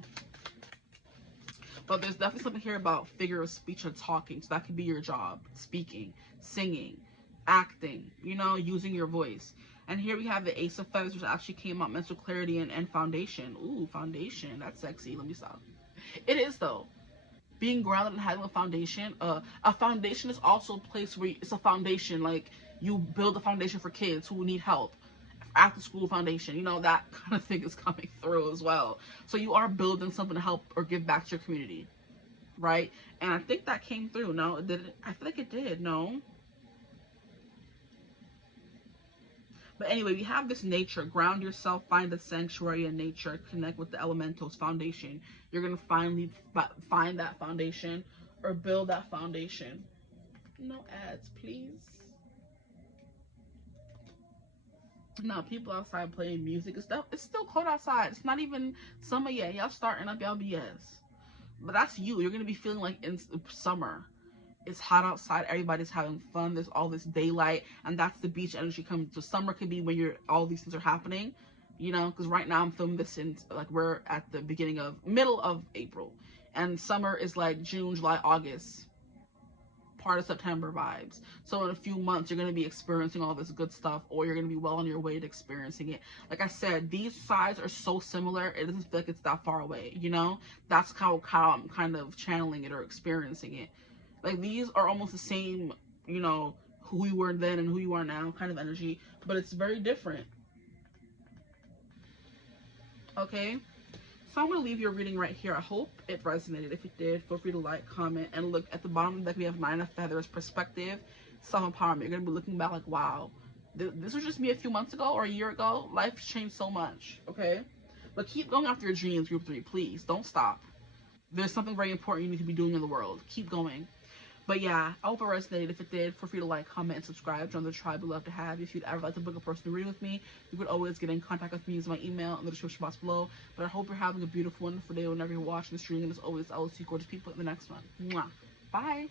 But there's definitely something here about figure of speech and talking. So that could be your job. Speaking, singing, acting, you know, using your voice. And here we have the Ace of Feathers, which actually came out, mental clarity and foundation. Ooh, foundation. That's sexy. Let me stop. It is, though. Being grounded and having a foundation. A foundation is also a place where it's a foundation. Like, you build a foundation for kids who need help. After school foundation, you know, that kind of thing is coming through as well. So you are building something to help or give back to your community, right? And I think that came through. No, did it? I feel like it did. No. But anyway, we have this nature. Ground yourself, find a sanctuary in nature, connect with the elementals, foundation. You're going to finally find that foundation or build that foundation. No ads, please. Now, people outside playing music and stuff. It's still cold outside. It's not even summer yet. Y'all starting up y'all BS. But that's you. You're going to be feeling like in summer. It's hot outside. Everybody's having fun. There's all this daylight. And that's the beach energy coming. So summer could be when all these things are happening. You know, because right now I'm filming this in, like, we're at the middle of April. And summer is like June, July, August. Part of September vibes. So in a few months, you're going to be experiencing all this good stuff, or you're going to be well on your way to experiencing it. Like I said, these sides are so similar, it doesn't feel like it's that far away, you know? That's how I'm kind of channeling it or experiencing it. Like, these are almost the same, you know, who you were then and who you are now kind of energy, but it's very different. Okay? So I'm going to leave your reading right here. I hope it resonated. If it did, feel free to like, comment, and look at the bottom of the deck. We have 9 of Feathers, perspective, self-empowerment. You're going to be looking back like, wow, this was just me a few months ago or a year ago. Life's changed so much, okay? But keep going after your dreams, group 3, please. Don't stop. There's something very important you need to be doing in the world. Keep going. But yeah, I hope it resonated. If it did, feel free to like, comment, and subscribe. Join the tribe. We'd love to have you. If you'd ever like to book a personal reading with me, you could always get in contact with me using my email in the description box below. But I hope you're having a beautiful, wonderful day whenever you're watching the stream. And as always, I will see you gorgeous people in the next one. Mwah. Bye.